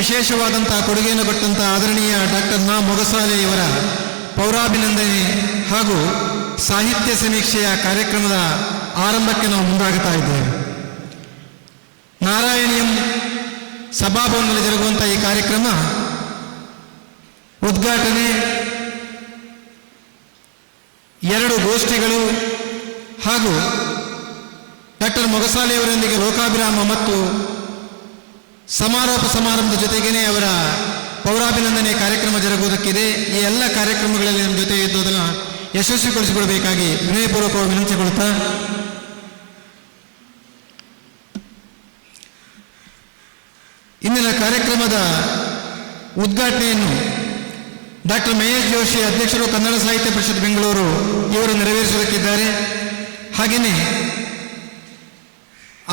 ವಿಶೇಷವಾದಂತಹ ಕೊಡುಗೆಯನ್ನು ಕೊಟ್ಟಂತಹ ಆದರಣೀಯ ಡಾಕ್ಟರ್ ನಾ ಮೊಗಸಾಲೆಯವರ ಪೌರಾಭಿನಂದನೆ ಹಾಗೂ ಸಾಹಿತ್ಯ ಸಮೀಕ್ಷೆಯ ಕಾರ್ಯಕ್ರಮದ ಆರಂಭಕ್ಕೆ ನಾವು ಮುಂದಾಗುತ್ತಾ ಇದ್ದೇವೆ. ನಾರಾಯಣಿಯಂ ಸಭಾಭವನದಲ್ಲಿ ಜರುಗುವಂಥ ಈ ಕಾರ್ಯಕ್ರಮ ಉದ್ಘಾಟನೆ, 2 ಗೋಷ್ಠಿಗಳು ಹಾಗೂ ಡಾಕ್ಟರ್ ಮೊಗಸಾಲೆಯವರೊಂದಿಗೆ ಲೋಕಾಭಿರಾಮ ಮತ್ತು ಸಮಾರೋಪ ಸಮಾರಂಭದ ಜೊತೆಗೇನೆ ಅವರ ಪೌರಾಭಿನಂದನೆ ಕಾರ್ಯಕ್ರಮ ಜರುಗುವುದಕ್ಕಿದೆ. ಈ ಎಲ್ಲ ಕಾರ್ಯಕ್ರಮಗಳಲ್ಲಿ ನಮ್ಮ ಜೊತೆ ಇದ್ದುದನ್ನು ಯಶಸ್ವಿಗೊಳಿಸಿಕೊಡಬೇಕಾಗಿ ವಿನಯಪೂರ್ವಕವಾಗಿ ವಿನಂತಿಸಿಕೊಳ್ಳುತ್ತಾ, ಇಂದಿನ ಕಾರ್ಯಕ್ರಮದ ಉದ್ಘಾಟನೆಯನ್ನು ಡಾಕ್ಟರ್ ಮಹೇಶ್ ಜೋಶಿ, ಅಧ್ಯಕ್ಷರು ಕನ್ನಡ ಸಾಹಿತ್ಯ ಪರಿಷತ್ ಬೆಂಗಳೂರು, ಇವರು ನೆರವೇರಿಸುವುದಕ್ಕಿದ್ದಾರೆ. ಹಾಗೆಯೇ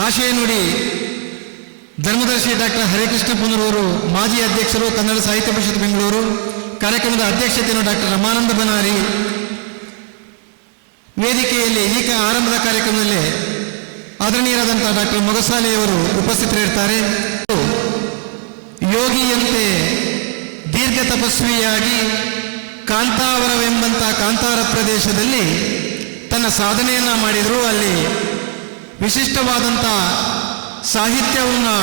ಆಶಯ ನುಡಿ ಧರ್ಮದರ್ಶಿ ಡಾಕ್ಟರ್ ಹರಿಕೃಷ್ಣ ಪುನರೂರು, ಮಾಜಿ ಅಧ್ಯಕ್ಷರು ಕನ್ನಡ ಸಾಹಿತ್ಯ ಪರಿಷತ್ ಬೆಂಗಳೂರು. ಕಾರ್ಯಕ್ರಮದ ಅಧ್ಯಕ್ಷತೆಯನ್ನು ಡಾಕ್ಟರ್ ರಮಾನಂದ ಬನಾರಿ. ವೇದಿಕೆಯಲ್ಲಿ ಈಗ ಆರಂಭದ ಕಾರ್ಯಕ್ರಮದಲ್ಲಿ ಆದರಣೀಯರಾದಂಥ ಡಾಕ್ಟರ್ ಮೊಗಸಾಲೆಯವರು ಉಪಸ್ಥಿತರಿರ್ತಾರೆ. ಯೋಗಿಯಂತೆ ದೀರ್ಘ ತಪಸ್ವಿಯಾಗಿ ಕಾಂತಾವರವೆಂಬಂಥ ಕಾಂತಾರ ಪ್ರದೇಶದಲ್ಲಿ ತನ್ನ ಸಾಧನೆಯನ್ನು ಮಾಡಿದರು. ಅಲ್ಲಿ ವಿಶಿಷ್ಟವಾದಂಥ ಸಾಹಿತ್ಯವನ್ನು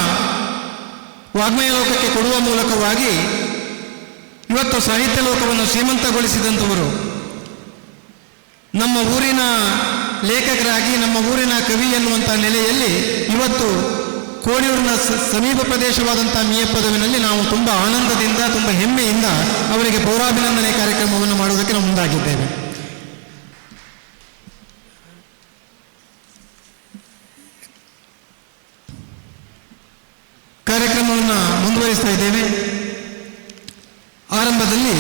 ವಾಗ್ಮಯ ಲೋಕಕ್ಕೆ ಕೊಡುವ ಮೂಲಕವಾಗಿ ಇವತ್ತು ಸಾಹಿತ್ಯ ಲೋಕವನ್ನು ಶ್ರೀಮಂತಗೊಳಿಸಿದಂಥವರು. ನಮ್ಮ ಊರಿನ ಲೇಖಕರಾಗಿ, ನಮ್ಮ ಊರಿನ ಕವಿ ಎನ್ನುವಂಥ ನೆಲೆಯಲ್ಲಿ ಇವತ್ತು ಕೋಡಿಯೂರಿನ ಸಮೀಪ ಪ್ರದೇಶವಾದಂಥ ಮಿಯಪ್ಪದವಿನಲ್ಲಿ ನಾವು ತುಂಬ ಆನಂದದಿಂದ, ತುಂಬ ಹೆಮ್ಮೆಯಿಂದ ಅವರಿಗೆ ಪೌರಾಭಿನಂದನೆ ಕಾರ್ಯಕ್ರಮವನ್ನು ಮಾಡುವುದಕ್ಕೆ ನಾವು ಮುಂದಾಗಿದ್ದೇವೆ. ಕಾರ್ಯಕ್ರಮವನ್ನು ಮುಂದುವರಿಸ್ತಾ ಇದ್ದೇವೆ. ಆರಂಭದಲ್ಲಿ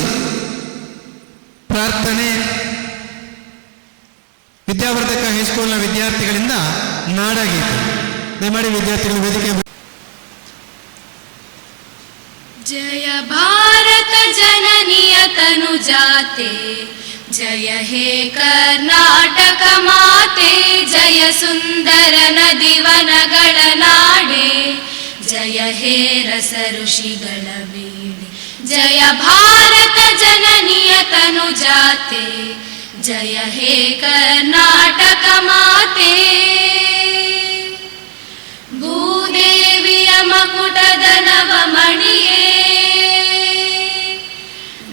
ಪ್ರಾರ್ಥನೆ, ವಿದ್ಯಾವರ್ಧಕ ಹೈಸ್ಕೂಲ್ನ ವಿದ್ಯಾರ್ಥಿಗಳಿಂದ ನಾಡಗೀತೆ. ದಯಮಾಡಿ ವಿದ್ಯಾರ್ಥಿಗಳು ವೇದಿಕೆ. ಜಯ ಭಾರತ ಜನನಿಯ ತನು ಜಾತೆ, ಜಯ ಹೇ ಕರ್ನಾಟಕ ಮಾತೆ, ಜಯ ಸುಂದರ ನದಿವನಗಳ ನಾಡೆ, ಜಯ ಹೇ ರಸ ಋಷಿಗಳ ಬೀಡೆ. ಜಯ ಭಾರತ ಜನನಿಯ ತನು ಜಾತೆ, ಜಯ ಹೇ ಕರ್ನಾಟಕ ಮಾತೆ. ಭೂದೇವಿಯ ಮಕುಟದ ನವಮಣಿಯೇ,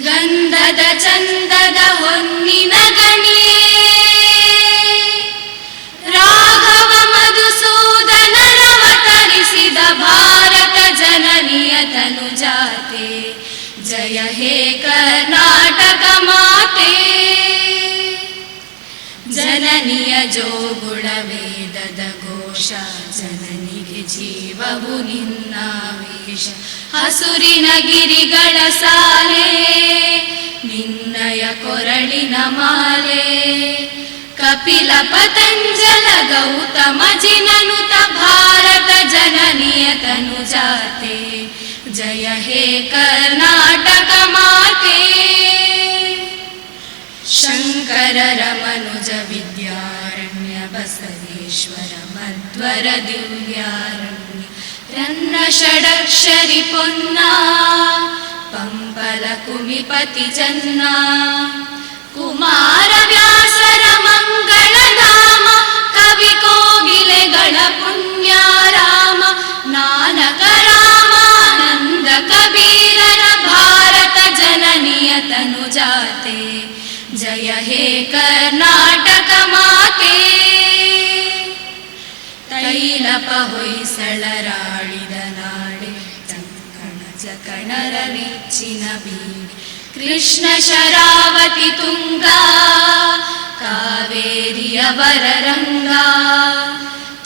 ಗಂಧದ ಚಂದದ ಹೊನ್ನಿನ ಗಣಿಯೇ, ರಾಘವ ಮಧುಸೂದನರವತರಿಸಿದ ಭಾರತ ಜನನಿಯ ತನು ಜಾತೆ, ಜಯ ಹೇ ಕರ್ನಾಟಕ ಮಾತೆ. ಜನನಿಯ ಜೋಗುಳ ವೇದದ ಘೋಷ, ಜನನಿಗೆ ಜೀವವು ನಿನ್ನಾವೇಶ. ಹಸುರಿನ ಗಿರಿಗಳ ಸಾಲೆ, ನಿನ್ನಯ ಕೊರಳಿನ ಮಾಲೆ. ಕಪಿಲ ಪತಂಜಲ ಗೌತಮ ಜಿನನುತ ಭಾರತ ಜನನಿಯ ತನು ಜಾತೆ, ಜಯ ಹೇ ಕರ್ನಾಟಕ ಮಾತೆ. ಶಂಕರರ ಮನುಜ ವಿದ್ಯಾರಣ್ಯ, ಬಸವೇಶ್ವರ ಮಧ್ವರ ದಿವ್ಯಾರಣ್ಯ. ರನ್ನ ಷಡಕ್ಷರಿ ಪೊನ್ನ, ಪಂಪಲ ಕುಮಿಪತಿ ಜನ್ನ. ಕುಮಾರ ವ್ಯಾಸರ ಮಂಗಳಧಾಮ, ಕವಿ ಕೋಗಿಲೆಗಳ ಪುಣ್ಯಾರಾಮ. ನಾನಕ ರಾಮಾನಂದ ಕಬೀರರ ಭಾರತ ಜನನಿಯ ತನು ಜಾತೆ, ಜಯ ಹೇ ಕರ್ನಾಟಕ ಮಾತೆ. ತೈಲಪ ಹೊಯ್ಸಳರಾಳಿದ ನಾಡೆ, ಚಂಕಣ ಚಕಣರ ನೆಚ್ಚಿನ ಬೀಡೆ. ಕೃಷ್ಣ ಶರಾವತಿ ತುಂಗ, ಕಾವೇರಿಯ ವರರಂಗ.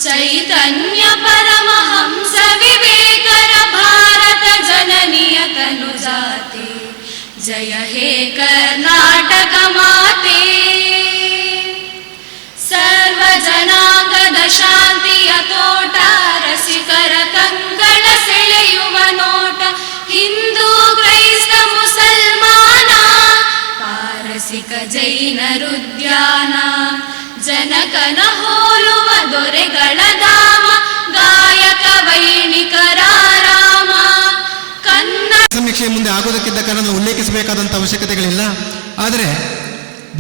ಚೈತನ್ಯ ಪರಮಹಂಸ ವಿವೇಕರ ಭಾರತ ಜನನಿಯ ತನು ಜಾತೆ, ಜಯ ಹೇ ಕರ್ನಾಟಕ ಮಾತೆ. ಸರ್ವ ಜನಾಂಗದ ಶಾಂತಿಯ ತೋಟ, ರಸಿಕರ ಕಂಗಳ ಸೆಳೆಯುವ ನೋಟ. ಹಿಂದೂ ಕ್ರೈಸ್ತ ಮುಸಲ್ಮಾನ, ಪಾರಸಿಕ ಜೈನರುದ್ಯಾನ. ಜನಕನ ಹೋಲುವ ದೊರೆಗಳ ಧಾಮ, ಗಾಯಕ ವೈಣಿಕರ ರಾಮ. ಸಮೀಕ್ಷೆ ಮುಂದೆ ಆಗೋದಕ್ಕಿದ್ದ ಕಾರಣ ಉಲ್ಲೇಖಿಸಬೇಕಾದಂಥ ಅವಶ್ಯಕತೆಗಳಿಲ್ಲ. ಆದರೆ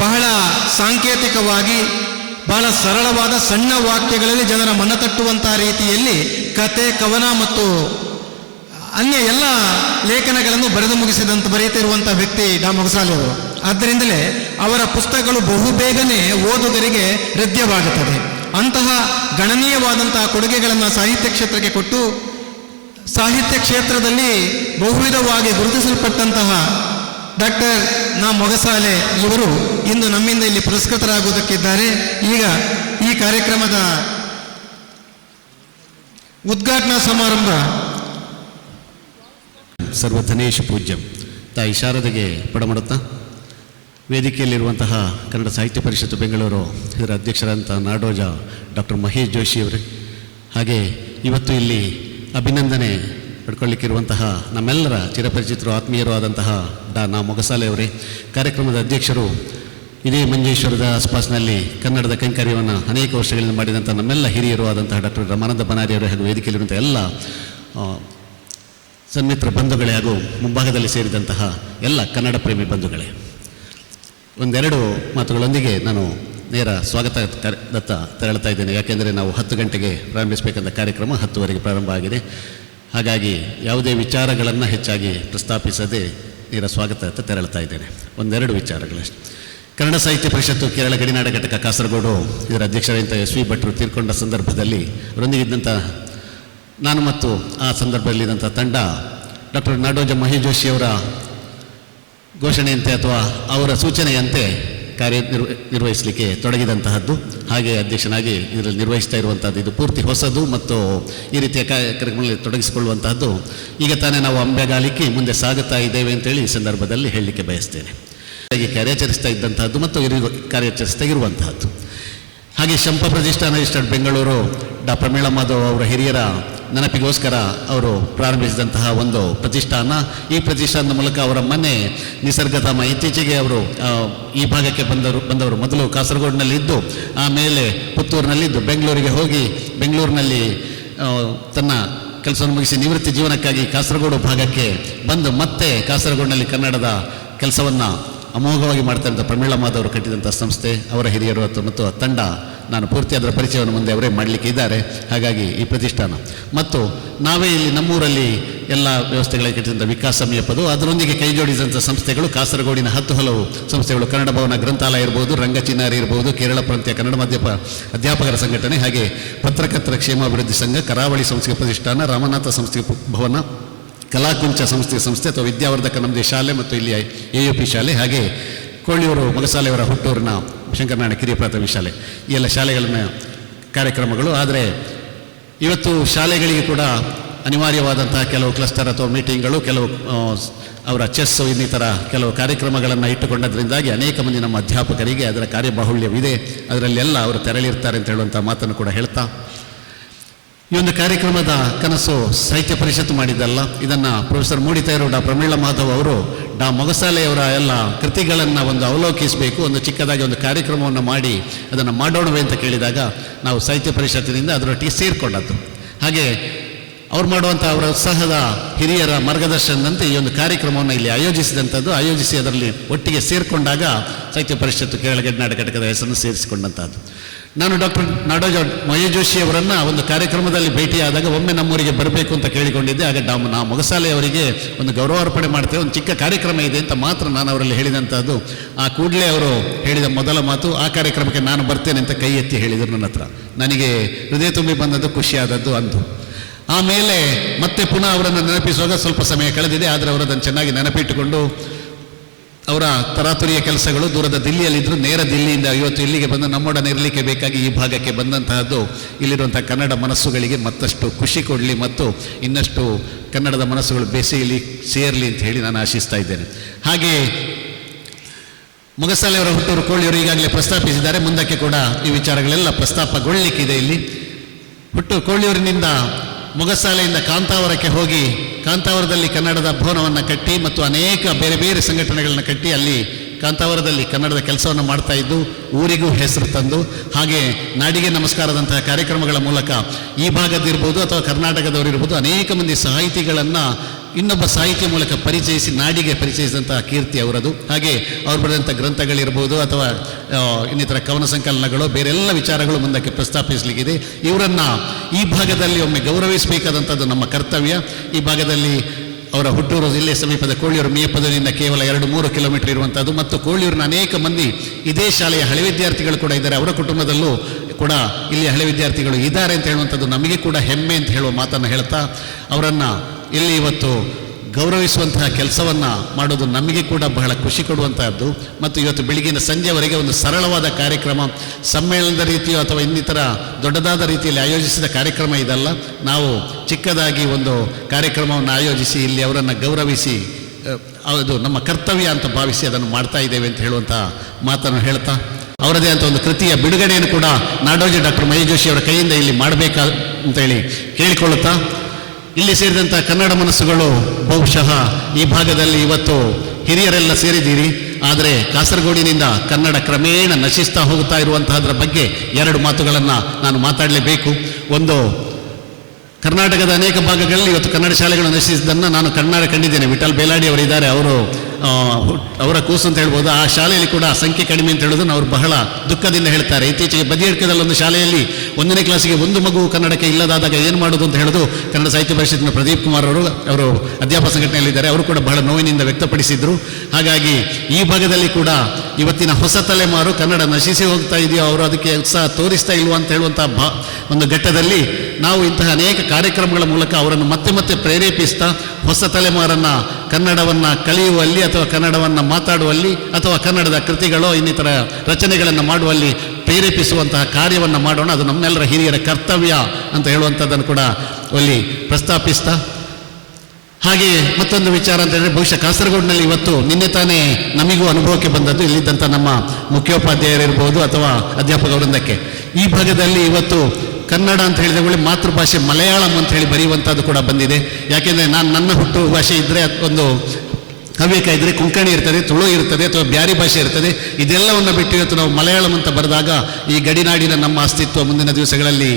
ಬಹಳ ಸಾಂಕೇತಿಕವಾಗಿ ಬಹಳ ಸರಳವಾದ ಸಣ್ಣ ವಾಕ್ಯಗಳಲ್ಲಿ ಜನರ ಮನತಟ್ಟುವಂತಹ ರೀತಿಯಲ್ಲಿ ಕತೆ, ಕವನ ಮತ್ತು ಅನ್ಯ ಎಲ್ಲ ಲೇಖನಗಳನ್ನು ಬರೆದು ಬರೆಯುತ್ತಿರುವಂಥ ವ್ಯಕ್ತಿ ಡಾ ಮೊಗಸಾಲೆ ಅವರು. ಆದ್ದರಿಂದಲೇ ಅವರ ಪುಸ್ತಕಗಳು ಬಹುಬೇಗನೆ ಓದುಗರಿಗೆ ಹೃದಯವಾಗುತ್ತದೆ. ಅಂತಹ ಗಣನೀಯವಾದಂತಹ ಕೊಡುಗೆಗಳನ್ನು ಸಾಹಿತ್ಯ ಕ್ಷೇತ್ರಕ್ಕೆ ಕೊಟ್ಟು ಸಾಹಿತ್ಯ ಕ್ಷೇತ್ರದಲ್ಲಿ ಬಹುವಿಧವಾಗಿ ಗುರುತಿಸಲ್ಪಟ್ಟಂತಹ ಡಾಕ್ಟರ್ ನಾ ಮೊಗಸಾಲೆ ಇವರು ಇಂದು ನಮ್ಮಿಂದ ಇಲ್ಲಿ ಪುರಸ್ಕೃತರಾಗುವುದಕ್ಕಿದ್ದಾರೆ. ಈಗ ಈ ಕಾರ್ಯಕ್ರಮದ ಉದ್ಘಾಟನಾ ಸಮಾರಂಭ ಸರ್ವಧನೇಶ್ ಪೂಜ್ಯಂ ತಾಯಿ ಶಾರದೆಗೆ ಪಡಮಾಡುತ್ತಾ ವೇದಿಕೆಯಲ್ಲಿರುವಂತಹ ಕನ್ನಡ ಸಾಹಿತ್ಯ ಪರಿಷತ್ತು ಬೆಂಗಳೂರು ಇದರ ಅಧ್ಯಕ್ಷರಾದಂಥ ನಾಡೋಜ ಡಾಕ್ಟರ್ ಮಹೇಶ್ ಜೋಶಿಯವರೇ, ಹಾಗೆ ಇವತ್ತು ಇಲ್ಲಿ ಅಭಿನಂದನೆ ಪಡ್ಕೊಳ್ಳಿಕ್ಕಿರುವಂತಹ ನಮ್ಮೆಲ್ಲರ ಚಿರಪರಿಚಿತರು ಆತ್ಮೀಯರು ಆದಂತಹ ನಾ ಮೊಗಸಾಲೆ ಅವರೇ, ಕಾರ್ಯಕ್ರಮದ ಅಧ್ಯಕ್ಷರು, ಇದೇ ಮಂಜೇಶ್ವರದ ಆಸ್ಪಾಸ್ನಲ್ಲಿ ಕನ್ನಡದ ಕೈಂಕರ್ಯವನ್ನು ಅನೇಕ ವರ್ಷಗಳಿಂದ ಮಾಡಿದಂಥ ನಮ್ಮೆಲ್ಲ ಹಿರಿಯರು ಆದಂತಹ ಡಾಕ್ಟರ್ ರಮಾನಂದ ಬನಾರಿಯವರು ಹಾಗೂ ವೇದಿಕೆಯಲ್ಲಿರುವಂಥ ಎಲ್ಲ ಸನ್ಮಿತ್ರ ಬಂಧುಗಳೇ ಹಾಗೂ ಮುಂಭಾಗದಲ್ಲಿ ಸೇರಿದಂತಹ ಎಲ್ಲ ಕನ್ನಡ ಪ್ರೇಮಿ ಬಂಧುಗಳೇ, ಒಂದೆರಡು ಮಾತುಗಳೊಂದಿಗೆ ನಾನು ನೇರ ಸ್ವಾಗತದತ್ತ ತೆರಳುತ್ತಾ ಇದ್ದೇನೆ. ಯಾಕೆಂದರೆ ನಾವು 10 ಗಂಟೆಗೆ ಪ್ರಾರಂಭಿಸಬೇಕಂತ ಕಾರ್ಯಕ್ರಮ 10ವರೆಗೆ ಪ್ರಾರಂಭ ಆಗಿದೆ. ಹಾಗಾಗಿ ಯಾವುದೇ ವಿಚಾರಗಳನ್ನು ಹೆಚ್ಚಾಗಿ ಪ್ರಸ್ತಾಪಿಸದೆ ನೇರ ಸ್ವಾಗತದತ್ತ ತೆರಳುತ್ತಾ ಇದ್ದೇನೆ. ಒಂದೆರಡು ವಿಚಾರಗಳಷ್ಟೇ. ಕನ್ನಡ ಸಾಹಿತ್ಯ ಪರಿಷತ್ತು ಕೇರಳ ಗಡಿನಾಡ ಘಟಕ ಕಾಸರಗೋಡು ಇದರ ಅಧ್ಯಕ್ಷರಾದಂಥ ಎಸ್ ವಿ ಭಟ್ರು ತೀರ್ಕೊಂಡ ಸಂದರ್ಭದಲ್ಲಿ ಅವರೊಂದಿಗಿದ್ದಂಥ ನಾನು ಮತ್ತು ಆ ಸಂದರ್ಭದಲ್ಲಿದ್ದಂಥ ತಂಡ ಡಾಕ್ಟರ್ ನಾಡೋಜ ಮಹೇಶ್ ಜೋಶಿಯವರ ಘೋಷಣೆಯಂತೆ ಅಥವಾ ಅವರ ಸೂಚನೆಯಂತೆ ನಿರ್ವಹಿಸಲಿಕ್ಕೆ ತೊಡಗಿದಂತಹದ್ದು. ಹಾಗೆ ಅಧ್ಯಕ್ಷನಾಗಿ ಇದರಲ್ಲಿ ನಿರ್ವಹಿಸ್ತಾ ಇರುವಂಥದ್ದು ಇದು ಪೂರ್ತಿ ಹೊಸದು ಮತ್ತು ಈ ರೀತಿಯ ಕಾರ್ಯಕ್ರಮಗಳಲ್ಲಿ ತೊಡಗಿಸಿಕೊಳ್ಳುವಂತಹದ್ದು ಈಗ ತಾನೇ ನಾವು ಅಂಬೆಗಾಲಿಕ್ಕೆ ಮುಂದೆ ಸಾಗುತ್ತಾ ಇದ್ದೇವೆ ಅಂತೇಳಿ ಈ ಸಂದರ್ಭದಲ್ಲಿ ಹೇಳಲಿಕ್ಕೆ ಬಯಸ್ತೇನೆ. ಹಾಗೆ ಕಾರ್ಯಾಚರಿಸ್ತಾ ಇದ್ದಂತಹದ್ದು ಮತ್ತು ಕಾರ್ಯಾಚರಿಸ್ತಾ ಇರುವಂತಹದ್ದು. ಹಾಗೆ ಶಂಪ ಪ್ರತಿಷ್ಠಾನ ಇಸ್ಟೇಟ್ ಬೆಂಗಳೂರು ಡಾ ಪ್ರಮೀಳಾ ಮಾಧವ್ ಅವರ ಹಿರಿಯರ ನೆನಪಿಗೋಸ್ಕರ ಅವರು ಪ್ರಾರಂಭಿಸಿದಂತಹ ಒಂದು ಪ್ರತಿಷ್ಠಾನ. ಈ ಪ್ರತಿಷ್ಠಾನದ ಮೂಲಕ ಅವರ ಮನೆ ನಿಸರ್ಗಧಾಮ, ಇತ್ತೀಚೆಗೆ ಅವರು ಈ ಭಾಗಕ್ಕೆ ಬಂದವರು ಮೊದಲು ಕಾಸರಗೋಡಿನಲ್ಲಿದ್ದು ಆಮೇಲೆ ಪುತ್ತೂರಿನಲ್ಲಿದ್ದು ಬೆಂಗಳೂರಿಗೆ ಹೋಗಿ ಬೆಂಗಳೂರಿನಲ್ಲಿ ತನ್ನ ಕೆಲಸವನ್ನು ಮುಗಿಸಿ ನಿವೃತ್ತಿ ಜೀವನಕ್ಕಾಗಿ ಕಾಸರಗೋಡು ಭಾಗಕ್ಕೆ ಬಂದು ಮತ್ತೆ ಕಾಸರಗೋಡಿನಲ್ಲಿ ಕನ್ನಡದ ಕೆಲಸವನ್ನು ಅಮೋಘವಾಗಿ ಮಾಡ್ತಾ ಇದ್ದ ಪ್ರಮೀಳಾ ಮಾಧವ್ ಅವರು ಕಟ್ಟಿದಂಥ ಸಂಸ್ಥೆ, ಅವರ ಹಿರಿಯರು ಮತ್ತು ತಂಡ, ನಾನು ಪೂರ್ತಿ ಅದರ ಪರಿಚಯವನ್ನು ಮುಂದೆ ಅವರೇ ಮಾಡಲಿಕ್ಕೆ ಇದ್ದಾರೆ. ಹಾಗಾಗಿ ಈ ಪ್ರತಿಷ್ಠಾನ ಮತ್ತು ನಾವೇ ಇಲ್ಲಿ ನಮ್ಮೂರಲ್ಲಿ ಎಲ್ಲ ವ್ಯವಸ್ಥೆಗಳಿಗೆ ಕಟ್ಟಿದಂಥ ವಿಕಾಸ ಸಮೀಪದು ಅದರೊಂದಿಗೆ ಕೈ ಜೋಡಿಸಿದಂಥ ಸಂಸ್ಥೆಗಳು ಕಾಸರಗೋಡಿನ 10 ಹಲವು ಸಂಸ್ಥೆಗಳು, ಕನ್ನಡ ಭವನ ಗ್ರಂಥಾಲಯ ಇರ್ಬೋದು, ರಂಗಚಿನ್ನಾರಿ ಇರ್ಬೋದು, ಕೇರಳ ಪ್ರಾಂತ್ಯ ಕನ್ನಡ ಅಧ್ಯಾಪಕರ ಸಂಘಟನೆ, ಹಾಗೆ ಪತ್ರಕರ್ತರ ಕ್ಷೇಮಾಭಿವೃದ್ಧಿ ಸಂಘ, ಕರಾವಳಿ ಸಂಸ್ಥೆ ಪ್ರತಿಷ್ಠಾನ, ರಾಮನಾಥ ಸಂಸ್ಥೆ ಭವನ, ಕಲಾಕುಂಚ ಸಂಸ್ಥೆ ಅಥವಾ ವಿದ್ಯಾವರ್ಧಕ ನಮ್ಮದೇ ಶಾಲೆ ಮತ್ತು ಇಲ್ಲಿ AUP ಶಾಲೆ, ಹಾಗೆ ಕೋಳಿಯೂರು ಮೊಗಸಾಲೆಯವರ ಹುಟ್ಟೂರಿನ ಶಂಕರನಾರಾಯಣ ಕಿರಿಯ ಪ್ರಾಥಮಿಕ ಶಾಲೆ, ಈ ಎಲ್ಲ ಶಾಲೆಗಳನ್ನ ಕಾರ್ಯಕ್ರಮಗಳು. ಆದರೆ ಇವತ್ತು ಶಾಲೆಗಳಿಗೆ ಕೂಡ ಅನಿವಾರ್ಯವಾದಂತಹ ಕೆಲವು ಕ್ಲಸ್ಟರ್ ಅಥವಾ ಮೀಟಿಂಗ್ಗಳು, ಕೆಲವು ಅವರ ಚೆಸ್ ಇನ್ನಿತರ ಕೆಲವು ಕಾರ್ಯಕ್ರಮಗಳನ್ನು ಇಟ್ಟುಕೊಂಡದ್ರಿಂದಾಗಿ ಅನೇಕ ಮಂದಿ ನಮ್ಮ ಅಧ್ಯಾಪಕರಿಗೆ ಅದರ ಕಾರ್ಯಬಾಹುಳ್ಯವಿದೆ, ಅದರಲ್ಲೆಲ್ಲ ಅವರು ತೆರಳಿರ್ತಾರೆ ಅಂತ ಹೇಳುವಂಥ ಮಾತನ್ನು ಕೂಡ ಹೇಳ್ತಾ, ಈ ಒಂದು ಕಾರ್ಯಕ್ರಮದ ಕನಸು ಸಾಹಿತ್ಯ ಪರಿಷತ್ತು ಮಾಡಿದ್ದಲ್ಲ. ಇದನ್ನು ಪ್ರೊಫೆಸರ್ ಮೂಡಿತಾಯರು ಡಾ ಪ್ರಮೀಳಾ ಮಾಧವ್ ಅವರು ಡಾ ಮೊಗಸಾಲೆಯವರ ಎಲ್ಲ ಕೃತಿಗಳನ್ನು ಒಂದು ಅವಲೋಕಿಸಬೇಕು, ಒಂದು ಚಿಕ್ಕದಾಗಿ ಒಂದು ಕಾರ್ಯಕ್ರಮವನ್ನು ಮಾಡಿ ಅದನ್ನು ಮಾಡೋಣವೇ ಅಂತ ಕೇಳಿದಾಗ ನಾವು ಸಾಹಿತ್ಯ ಪರಿಷತ್ತಿನಿಂದ ಅದರೊಟ್ಟಿಗೆ ಸೇರಿಕೊಂಡದ್ದು. ಹಾಗೆ ಅವ್ರು ಮಾಡುವಂಥ ಅವರ ಉತ್ಸಾಹದ ಹಿರಿಯರ ಮಾರ್ಗದರ್ಶನದಂತೆ ಈ ಒಂದು ಕಾರ್ಯಕ್ರಮವನ್ನು ಇಲ್ಲಿ ಆಯೋಜಿಸಿ ಅದರಲ್ಲಿ ಒಟ್ಟಿಗೆ ಸೇರಿಕೊಂಡಾಗ ಸಾಹಿತ್ಯ ಪರಿಷತ್ತು ಕೇರಳ ಗಡಿನಾಡ ಘಟಕದ ಹೆಸರನ್ನು ಸೇರಿಸಿಕೊಂಡಂಥದ್ದು. ನಾನು ಡಾಕ್ಟರ್ ನಾಡೋಜ ಮಹೇಶ್ ಜೋಶಿ ಅವರನ್ನು ಒಂದು ಕಾರ್ಯಕ್ರಮದಲ್ಲಿ ಭೇಟಿಯಾದಾಗ ಒಮ್ಮೆ ನಮ್ಮೂರಿಗೆ ಬರಬೇಕು ಅಂತ ಕೇಳಿಕೊಂಡಿದ್ದೆ. ಆಗ ನಾ ಮೊಗಸಾಲೆ ಅವರಿಗೆ ಒಂದು ಗೌರವಾರ್ಪಣೆ ಮಾಡ್ತೇವೆ, ಒಂದು ಚಿಕ್ಕ ಕಾರ್ಯಕ್ರಮ ಇದೆ ಅಂತ ಮಾತ್ರ ನಾನು ಅವರಲ್ಲಿ ಹೇಳಿದಂಥದ್ದು. ಆ ಕೂಡಲೇ ಅವರು ಹೇಳಿದ ಮೊದಲ ಮಾತು, ಆ ಕಾರ್ಯಕ್ರಮಕ್ಕೆ ನಾನು ಬರ್ತೇನೆ ಅಂತ ಕೈ ಎತ್ತಿ ಹೇಳಿದರು ನನ್ನ ಹತ್ರ. ನನಗೆ ಹೃದಯ ತುಂಬಿ ಬಂದದ್ದು, ಖುಷಿಯಾದದ್ದು ಅಂದು. ಆಮೇಲೆ ಮತ್ತೆ ಪುನಃ ಅವರನ್ನು ನೆನಪಿಸುವಾಗ ಸ್ವಲ್ಪ ಸಮಯ ಕಳೆದಿದೆ, ಆದರೆ ಅವರು ಅದನ್ನು ಚೆನ್ನಾಗಿ ನೆನಪಿಟ್ಟುಕೊಂಡು ಅವರ ತರಾತುರಿಯ ಕೆಲಸಗಳು ದೂರದ ದಿಲ್ಲಿಯಲ್ಲಿದ್ದರು, ನೇರ ದಿಲ್ಲಿಯಿಂದ ಇವತ್ತು ಇಲ್ಲಿಗೆ ಬಂದು ನಮ್ಮೊಡನೆ ಇರಲಿಕ್ಕೆ ಬೇಕಾಗಿ ಈ ಭಾಗಕ್ಕೆ ಬಂದಂತಹದ್ದು ಇಲ್ಲಿರುವಂಥ ಕನ್ನಡ ಮನಸ್ಸುಗಳಿಗೆ ಮತ್ತಷ್ಟು ಖುಷಿ ಕೊಡಲಿ ಮತ್ತು ಇನ್ನಷ್ಟು ಕನ್ನಡದ ಮನಸ್ಸುಗಳು ಬೆಸೆಯಲಿ, ಸೇರಲಿ ಅಂತ ಹೇಳಿ ನಾನು ಆಶಿಸ್ತಾ ಇದ್ದೇನೆ. ಹಾಗೆ ಮೊಗಸಾಲೆಯವರ ಹುಟ್ಟೂರು ಕೋಳಿಯವರು ಈಗಾಗಲೇ ಪ್ರಸ್ತಾಪಿಸಿದ್ದಾರೆ, ಮುಂದಕ್ಕೆ ಕೂಡ ಈ ವಿಚಾರಗಳೆಲ್ಲ ಪ್ರಸ್ತಾಪಗೊಳ್ಳಲಿಕ್ಕಿದೆ. ಇಲ್ಲಿ ಕೋಳಿಯೂರಿನಿಂದ ಮೊಗಸಾಲೆಯಿಂದ ಕಾಂತಾವರಕ್ಕೆ ಹೋಗಿ ಕಾಂತಾವರದಲ್ಲಿ ಕನ್ನಡದ ಭವನವನ್ನು ಕಟ್ಟಿ ಮತ್ತು ಅನೇಕ ಬೇರೆ ಬೇರೆ ಸಂಘಟನೆಗಳನ್ನು ಕಟ್ಟಿ ಅಲ್ಲಿ ಕಾಂತಾವರದಲ್ಲಿ ಕನ್ನಡದ ಕೆಲಸವನ್ನು ಮಾಡ್ತಾ ಇದ್ದು ಊರಿಗೂ ಹೆಸರು ತಂದು ಹಾಗೆ ನಾಡಿಗೆ ನಮಸ್ಕಾರದಂತಹ ಕಾರ್ಯಕ್ರಮಗಳ ಮೂಲಕ ಈ ಭಾಗದಿರ್ಬೋದು ಅಥವಾ ಕರ್ನಾಟಕದವರಿರ್ಬೋದು ಅನೇಕ ಮಂದಿ ಸಾಹಿತಿಗಳನ್ನು ಇನ್ನೊಬ್ಬ ಸಾಹಿತ್ಯ ಮೂಲಕ ಪರಿಚಯಿಸಿ ನಾಡಿಗೆ ಪರಿಚಯಿಸಿದಂತಹ ಕೀರ್ತಿ ಅವರದು. ಹಾಗೆ ಅವ್ರು ಬರೆದಂಥ ಗ್ರಂಥಗಳಿರ್ಬೋದು ಅಥವಾ ಇನ್ನಿತರ ಕವನ ಸಂಕಲನಗಳು ಬೇರೆಲ್ಲ ವಿಚಾರಗಳು ಮುಂದಕ್ಕೆ ಪ್ರಸ್ತಾಪಿಸಲಿಕ್ಕಿದೆ. ಇವರನ್ನು ಈ ಭಾಗದಲ್ಲಿ ಒಮ್ಮೆ ಗೌರವಿಸಬೇಕಾದಂಥದ್ದು ನಮ್ಮ ಕರ್ತವ್ಯ. ಈ ಭಾಗದಲ್ಲಿ ಅವರ ಹುಟ್ಟೂರು ಜಿಲ್ಲೆ ಸಮೀಪದ ಕೋಳಿಯೂರು ಮಿಯಪ್ಪದನಿಂದ ಕೇವಲ 2-3 ಕಿಲೋಮೀಟರ್ ಇರುವಂಥದ್ದು ಮತ್ತು ಕೋಳಿಯೂರಿನ ಅನೇಕ ಮಂದಿ ಇದೇ ಶಾಲೆಯ ಹಳೆ ವಿದ್ಯಾರ್ಥಿಗಳು ಕೂಡ ಇದ್ದಾರೆ. ಅವರ ಕುಟುಂಬದಲ್ಲೂ ಕೂಡ ಇಲ್ಲಿ ಹಳೆ ವಿದ್ಯಾರ್ಥಿಗಳು ಇದ್ದಾರೆ ಅಂತ ಹೇಳುವಂಥದ್ದು ನಮಗೆ ಕೂಡ ಹೆಮ್ಮೆ ಅಂತ ಹೇಳುವ ಮಾತನ್ನು ಹೇಳ್ತಾ ಅವರನ್ನು ಇಲ್ಲಿ ಇವತ್ತು ಗೌರವಿಸುವಂತಹ ಕೆಲಸವನ್ನು ಮಾಡೋದು ನಮಗೆ ಕೂಡ ಬಹಳ ಖುಷಿ ಕೊಡುವಂತಹದ್ದು. ಮತ್ತು ಇವತ್ತು ಬೆಳಗಿನ ಸಂಜೆವರೆಗೆ ಒಂದು ಸರಳವಾದ ಕಾರ್ಯಕ್ರಮ, ಸಮ್ಮೇಳನದ ರೀತಿಯೋ ಅಥವಾ ಇನ್ನಿತರ ದೊಡ್ಡದಾದ ರೀತಿಯಲ್ಲಿ ಆಯೋಜಿಸಿದ ಕಾರ್ಯಕ್ರಮ ಇದಲ್ಲ. ನಾವು ಚಿಕ್ಕದಾಗಿ ಒಂದು ಕಾರ್ಯಕ್ರಮವನ್ನು ಆಯೋಜಿಸಿ ಇಲ್ಲಿ ಅವರನ್ನು ಗೌರವಿಸಿ ಅದು ನಮ್ಮ ಕರ್ತವ್ಯ ಅಂತ ಭಾವಿಸಿ ಅದನ್ನು ಮಾಡ್ತಾ ಇದ್ದೇವೆ ಅಂತ ಹೇಳುವಂಥ ಮಾತನ್ನು ಹೇಳ್ತಾ ಅವರದೇ ಅಂತ ಒಂದು ಕೃತಿಯ ಬಿಡುಗಡೆಯನ್ನು ಕೂಡ ನಾಡೋಜಿ ಡಾಕ್ಟರ್ ಮಹೇಶ್ ಜೋಶಿ ಅವರ ಕೈಯಿಂದ ಇಲ್ಲಿ ಮಾಡಬೇಕಂತೇಳಿ ಕೇಳಿಕೊಳ್ಳುತ್ತಾ ಇಲ್ಲಿ ಸೇರಿದಂಥ ಕನ್ನಡ ಮನಸ್ಸುಗಳು ಬಹುಶಃ ಈ ಭಾಗದಲ್ಲಿ ಇವತ್ತು ಹಿರಿಯರೆಲ್ಲ ಸೇರಿದ್ದೀರಿ. ಆದರೆ ಕಾಸರಗೋಡಿನಿಂದ ಕನ್ನಡ ಕ್ರಮೇಣ ನಶಿಸ್ತಾ ಹೋಗ್ತಾ ಇರುವಂತಹದ್ರ ಬಗ್ಗೆ 2 ಮಾತುಗಳನ್ನು ನಾನು ಮಾತಾಡಲೇಬೇಕು. ಒಂದು, ಕರ್ನಾಟಕದ ಅನೇಕ ಭಾಗಗಳಲ್ಲಿ ಇವತ್ತು ಕನ್ನಡ ಶಾಲೆಗಳು ನಶಿಸಿದ್ದನ್ನು ನಾನು ಕಣ್ಣಾರೆ ಕಂಡಿದ್ದೇನೆ. ವಿಠಲ್ ಬೇಲಾಡಿ ಅವರಿದ್ದಾರೆ, ಅವರ ಕೂಸು ಅಂತ ಹೇಳ್ಬೋದು. ಆ ಶಾಲೆಯಲ್ಲಿ ಕೂಡ ಸಂಖ್ಯೆ ಕಡಿಮೆ ಅಂತ ಹೇಳೋದನ್ನು ಅವರು ಬಹಳ ದುಃಖದಿಂದ ಹೇಳ್ತಾರೆ. ಇತ್ತೀಚೆಗೆ ಬದಿಯಡ್ಕದಲ್ಲಿ ಒಂದು ಶಾಲೆಯಲ್ಲಿ 1ನೇ ಕ್ಲಾಸಿಗೆ 1 ಮಗು ಕನ್ನಡಕ್ಕೆ ಇಲ್ಲದಾದಾಗ ಏನು ಮಾಡೋದು ಅಂತ ಹೇಳೋದು ಕನ್ನಡ ಸಾಹಿತ್ಯ ಪರಿಷತ್ತಿನ ಪ್ರದೀಪ್ ಕುಮಾರ್ ಅವರು ಅಧ್ಯಾಪಕ ಸಂಘಟನೆಯಲ್ಲಿದ್ದಾರೆ. ಅವರು ಕೂಡ ಬಹಳ ನೋವಿನಿಂದ ವ್ಯಕ್ತಪಡಿಸಿದ್ರು. ಹಾಗಾಗಿ ಈ ಭಾಗದಲ್ಲಿ ಕೂಡ ಇವತ್ತಿನ ಹೊಸ ತಲೆಮಾರು ಕನ್ನಡ ನಶಿಸಿ ಹೋಗ್ತಾ ಇದೆಯೋ, ಅವರು ಅದಕ್ಕೆ ಉತ್ಸಾಹ ತೋರಿಸ್ತಾ ಇಲ್ವಾ ಅಂತ ಹೇಳುವಂಥ ಒಂದು ಘಟ್ಟದಲ್ಲಿ ನಾವು ಇಂತಹ ಅನೇಕ ಕಾರ್ಯಕ್ರಮಗಳ ಮೂಲಕ ಅವರನ್ನು ಮತ್ತೆ ಮತ್ತೆ ಪ್ರೇರೇಪಿಸ್ತಾ ಹೊಸ ತಲೆಮಾರನ್ನು ಕನ್ನಡವನ್ನು ಕಲಿಯುವಲ್ಲಿ ಅಥವಾ ಕನ್ನಡವನ್ನು ಮಾತಾಡುವಲ್ಲಿ ಅಥವಾ ಕನ್ನಡದ ಕೃತಿಗಳೋ ಇನ್ನಿತರ ರಚನೆಗಳನ್ನು ಮಾಡುವಲ್ಲಿ ಪ್ರೇರೇಪಿಸುವಂತಹ ಕಾರ್ಯವನ್ನು ಮಾಡೋಣ. ಅದು ನಮ್ಮೆಲ್ಲರ ಹಿರಿಯರ ಕರ್ತವ್ಯ ಅಂತ ಹೇಳುವಂಥದ್ದನ್ನು ಕೂಡ ಅಲ್ಲಿ ಪ್ರಸ್ತಾಪಿಸ್ತಾ, ಹಾಗೆ ಮತ್ತೊಂದು ವಿಚಾರ ಅಂತ ಹೇಳಿದ್ರೆ ಬಹುಶಃ ಕಾಸರಗೋಡಿನಲ್ಲಿ ಇವತ್ತು ನಿನ್ನೆ ತಾನೇ ನಮಗೂ ಅನುಭವಕ್ಕೆ ಬಂದದ್ದು ಇಲ್ಲಿದ್ದಂಥ ನಮ್ಮ ಮುಖ್ಯೋಪಾಧ್ಯಾಯರಿರ್ಬೋದು ಅಥವಾ ಅಧ್ಯಾಪಕ ವೃಂದಕ್ಕೆ ಈ ಭಾಗದಲ್ಲಿ ಇವತ್ತು ಕನ್ನಡ ಅಂತ ಹೇಳಿದ ಮಾತೃಭಾಷೆ ಮಲಯಾಳಂ ಅಂತ ಹೇಳಿ ಬರೆಯುವಂಥದ್ದು ಕೂಡ ಬಂದಿದೆ. ಯಾಕೆಂದರೆ ನನ್ನ ಹುಟ್ಟು ಭಾಷೆ ಇದ್ದರೆ ಒಂದು ಹವ್ಯಕ ಇದ್ದರೆ ಕೊಂಕಣಿ ಇರ್ತದೆ, ತುಳು ಇರ್ತದೆ ಅಥವಾ ಬ್ಯಾರಿ ಭಾಷೆ ಇರ್ತದೆ. ಇದೆಲ್ಲವನ್ನು ಬಿಟ್ಟು ಇವತ್ತು ನಾವು ಮಲಯಾಳಂ ಅಂತ ಬರೆದಾಗ ಈ ಗಡಿನಾಡಿನ ನಮ್ಮ ಅಸ್ತಿತ್ವ ಮುಂದಿನ ದಿವಸಗಳಲ್ಲಿ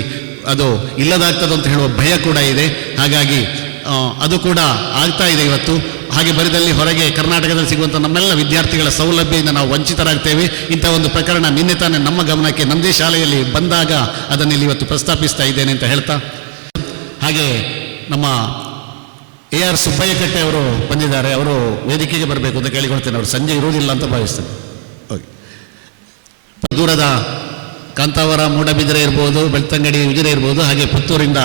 ಅದು ಇಲ್ಲದಾಗ್ತದೆ ಅಂತ ಹೇಳುವ ಭಯ ಕೂಡ ಇದೆ. ಹಾಗಾಗಿ ಅದು ಕೂಡ ಆಗ್ತಾ ಇದೆ ಇವತ್ತು. ಹಾಗೆ ಬರೆದಲ್ಲಿ ಹೊರಗೆ ಕರ್ನಾಟಕದಲ್ಲಿ ಸಿಗುವಂಥ ನಮ್ಮೆಲ್ಲ ವಿದ್ಯಾರ್ಥಿಗಳ ಸೌಲಭ್ಯದಿಂದ ನಾವು ವಂಚಿತರಾಗ್ತೇವೆ. ಇಂಥ ಒಂದು ಪ್ರಕರಣ ನಿನ್ನೆ ತಾನೇ ನಮ್ಮ ಗಮನಕ್ಕೆ ನಮ್ಮದೇ ಶಾಲೆಯಲ್ಲಿ ಬಂದಾಗ ಅದನ್ನು ಇಲ್ಲಿ ಇವತ್ತು ಪ್ರಸ್ತಾಪಿಸ್ತಾ ಇದ್ದೇನೆ ಅಂತ ಹೇಳ್ತಾ, ಹಾಗೆ ನಮ್ಮ AR ಸುಬ್ಬಯ್ಯ ಕಟ್ಟೆ ಅವರು ಬಂದಿದ್ದಾರೆ. ಅವರು ವೇದಿಕೆಗೆ ಬರಬೇಕು ಅಂತ ಕೇಳಿಕೊಳ್ತೇನೆ. ಅವರು ಸಂಜೆ ಇರುವುದಿಲ್ಲ ಅಂತ ಭಾವಿಸ್ತೇನೆ. ಓಕೆ, ದೂರದ ಕಾಂತಾವರ, ಮೂಡಬಿದಿರೆ ಇರ್ಬೋದು, ಬೆಳ್ತಂಗಡಿ, ಉಜಿರೆ ಇರ್ಬೋದು, ಹಾಗೆ ಪುತ್ತೂರಿಂದ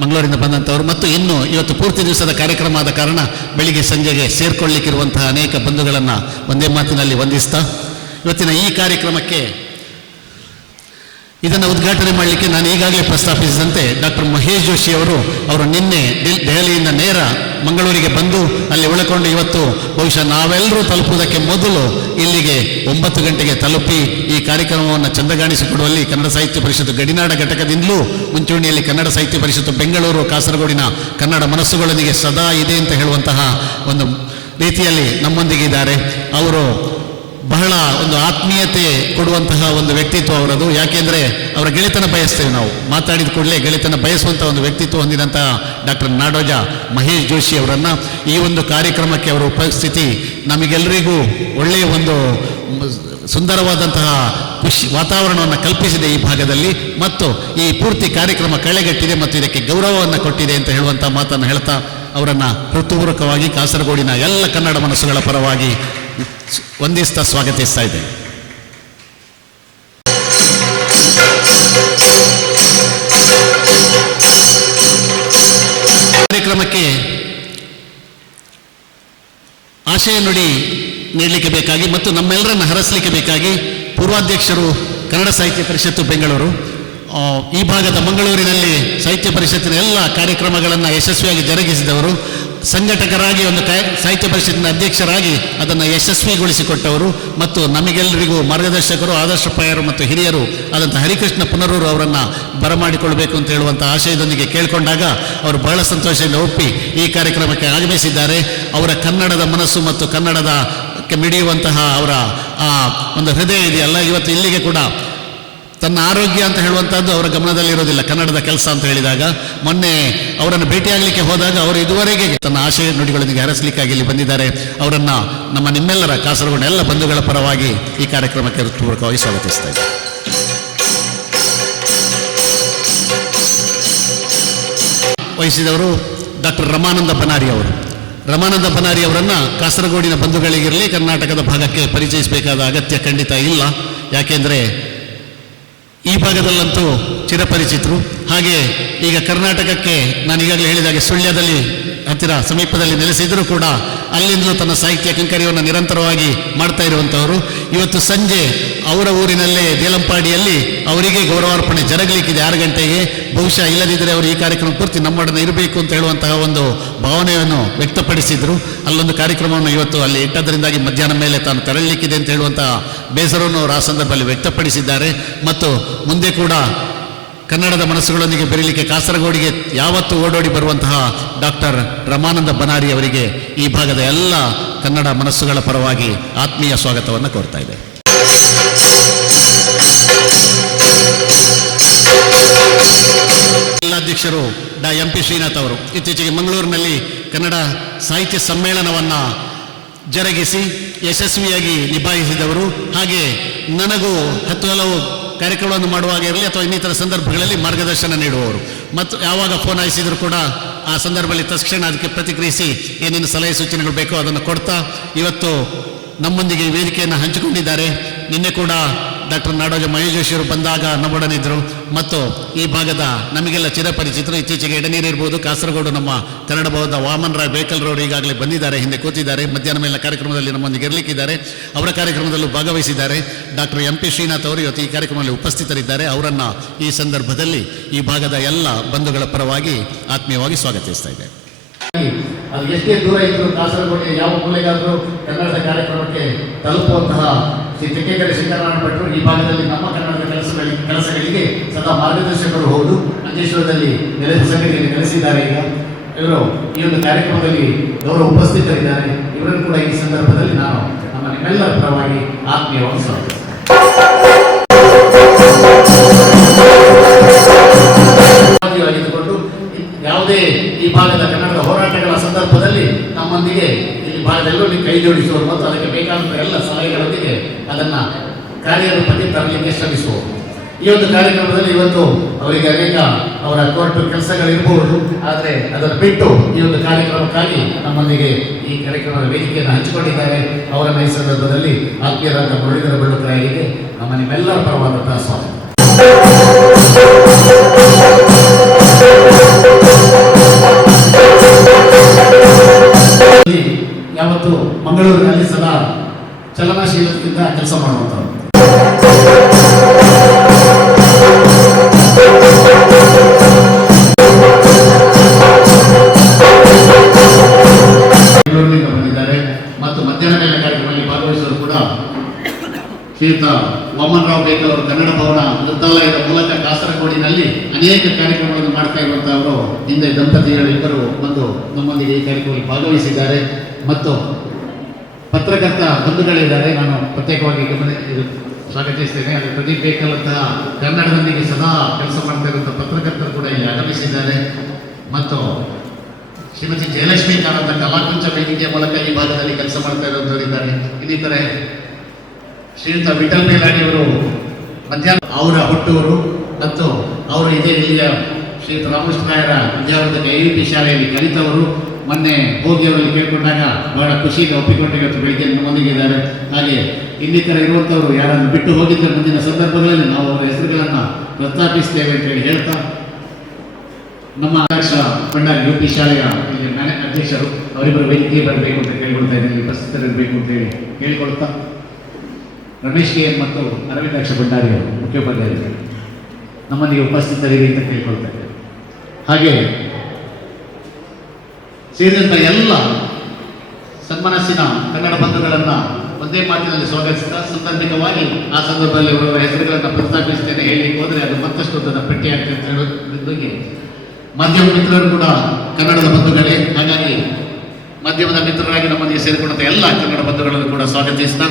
ಮಂಗಳೂರಿಂದ ಬಂದಂಥವರು ಮತ್ತು ಇನ್ನು ಇವತ್ತು ಪೂರ್ತಿ ದಿವಸದ ಕಾರ್ಯಕ್ರಮ ಆದ ಕಾರಣ ಬೆಳಿಗ್ಗೆ ಸಂಜೆಗೆ ಸೇರ್ಕೊಳ್ಳಿಕ್ಕಿರುವಂತಹ ಅನೇಕ ಬಂಧುಗಳನ್ನು ಒಂದೇ ಮಾತಿನಲ್ಲಿ ವಂದಿಸ್ತಾ ಇವತ್ತಿನ ಈ ಕಾರ್ಯಕ್ರಮಕ್ಕೆ ಇದನ್ನು ಉದ್ಘಾಟನೆ ಮಾಡಲಿಕ್ಕೆ ನಾನು ಈಗಾಗಲೇ ಪ್ರಸ್ತಾಪಿಸಿದಂತೆ ಡಾಕ್ಟರ್ ಮಹೇಶ್ ಜೋಶಿ ಅವರು ನಿನ್ನೆ ದೆಹಲಿಯಿಂದ ನೇರ ಮಂಗಳೂರಿಗೆ ಬಂದು ಅಲ್ಲಿ ಉಳ್ಕೊಂಡು ಇವತ್ತು ಬಹುಶಃ ನಾವೆಲ್ಲರೂ ತಲುಪುವುದಕ್ಕೆ ಮೊದಲು ಇಲ್ಲಿಗೆ 9 ಗಂಟೆಗೆ ತಲುಪಿ ಈ ಕಾರ್ಯಕ್ರಮವನ್ನು ಚಂದಗಾಣಿಸಿಕೊಡುವಲ್ಲಿ ಕನ್ನಡ ಸಾಹಿತ್ಯ ಪರಿಷತ್ತು ಗಡಿನಾಡ ಘಟಕದಿಂದಲೂ ಮುಂಚೂಣಿಯಲ್ಲಿ ಕನ್ನಡ ಸಾಹಿತ್ಯ ಪರಿಷತ್ತು ಬೆಂಗಳೂರು ಕಾಸರಗೋಡಿನ ಕನ್ನಡ ಮನಸ್ಸುಗಳೊಂದಿಗೆ ಸದಾ ಇದೆ ಅಂತ ಹೇಳುವಂತಹ ಒಂದು ರೀತಿಯಲ್ಲಿ ನಮ್ಮೊಂದಿಗೆ ಇದ್ದಾರೆ. ಅವರು ಬಹಳ ಒಂದು ಆತ್ಮೀಯತೆ ಕೊಡುವಂತಹ ಒಂದು ವ್ಯಕ್ತಿತ್ವ ಅವರದು. ಯಾಕೆಂದರೆ ಅವರ ಗೆಳೆತನ ಬಯಸ್ತೇವೆ ನಾವು. ಮಾತಾಡಿದ ಕೂಡಲೇ ಗೆಳೆತನ ಬಯಸುವಂಥ ಒಂದು ವ್ಯಕ್ತಿತ್ವ ಹೊಂದಿದಂತಹ ಡಾಕ್ಟರ್ ನಾಡೋಜ ಮಹೇಶ್ ಜೋಶಿ ಅವರನ್ನು ಈ ಒಂದು ಕಾರ್ಯಕ್ರಮಕ್ಕೆ ಅವರ ಉಪಸ್ಥಿತಿ ನಮಗೆಲ್ಲರಿಗೂ ಒಳ್ಳೆಯ ಒಂದು ಸುಂದರವಾದಂತಹ ವಾತಾವರಣವನ್ನು ಕಲ್ಪಿಸಿದೆ ಈ ಭಾಗದಲ್ಲಿ ಮತ್ತು ಈ ಪೂರ್ತಿ ಕಾರ್ಯಕ್ರಮ ಕಳೆಗಟ್ಟಿದೆ ಮತ್ತು ಇದಕ್ಕೆ ಗೌರವವನ್ನು ಕೊಟ್ಟಿದೆ ಅಂತ ಹೇಳುವಂಥ ಮಾತನ್ನು ಹೇಳ್ತಾ ಅವರನ್ನು ಹೃತ್ಪೂರ್ವಕವಾಗಿ ಕಾಸರಗೋಡಿನ ಎಲ್ಲ ಕನ್ನಡ ಮನಸ್ಸುಗಳ ಪರವಾಗಿ ವಂದಿಸ್ತಾ ಸ್ವಾಗತಿಸ್ತಾ ಇದ್ದೇನೆ. ಕಾರ್ಯಕ್ರಮಕ್ಕೆ ಆಶಯ ನುಡಿ ನೀಡಲಿಕ್ಕೆ ಬೇಕಾಗಿ ಮತ್ತು ನಮ್ಮೆಲ್ಲರನ್ನು ಹರಸಲಿಕ್ಕೆ ಬೇಕಾಗಿ ಪೂರ್ವಾಧ್ಯಕ್ಷರು ಕನ್ನಡ ಸಾಹಿತ್ಯ ಪರಿಷತ್ತು ಬೆಂಗಳೂರು, ಈ ಭಾಗದ ಮಂಗಳೂರಿನಲ್ಲಿ ಸಾಹಿತ್ಯ ಪರಿಷತ್ತಿನ ಎಲ್ಲ ಕಾರ್ಯಕ್ರಮಗಳನ್ನು ಯಶಸ್ವಿಯಾಗಿ ಜರುಗಿಸಿದವರು, ಸಂಘಟಕರಾಗಿ ಒಂದು ಸಾಹಿತ್ಯ ಪರಿಷತ್ತಿನ ಅಧ್ಯಕ್ಷರಾಗಿ ಅದನ್ನು ಯಶಸ್ವಿಗೊಳಿಸಿಕೊಟ್ಟವರು ಮತ್ತು ನಮಗೆಲ್ಲರಿಗೂ ಮಾರ್ಗದರ್ಶಕರು, ಆದರ್ಶಪ್ರಾಯರು ಮತ್ತು ಹಿರಿಯರು ಆದಂಥ ಹರಿಕೃಷ್ಣ ಪುನರೂರು ಅವರನ್ನು ಬರಮಾಡಿಕೊಳ್ಬೇಕು ಅಂತ ಹೇಳುವಂಥ ಆಶಯದೊಂದಿಗೆ ಕೇಳಿಕೊಂಡಾಗ ಅವರು ಬಹಳ ಸಂತೋಷದಿಂದ ಒಪ್ಪಿ ಈ ಕಾರ್ಯಕ್ರಮಕ್ಕೆ ಆಗಮಿಸಿದ್ದಾರೆ. ಅವರ ಕನ್ನಡದ ಮನಸ್ಸು ಮತ್ತು ಕನ್ನಡದ ಕ್ಕೆ ಮಿಡಿಯುವಂತಹ ಅವರ ಆ ಒಂದು ಹೃದಯ ಇದೆಯಲ್ಲ, ಇವತ್ತು ಇಲ್ಲಿಗೆ ಕೂಡ ತನ್ನ ಆರೋಗ್ಯ ಅಂತ ಹೇಳುವಂಥದ್ದು ಅವರ ಗಮನದಲ್ಲಿರೋದಿಲ್ಲ. ಕನ್ನಡದ ಕೆಲಸ ಅಂತ ಹೇಳಿದಾಗ ಮೊನ್ನೆ ಅವರನ್ನು ಭೇಟಿಯಾಗಲಿಕ್ಕೆ ಹೋದಾಗ ಅವರು ಇದುವರೆಗೆ ತನ್ನ ಆಶಯ ನುಡಿಗಳೊಂದಿಗೆ ಹರಸಲಿಕ್ಕಾಗಿ ಇಲ್ಲಿ ಬಂದಿದ್ದಾರೆ. ಅವರನ್ನು ನಿಮ್ಮೆಲ್ಲರ ಕಾಸರಗೋಡಿನ ಎಲ್ಲ ಬಂಧುಗಳ ಪರವಾಗಿ ಈ ಕಾರ್ಯಕ್ರಮಕ್ಕೆ ಹೃತ್ಪೂರ್ವಕವಾಗಿ ಸ್ವಾಗತಿಸ್ತಾ ಇದ್ದಾರೆ. ವಹಿಸಿದವರು ಡಾಕ್ಟರ್ ರಮಾನಂದ ಬನಾರಿ ಅವರು. ರಮಾನಂದ ಬನಾರಿ ಅವರನ್ನು ಕಾಸರಗೋಡಿನ ಬಂಧುಗಳಿಗಿರಲಿ ಕರ್ನಾಟಕದ ಭಾಗಕ್ಕೆ ಪರಿಚಯಿಸಬೇಕಾದ ಅಗತ್ಯ ಖಂಡಿತ ಇಲ್ಲ. ಯಾಕೆಂದರೆ ಈ ಭಾಗದಲ್ಲಂತೂ ಚಿರಪರಿಚಿತರು. ಹಾಗೆ ಈಗ ಕರ್ನಾಟಕಕ್ಕೆ ನಾನು ಈಗಾಗಲೇ ಹೇಳಿದಾಗೆ ಸುಳ್ಯದಲ್ಲಿ ಹತ್ತಿರ ಸಮೀಪದಲ್ಲಿ ನೆಲೆಸಿದರೂ ಕೂಡ ಅಲ್ಲಿಂದಲೂ ತನ್ನ ಸಾಹಿತ್ಯ ಕೈಂಕರ್ಯವನ್ನು ನಿರಂತರವಾಗಿ ಮಾಡ್ತಾ ಇರುವಂಥವರು. ಇವತ್ತು ಸಂಜೆ ಅವರ ಊರಿನಲ್ಲೇ ದೇಲಂಪಾಡಿಯಲ್ಲಿ ಅವರಿಗೆ ಗೌರವಾರ್ಪಣೆ ಜರಗಲಿಕ್ಕಿದೆ 6 ಗಂಟೆಗೆ. ಬಹುಶಃ ಇಲ್ಲದಿದ್ದರೆ ಅವರು ಈ ಕಾರ್ಯಕ್ರಮ ಪೂರ್ತಿ ನಮ್ಮೊಡನೆ ಇರಬೇಕು ಅಂತ ಹೇಳುವಂತಹ ಒಂದು ಭಾವನೆಯನ್ನು ವ್ಯಕ್ತಪಡಿಸಿದರು. ಅಲ್ಲೊಂದು ಕಾರ್ಯಕ್ರಮವನ್ನು ಇವತ್ತು ಅಲ್ಲಿ ಇಟ್ಟದರಿಂದಾಗಿ ಮಧ್ಯಾಹ್ನ ಮೇಲೆ ತಾನು ತೆರಳಲಿಕ್ಕಿದೆ ಅಂತ ಹೇಳುವಂತಹ ಬೇಸರವನ್ನು ಅವರು ಆ ಸಂದರ್ಭದಲ್ಲಿ ವ್ಯಕ್ತಪಡಿಸಿದ್ದಾರೆ. ಮತ್ತು ಮುಂದೆ ಕೂಡ ಕನ್ನಡದ ಮನಸ್ಸುಗಳೊಂದಿಗೆ ಬೆರೀಲಿಕ್ಕೆ ಕಾಸರಗೋಡಿಗೆ ಯಾವತ್ತೂ ಓಡೋಡಿ ಬರುವಂತಹ ಡಾಕ್ಟರ್ ರಮಾನಂದ ಬನಾರಿ ಅವರಿಗೆ ಈ ಭಾಗದ ಎಲ್ಲ ಕನ್ನಡ ಮನಸ್ಸುಗಳ ಪರವಾಗಿ ಆತ್ಮೀಯ ಸ್ವಾಗತವನ್ನು ಕೋರ್ತಾ ಇದೆ. ಜಿಲ್ಲಾಧ್ಯಕ್ಷರು ಎಂ.ಪಿ. ಶ್ರೀನಾಥ್ ಅವರು ಇತ್ತೀಚೆಗೆ ಮಂಗಳೂರಿನಲ್ಲಿ ಕನ್ನಡ ಸಾಹಿತ್ಯ ಸಮ್ಮೇಳನವನ್ನು ಜರುಗಿಸಿ ಯಶಸ್ವಿಯಾಗಿ ನಿಭಾಯಿಸಿದವರು. ಹಾಗೆ ನನಗೂ ಹಲವು ಕಾರ್ಯಕ್ರಮವನ್ನು ಮಾಡುವಾಗ ಇರಲಿ ಅಥವಾ ಇನ್ನಿತರ ಸಂದರ್ಭಗಳಲ್ಲಿ ಮಾರ್ಗದರ್ಶನ ನೀಡುವವರು. ಮತ್ತು ಯಾವಾಗ ಫೋನ್ ಹಾಯಿಸಿದ್ರು ಕೂಡ ಆ ಸಂದರ್ಭದಲ್ಲಿ ತಕ್ಷಣ ಅದಕ್ಕೆ ಪ್ರತಿಕ್ರಿಯಿಸಿ ಏನೇನು ಸಲಹೆ ಸೂಚನೆಗಳು ಬೇಕೋ ಅದನ್ನು ಕೊಡ್ತಾ ಇವತ್ತು ನಮ್ಮೊಂದಿಗೆ ಈ ವೇದಿಕೆಯನ್ನು ಹಂಚಿಕೊಂಡಿದ್ದಾರೆ. ನಿನ್ನೆ ಕೂಡ ಡಾಕ್ಟರ್ ನಾಡೋಜ ಮಹೇಶ್ ಜೋಶಿಯವರು ಬಂದಾಗ ನಮ್ಮೊಡನಿದ್ದರು. ಮತ್ತು ಈ ಭಾಗದ ನಮಗೆಲ್ಲ ಚಿರಪರಿಚಿತರು, ಇತ್ತೀಚೆಗೆ ಎಡನೀರು ಇರ್ಬೋದು, ಕಾಸರಗೋಡು ನಮ್ಮ ಕನ್ನಡ ಭವನದ ವಾಮನ್ ರಾಯ್ ಬೇಕಲ್ರವರು ಈಗಾಗಲೇ ಬಂದಿದ್ದಾರೆ, ಹಿಂದೆ ಕೂತಿದ್ದಾರೆ. ಮಧ್ಯಾಹ್ನ ಮೇಲೆ ಕಾರ್ಯಕ್ರಮದಲ್ಲಿ ನಮ್ಮೊಂದಿಗೆ ಇರಲಿಕ್ಕಿದ್ದಾರೆ. ಅವರ ಕಾರ್ಯಕ್ರಮದಲ್ಲೂ ಭಾಗವಹಿಸಿದ್ದಾರೆ. Doctor MP. ಶ್ರೀನಾಥ್ ಅವರು ಇವತ್ತು ಈ ಕಾರ್ಯಕ್ರಮದಲ್ಲಿ ಉಪಸ್ಥಿತರಿದ್ದಾರೆ. ಅವರನ್ನು ಈ ಸಂದರ್ಭದಲ್ಲಿ ಈ ಭಾಗದ ಎಲ್ಲ ಬಂಧುಗಳ ಪರವಾಗಿ ಆತ್ಮೀಯವಾಗಿ ಸ್ವಾಗತಿಸ್ತಾ ಇದೆ. ಅದು ಎಷ್ಟೇ ದೂರ ಇದ್ದರೂ ಕಾಸರಗೋಡಿಗೆ ಯಾವ ಮೂಲೆಗಾದರೂ ಕನ್ನಡದ ಕಾರ್ಯಕ್ರಮಕ್ಕೆ ತಲುಪುವಂತಹ ಶ್ರೀ ತೆಕ್ಕೆಕೆರೆ ಶಂಕರನಾರಾಯಣ ಭಟ್ರು ಈ ಭಾಗದಲ್ಲಿ ನಮ್ಮ ಕನ್ನಡದ ಕೆಲಸಗಳಿಗೆ ಸದಾ ಮಾರ್ಗದರ್ಶಕರು. ಹೌದು, ಮಂಜೇಶ್ವರದಲ್ಲಿ ಸಂಘಟನೆಯಲ್ಲಿ ನೆಲೆಸಿದ್ದಾರೆ. ಈಗ ಇವರು ಈ ಒಂದು ಕಾರ್ಯಕ್ರಮದಲ್ಲಿ ಗೌರವ ಉಪಸ್ಥಿತರಿದ್ದಾರೆ. ಇವರನ್ನು ಕೂಡ ಈ ಸಂದರ್ಭದಲ್ಲಿ ನಾನು ನಿಮ್ಮೆಲ್ಲರ ಪರವಾಗಿ ಆತ್ಮೀಯವಾಗಿ ಸ್ವಾಗತಿಸ್ತೇನೆ. ಯಾವುದೇ ಈ ಭಾಗದ ಕನ್ನಡದ ಹೋರಾಟಗಳ ಸಂದರ್ಭದಲ್ಲಿ ನಮ್ಮೊಂದಿಗೆ ಈ ಭಾಗದಲ್ಲೂ ಕೈ ಜೋಡಿಸುವರು ಮತ್ತು ಅದಕ್ಕೆ ಬೇಕಾದಂಥ ಎಲ್ಲ ಸಲಹೆಗಳೊಂದಿಗೆ ಅದನ್ನು ಕಾರ್ಯರೂಪಕ್ಕೆ ತರಲಿಕ್ಕೆ ಶ್ರಮಿಸುವರು. ಈ ಒಂದು ಕಾರ್ಯಕ್ರಮದಲ್ಲಿ ಇವತ್ತು ಅವರಿಗೆ ಅನೇಕ ಅವರ ಕೋರ್ಟ್ ಕೆಲಸಗಳಿರಬಹುದು, ಆದರೆ ಅದನ್ನು ಬಿಟ್ಟು ಈ ಒಂದು ಕಾರ್ಯಕ್ರಮಕ್ಕಾಗಿ ನಮ್ಮೊಂದಿಗೆ ಈ ಕಾರ್ಯಕ್ರಮದ ವೇದಿಕೆಯನ್ನು ಹಂಚಿಕೊಂಡಿದ್ದಾರೆ. ಅವರನ್ನ ಈ ಸಂದರ್ಭದಲ್ಲಿ ಆತ್ಮೀಯರಾದ ಮುರಳೀಧರ ಬಳ್ಳುಕರಾಯರಿಗೆ ನಿಮ್ಮೆಲ್ಲರ ಪರವಾದಂತಹ ಸ್ವಾಗತ. ಯಾವತ್ತು ಮಂಗಳೂರಿನಲ್ಲಿ ಸದಾ ಚಲನಶೀಲತೆಯಿಂದ ಕೆಲಸ ಮಾಡುವಂಥವ್ರು. ಬೆಂಗಳೂರಿನಿಂದ ಬಂದಿದ್ದಾರೆ ಮತ್ತು ಮಧ್ಯಾಹ್ನ ಮೇಲೆ ಕಾರ್ಯಕ್ರಮದಲ್ಲಿ ಭಾಗವಹಿಸಲು ಕೂಡ ಶ್ರೀಯುತ ವಾಮನ್ ರಾವ್ ಬೇಕಲ್ ಅವರು ಕನ್ನಡ ಭವನ ವೃತ್ತಾಲಯದ ಮೂಲಕ ಕಾಸರಗೋಡಿನಲ್ಲಿ ಅನೇಕ ಕಾರ್ಯಕ್ರಮಗಳನ್ನು ಮಾಡ್ತಾ ಇರುವಂತಹವರು ಹಿಂದೆ ದಂಪತಿಗಳಿಬ್ಬರು ಬಂದು ನಮ್ಮೊಂದಿಗೆ ಈ ಕಾರ್ಯಕ್ರಮದಲ್ಲಿ ಭಾಗವಹಿಸಿದ್ದಾರೆ. ಮತ್ತು ಪತ್ರಕರ್ತ ಬಂಧುಗಳಿದ್ದಾರೆ, ನಾನು ಪ್ರತ್ಯೇಕವಾಗಿ ಸ್ವಾಗತಿಸ್ತೇನೆ. ಅಲ್ಲಿ ಪ್ರದೀಪ್ ಬೇಕಲ್ ಅಂತಹ ಕನ್ನಡದೊಂದಿಗೆ ಸದಾ ಕೆಲಸ ಮಾಡ್ತಾ ಇರುವಂಥ ಪತ್ರಕರ್ತರು ಕೂಡ ಇಲ್ಲಿ ಆಗಮಿಸಿದ್ದಾರೆ. ಮತ್ತು ಶ್ರೀಮತಿ ಜಯಲಕ್ಷ್ಮೀ ಕಾರಂತ ಕಲಾಕುಂಚ ವೇದಿಕೆಯ ಮೂಲಕ ಈ ಭಾಗದಲ್ಲಿ ಕೆಲಸ ಮಾಡ್ತಾ ಇರುವಂಥವರಿದ್ದಾರೆ. ಇನ್ನಿತರೆ ಶ್ರೀಯುತ ವಿಠಲ್ ಬೇಲಾಡಿಯವರು ಮಧ್ಯಾಹ್ನ ಅವರ ಹುಟ್ಟೂರು ಮತ್ತು ಅವರು ಇದೇ ಇಲ್ಲಿಯ ಶ್ರೀಯುತ ರಾಮಕೃಷ್ಣ ನಾಯರ ವಿದ್ಯಾವರ್ಧಕ AUP ಶಾಲೆಯಲ್ಲಿ ಕಲಿತವರು. ಮೊನ್ನೆ ಹೋಗಿ ಅವರಲ್ಲಿ ಕೇಳಿಕೊಂಡಾಗ ಬಹಳ ಖುಷಿಯಿಂದ ಒಪ್ಪಿಕೊಂಡು ಇವತ್ತು ಬೆಳಿಗ್ಗೆ ನಮ್ಮೊಂದಿಗೆ ಇದ್ದಾರೆ. ಹಾಗೆ ಇನ್ನಿತರ ಇರುವಂಥವರು ಯಾರನ್ನು ಬಿಟ್ಟು ಹೋಗಿದ್ದರೆ ಮುಂದಿನ ಸಂದರ್ಭಗಳಲ್ಲಿ ನಾವು ಅವರ ಹೆಸರುಗಳನ್ನು ಪ್ರಸ್ತಾಪಿಸ್ತೇವೆ ಅಂತೇಳಿ ಹೇಳ್ತಾ, ನಮ್ಮ ಅಧ್ಯಕ್ಷ ಭಂಡಾರಿ UP ಶಾಲೆಯ ಇಲ್ಲಿ ಅಧ್ಯಕ್ಷರು ಅವರಿಬ್ಬರು ವೇದಿಕೆಗೆ ಬರಬೇಕು ಅಂತ ಕೇಳಿಕೊಳ್ತಾ ಇದ್ದೀನಿ, ಉಪಸ್ಥಿತರಿರಬೇಕು ಅಂತೇಳಿ ಕೇಳಿಕೊಳ್ತಾ, ರಮೇಶ್ KM ಮತ್ತು ಅರವಿಂದಾಕ್ಷ ಭಂಡಾರಿ ಅವರು ಮುಖ್ಯೋಪಾಧ್ಯಾಯರು ನಮ್ಮೊಂದಿಗೆ ಉಪಸ್ಥಿತರಿರಿ ಅಂತ ಕೇಳಿಕೊಳ್ತಾ ಇದ್ದಾರೆ. ಹಾಗೆ ಸೇರಿದಂಥ ಎಲ್ಲ ಸನ್ಮನಸ್ಸಿನ ಕನ್ನಡ ಬಂಧುಗಳನ್ನು ಒಂದೇ ಮಾತಿನಲ್ಲಿ ಸ್ವಾಗತಿಸ್ತಾ ಸಂದರ್ಭಿಕವಾಗಿ ಆ ಸಂದರ್ಭದಲ್ಲಿ ಅವರ ಹೆಸರುಗಳನ್ನು ಪ್ರಸ್ತಾಪಿಸ್ತೇನೆ. ಹೇಳಲಿಕ್ಕೆ ಹೋದರೆ ಅದು ಮತ್ತಷ್ಟು ದೊಡ್ಡ ಪಟ್ಟಿ ಆಗ್ತದೆ ಅಂತ ಹೇಳೋದಕ್ಕೆ ಮಾಧ್ಯಮ ಮಿತ್ರರು ಕೂಡ ಕನ್ನಡದ ಬಂಧುಗಳೇ. ಹಾಗಾಗಿ ಮಾಧ್ಯಮದ ಮಿತ್ರರಾಗಿ ನಮ್ಮೊಂದಿಗೆ ಸೇರಿಕೊಂಡಂಥ ಎಲ್ಲ ಕನ್ನಡ ಬಂಧುಗಳನ್ನು ಕೂಡ ಸ್ವಾಗತಿಸ್ತಾ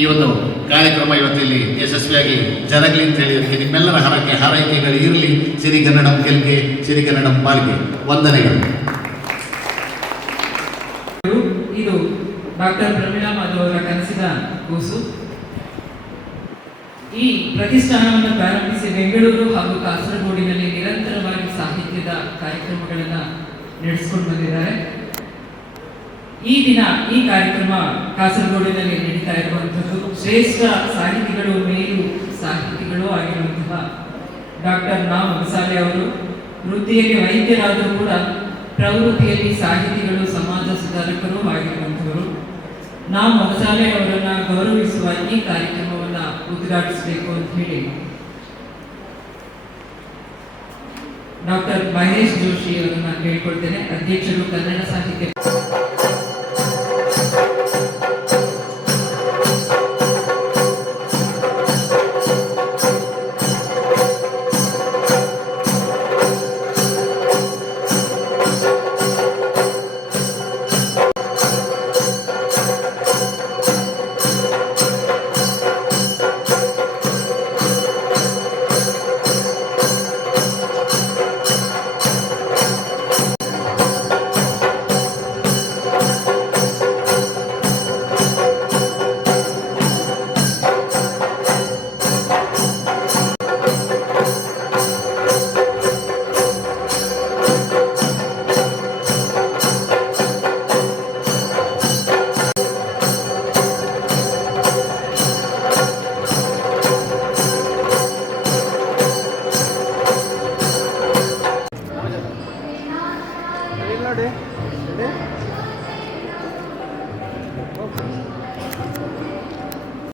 ಈ ಒಂದು ಕಾರ್ಯಕ್ರಮ ಇವತ್ತಿಲ್ಲಿ ಯಶಸ್ವಿಯಾಗಿ ಜರಗಲಿ ಅಂತ ಹೇಳಿ ಅದಕ್ಕೆ ನಿಮ್ಮೆಲ್ಲರ ಹಾರೈಕೆಗಳು ಇರಲಿ. ಸಿರಿಗನ್ನಡಂ ಗೆಲ್ಗೆ, ಸಿರಿಗನ್ನಡಂ ಬಾಲ್ಗೆ. ವಂದನೆಗಳು. ಇದು ಡಾಕ್ಟರ್ ಪ್ರಮೀಳಾ ಮಾಧವ್ ಅವರ ಕನಸಿನ ಕೂಸು. ಈ ಪ್ರತಿಷ್ಠಾನವನ್ನು ಪ್ರಾರಂಭಿಸಿ ಬೆಂಗಳೂರು ಹಾಗೂ ಕಾಸರಗೋಡಿನಲ್ಲಿ ನಿರಂತರವಾಗಿ ಸಾಹಿತ್ಯದ ಕಾರ್ಯಕ್ರಮಗಳನ್ನು ನಡೆಸಿಕೊಂಡು ಬಂದಿದ್ದಾರೆ. ಈ ದಿನ ಈ ಕಾರ್ಯಕ್ರಮ ಕಾಸರಗೋಡಿನಲ್ಲಿ ನಡೀತಾ ಇರುವಂಥದ್ದು ಶ್ರೇಷ್ಠ ಸಾಹಿತಿಗಳು, ಮೇಲು ಸಾಹಿತಿಗಳು ಆಗಿರುವಂತಹ ಡಾಕ್ಟರ್ ನಾ ಮೊಗಸಾಲೆ ಅವರು ವೃತ್ತಿಯಲ್ಲಿ ವೈದ್ಯರಾದರೂ ಕೂಡ ಪ್ರವೃತ್ತಿಯಲ್ಲಿ ಸಾಹಿತಿಗಳು, ಸಮಾಜ ಸುಧಾರಕರು ಆಗಿರುವಂಥವರು. ನಾ ಮೊಗಸಾಲೆ ಅವರನ್ನು ಗೌರವಿಸುವ ಈ ಕಾರ್ಯಕ್ರಮವನ್ನು ಉದ್ಘಾಟಿಸಬೇಕು ಅಂತ ಹೇಳಿ ಡಾಕ್ಟರ್ ಮಹೇಶ್ ಜೋಶಿ ಅವರನ್ನ ಕೇಳ್ಕೊಳ್ತೇನೆ. ಅಧ್ಯಕ್ಷರು, ಕನ್ನಡ ಸಾಹಿತ್ಯ.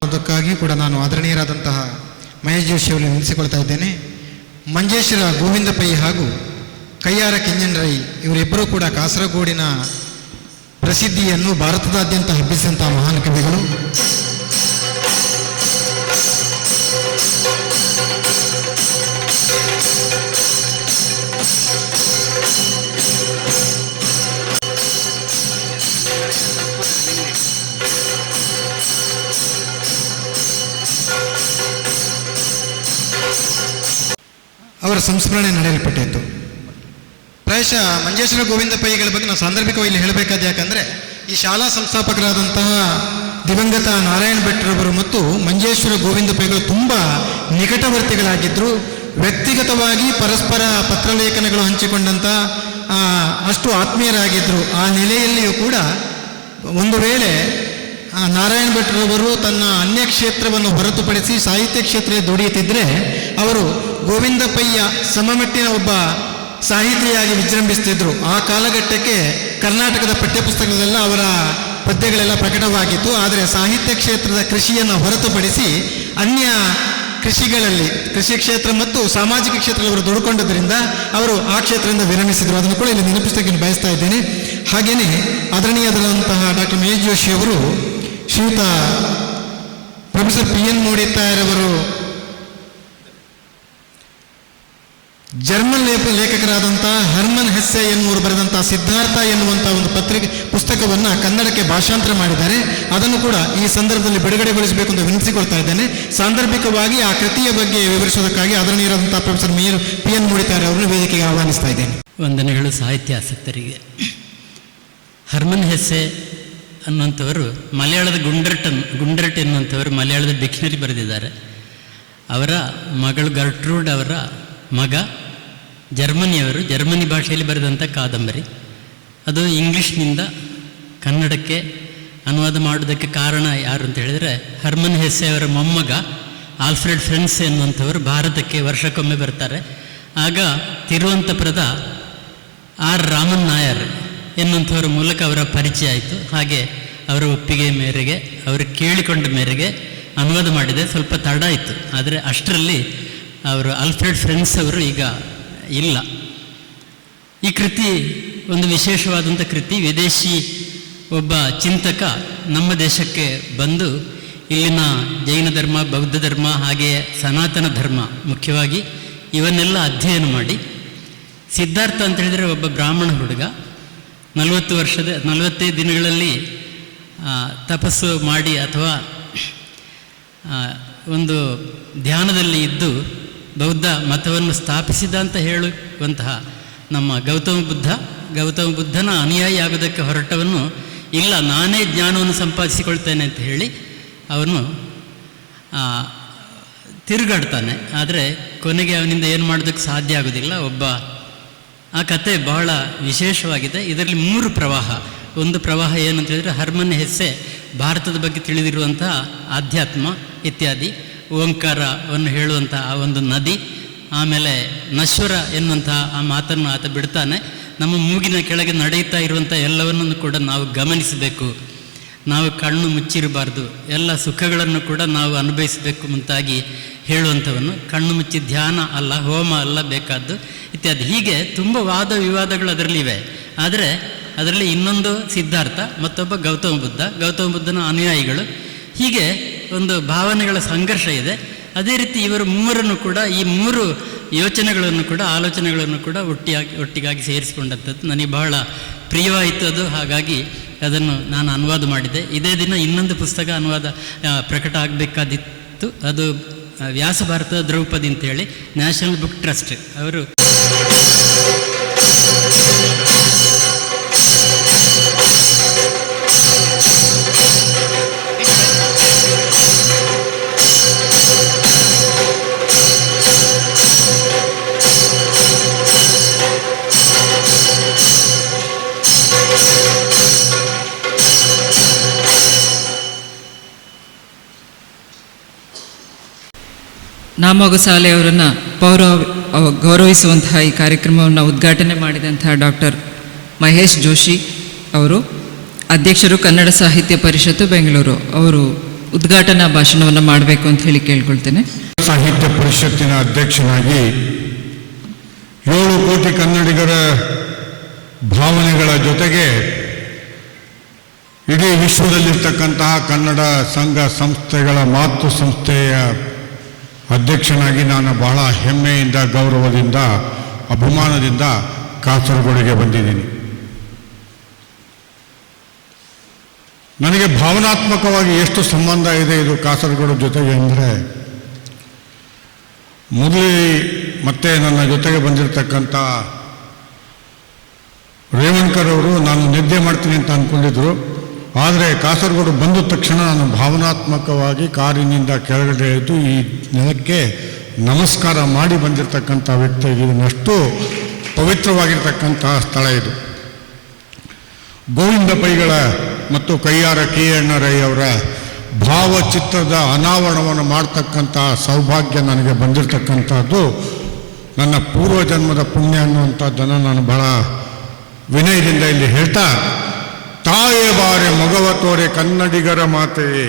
ಅದಕ್ಕಾಗಿ ಕೂಡ ನಾನು ಆದರಣೀಯರಾದಂತಹ ಮಹೇಶ್ ಜೋಶಿ ಅವರನ್ನು ನೆನೆಸಿಕೊಳ್ತಾ ಇದ್ದೇನೆ. ಮಂಜೇಶ್ವರ ಗೋವಿಂದ ಪೈ ಹಾಗೂ ಕಯ್ಯಾರ ಕಿಂಜನ್ ರೈ ಇವರಿಬ್ಬರೂ ಕೂಡ ಕಾಸರಗೋಡಿನ ಪ್ರಸಿದ್ಧಿಯನ್ನು ಭಾರತದಾದ್ಯಂತ ಹಬ್ಬಿಸಿದಂತಹ ಮಹಾನ್ ಕವಿಗಳು. ಅವರ ಸಂಸ್ಮರಣೆ ನಡೆಯಲ್ಪಟ್ಟಿತ್ತು. ಪ್ರಾಯಶಃ ಮಂಜೇಶ್ವರ ಗೋವಿಂದ ಪೈಗಳ ಬಗ್ಗೆ ನಾವು ಸಾಂದರ್ಭಿಕವಾಗಿ ಇಲ್ಲಿ ಹೇಳಬೇಕಾದ, ಯಾಕಂದರೆ ಈ ಶಾಲಾ ಸಂಸ್ಥಾಪಕರಾದಂತಹ ದಿವಂಗತ ನಾರಾಯಣ ಭಟ್ರವರು ಮತ್ತು ಮಂಜೇಶ್ವರ ಗೋವಿಂದ ಪೈಗಳು ತುಂಬ ನಿಕಟವರ್ತಿಗಳಾಗಿದ್ದರು. ವ್ಯಕ್ತಿಗತವಾಗಿ ಪರಸ್ಪರ ಪತ್ರಲೇಖನಗಳು ಹಂಚಿಕೊಂಡಂಥ ಅಷ್ಟು ಆತ್ಮೀಯರಾಗಿದ್ದರು. ಆ ನೆಲೆಯಲ್ಲಿಯೂ ಕೂಡ ಒಂದು ವೇಳೆ ನಾರಾಯಣ ಭಟ್ರವರು ತನ್ನ ಅನ್ಯ ಕ್ಷೇತ್ರವನ್ನು ಹೊರತುಪಡಿಸಿ ಸಾಹಿತ್ಯ ಕ್ಷೇತ್ರ ದುಡಿಯುತ್ತಿದ್ದರೆ ಅವರು ಗೋವಿಂದ ಪೈಯ ಸಮಮಟ್ಟಿನ ಒಬ್ಬ ಸಾಹಿತಿಯಾಗಿ ವಿಜೃಂಭಿಸ್ತಿದ್ರು. ಆ ಕಾಲಘಟ್ಟಕ್ಕೆ ಕರ್ನಾಟಕದ ಪಠ್ಯಪುಸ್ತಕಗಳೆಲ್ಲ ಅವರ ಪದ್ಯಗಳೆಲ್ಲ ಪ್ರಕಟವಾಗಿತ್ತು. ಆದರೆ ಸಾಹಿತ್ಯ ಕ್ಷೇತ್ರದ ಕೃಷಿಯನ್ನು ಹೊರತುಪಡಿಸಿ ಅನ್ಯ ಕೃಷಿಗಳಲ್ಲಿ, ಕೃಷಿ ಕ್ಷೇತ್ರ ಮತ್ತು ಸಾಮಾಜಿಕ ಕ್ಷೇತ್ರದಲ್ಲಿ ಅವರು ದುಡ್ಕೊಂಡಿದ್ದರಿಂದ ಅವರು ಆ ಕ್ಷೇತ್ರದಿಂದ ವಿರಮಿಸಿದರು. ಅದನ್ನು ಕೂಡ ಇಲ್ಲಿ ನೆನಪಿಸಲಿಕ್ಕೆ ಬಯಸ್ತಾ ಇದ್ದೇನೆ. ಹಾಗೆಯೇ ಆದರಣೀಯರಾದಂತಹ ಡಾಕ್ಟರ್ ಮಹೇಶ್ ಜೋಶಿ ಅವರು ಶ್ರೀಯುತ ಪ್ರೊಫೆಸರ್ PN ಮೋಡಿತಾಯರವರು ಜರ್ಮನ್ ಲೇಖಕರಾದಂತಹ ಹರ್ಮನ್ ಹೆಸ್ಸೆ ಎನ್ನುವರು ಬರೆದಂತಹ ಸಿದ್ಧಾರ್ಥ ಎನ್ನುವಂತಹ ಒಂದು ಪುಸ್ತಕವನ್ನು ಕನ್ನಡಕ್ಕೆ ಭಾಷಾಂತರ ಮಾಡಿದ್ದಾರೆ. ಅದನ್ನು ಕೂಡ ಈ ಸಂದರ್ಭದಲ್ಲಿ ಬಿಡುಗಡೆಗೊಳಿಸಬೇಕು ಅಂತ ವಿನಂತಿಸಿಕೊಳ್ತಾ ಇದ್ದೇನೆ. ಸಾಂದರ್ಭಿಕವಾಗಿ ಆ ಕೃತಿಯ ಬಗ್ಗೆ ವಿವರಿಸುವುದಕ್ಕಾಗಿ ಆದರಣೀಯರಾದಂತಹ ಪ್ರೊಫೆಸರ್ PN ಮೋಡಿತಾಯರ್ ಅವರನ್ನು ವೇದಿಕೆಗೆ ಆಹ್ವಾನಿಸ್ತಾ ಇದ್ದೇನೆ. ವಂದನೆಗಳು ಸಾಹಿತ್ಯಾಸಕ್ತರಿಗೆ. ಹರ್ಮನ್ ಹೆಸ್ಸೆ ಅನ್ನುವಂಥವರು ಮಲಯಾಳದ ಗುಂಡರ್ಟ್ ಎನ್ನುವಂಥವರು ಮಲಯಾಳದ ಡಿಕ್ಷನರಿ ಬರೆದಿದ್ದಾರೆ. ಅವರ ಮಗಳು ಗರ್ಟ್ರೂಡ್ ಅವರ ಮಗ ಜರ್ಮನಿಯವರು ಜರ್ಮನಿ ಭಾಷೆಯಲ್ಲಿ ಬರೆದಂಥ ಕಾದಂಬರಿ. ಅದು ಇಂಗ್ಲೀಷ್ನಿಂದ ಕನ್ನಡಕ್ಕೆ ಅನುವಾದ ಮಾಡೋದಕ್ಕೆ ಕಾರಣ ಯಾರು ಅಂತ ಹೇಳಿದರೆ, ಹರ್ಮನ್ ಹೆಸ್ಸೆ ಅವರ ಮೊಮ್ಮಗ ಆಲ್ಫ್ರೆಡ್ ಫ್ರೆನ್ಸ್ ಎನ್ನುವಂಥವರು ಭಾರತಕ್ಕೆ ವರ್ಷಕ್ಕೊಮ್ಮೆ ಬರ್ತಾರೆ. ಆಗ ತಿರುವನಂತಪುರದ ರಾಮನ್ ನಾಯರ್ ಎನ್ನುವಂಥವರ ಮೂಲಕ ಅವರ ಪರಿಚಯ ಆಯಿತು. ಹಾಗೆ ಅವರ ಒಪ್ಪಿಗೆ ಮೇರೆಗೆ, ಅವರು ಕೇಳಿಕೊಂಡ ಮೇರೆಗೆ ಅನುವಾದ ಮಾಡಿದೆ. ಸ್ವಲ್ಪ ತಡ ಆಯಿತು, ಆದರೆ ಅಷ್ಟರಲ್ಲಿ ಅವರು ಆಲ್ಫ್ರೆಡ್ ಫ್ರೆನ್ಸ್ ಅವರು ಈಗ ಇಲ್ಲ. ಈ ಕೃತಿ ಒಂದು ವಿಶೇಷವಾದಂಥ ಕೃತಿ. ವಿದೇಶಿ ಒಬ್ಬ ಚಿಂತಕ ನಮ್ಮ ದೇಶಕ್ಕೆ ಬಂದು ಇಲ್ಲಿನ ಜೈನ ಧರ್ಮ, ಬೌದ್ಧ ಧರ್ಮ, ಹಾಗೆಯೇ ಸನಾತನ ಧರ್ಮ ಮುಖ್ಯವಾಗಿ ಇವನ್ನೆಲ್ಲ ಅಧ್ಯಯನ ಮಾಡಿ, ಸಿದ್ಧಾರ್ಥ ಅಂತ ಹೇಳಿದರೆ ಒಬ್ಬ ಬ್ರಾಹ್ಮಣ ಹುಡುಗ, 45 ದಿನಗಳಲ್ಲಿ ತಪಸ್ಸು ಮಾಡಿ ಅಥವಾ ಒಂದು ಧ್ಯಾನದಲ್ಲಿ ಇದ್ದು ಬೌದ್ಧ ಮತವನ್ನು ಸ್ಥಾಪಿಸಿದ ಅಂತ ಹೇಳುವಂತಹ ನಮ್ಮ ಗೌತಮ ಬುದ್ಧನ ಅನುಯಾಯಿ ಆಗೋದಕ್ಕೆ ಹೊರಟವನು ಇಲ್ಲ ನಾನೇ ಜ್ಞಾನವನ್ನು ಸಂಪಾದಿಸಿಕೊಳ್ತೇನೆ ಅಂತ ಹೇಳಿ ಅವನು ತಿರುಗಾಡ್ತಾನೆ. ಆದರೆ ಕೊನೆಗೆ ಅವನಿಂದ ಏನು ಮಾಡೋದಕ್ಕೆ ಸಾಧ್ಯ ಆಗೋದಿಲ್ಲ. ಆ ಕತೆ ಬಹಳ ವಿಶೇಷವಾಗಿದೆ. ಇದರಲ್ಲಿ 3 ಪ್ರವಾಹ. ಒಂದು ಪ್ರವಾಹ ಏನಂತ ಹೇಳಿದರೆ ಹರ್ಮನ್ ಹೆಸ್ಸೆ ಭಾರತದ ಬಗ್ಗೆ ತಿಳಿದಿರುವಂತಹ ಆಧ್ಯಾತ್ಮ ಇತ್ಯಾದಿ, ಓಂಕಾರವನ್ನು ಹೇಳುವಂತಹ ಆ ಒಂದು ನದಿ, ಆಮೇಲೆ ನಶ್ವರ ಎನ್ನುವಂತಹ ಆ ಮಾತನ್ನು ಆತ ಬಿಡ್ತಾನೆ. ನಮ್ಮ ಮೂಗಿನ ಕೆಳಗೆ ನಡೆಯುತ್ತಾ ಇರುವಂಥ ಎಲ್ಲವನ್ನೂ ಕೂಡ ನಾವು ಗಮನಿಸಬೇಕು, ನಾವು ಕಣ್ಣು ಮುಚ್ಚಿರಬಾರ್ದು, ಎಲ್ಲ ಸುಖಗಳನ್ನು ಕೂಡ ನಾವು ಅನುಭವಿಸಬೇಕು ಮುಂತಾಗಿ ಹೇಳುವಂಥವನ್ನು. ಕಣ್ಣು ಮುಚ್ಚಿ ಧ್ಯಾನ ಅಲ್ಲ, ಹೋಮ ಅಲ್ಲ ಬೇಕಾದ್ದು ಇತ್ಯಾದಿ. ಹೀಗೆ ತುಂಬ ವಾದ ವಿವಾದಗಳು ಅದರಲ್ಲಿವೆ. ಆದರೆ ಅದರಲ್ಲಿ ಇನ್ನೊಂದು ಸಿದ್ಧಾರ್ಥ, ಮತ್ತೊಬ್ಬ ಗೌತಮ ಬುದ್ಧನ ಅನುಯಾಯಿಗಳು, ಹೀಗೆ ಒಂದು ಭಾವನೆಗಳ ಸಂಘರ್ಷ ಇದೆ. ಅದೇ ರೀತಿ ಇವರು ಮೂವರನ್ನು ಕೂಡ ಈ 3 ಯೋಚನೆಗಳನ್ನು ಕೂಡ ಆಲೋಚನೆಗಳನ್ನು ಕೂಡ ಒಟ್ಟಿಗಾಗಿ ಸೇರಿಸಿಕೊಂಡಂಥದ್ದು ನನಗೆ ಬಹಳ ಪ್ರಿಯವಾಯಿತು ಅದು. ಹಾಗಾಗಿ ಅದನ್ನು ನಾನು ಅನುವಾದ ಮಾಡಿದೆ. ಇದೇ ದಿನ ಇನ್ನೊಂದು ಪುಸ್ತಕ ಪ್ರಕಟ ಆಗಬೇಕಾದಿತ್ತು. ಅದು ವ್ಯಾಸ ಭಾರತದ ದ್ರೌಪದಿ ಅಂತೇಳಿ ನ್ಯಾಷನಲ್ ಬುಕ್ ಟ್ರಸ್ಟ್ ಅವರು ನಾಮೋಗಸಾಲೆ ಅವರನ್ನು ಗೌರವಿಸುವಂತಹ ಈ ಕಾರ್ಯಕ್ರಮವನ್ನು ಉದ್ಘಾಟನೆ ಮಾಡಿದಂತಹ ಡಾಕ್ಟರ್ ಮಹೇಶ್ ಜೋಶಿ ಅವರು, ಅಧ್ಯಕ್ಷರು ಕನ್ನಡ ಸಾಹಿತ್ಯ ಪರಿಷತ್ತು ಬೆಂಗಳೂರು, ಅವರು ಉದ್ಘಾಟನಾ ಭಾಷಣವನ್ನು ಮಾಡಬೇಕು ಅಂತ ಹೇಳಿ ಕೇಳ್ಕೊಳ್ತೇನೆ. ಸಾಹಿತ್ಯ ಪರಿಷತ್ತಿನ ಅಧ್ಯಕ್ಷನಾಗಿ 7 ಕೋಟಿ ಕನ್ನಡಿಗರ ಭಾವನೆಗಳ ಜೊತೆಗೆ ಇಡೀ ವಿಶ್ವದಲ್ಲಿರ್ತಕ್ಕಂತಹ ಕನ್ನಡ ಸಂಘ ಸಂಸ್ಥೆಗಳ ಮಾತೃ ಸಂಸ್ಥೆಯ ಅಧ್ಯಕ್ಷನಾಗಿ ನಾನು ಬಹಳ ಹೆಮ್ಮೆಯಿಂದ, ಗೌರವದಿಂದ, ಅಭಿಮಾನದಿಂದ ಕಾಸರಗೋಡಿಗೆ ಬಂದಿದ್ದೀನಿ. ನನಗೆ ಭಾವನಾತ್ಮಕವಾಗಿ ಎಷ್ಟು ಸಂಬಂಧ ಇದೆ ಇದು ಕಾಸರಗೋಡು ಜೊತೆಗೆ ಅಂದರೆ, ಮತ್ತೆ ನನ್ನ ಜೊತೆಗೆ ಬಂದಿರತಕ್ಕಂಥ ರೇವಣ್ಕರ್ ಅವರು ನಾನು ನಿದ್ದೆ ಮಾಡ್ತೀನಿ ಅಂತ ಅಂದ್ಕೊಂಡಿದ್ರು. ಆದರೆ ಕಾಸರಗೋಡು ಬಂದ ತಕ್ಷಣ ನಾನು ಭಾವನಾತ್ಮಕವಾಗಿ ಕಾರಿನಿಂದ ಕೆಳಗಡೆ ಇದ್ದು ಈ ನೆಲಕ್ಕೆ ನಮಸ್ಕಾರ ಮಾಡಿ ಬಂದಿರತಕ್ಕಂಥ ವ್ಯಕ್ತಿ. ಇದನ್ನಷ್ಟು ಪವಿತ್ರವಾಗಿರ್ತಕ್ಕಂತಹ ಸ್ಥಳ ಇದು. ಗೋವಿಂದ ಪೈಗಳ ಮತ್ತು ಕೈಯಾರ ಕೆ.ಅಣ್ಣ ರೈ ಅವರ ಭಾವಚಿತ್ರದ ಅನಾವರಣವನ್ನು ಮಾಡ್ತಕ್ಕಂಥ ಸೌಭಾಗ್ಯ ನನಗೆ ಬಂದಿರತಕ್ಕಂಥದ್ದು ನನ್ನ ಪೂರ್ವಜನ್ಮದ ಪುಣ್ಯ ಅನ್ನುವಂಥದ್ದನ್ನು ನಾನು ಬಹಳ ವಿನಯದಿಂದ ಇಲ್ಲಿ ಹೇಳ್ತಾ, ತಾಯೇ ಬಾರೆ ಮೊಗವ ತೋರೆ ಕನ್ನಡಿಗರ ಮಾತೆಯೇ,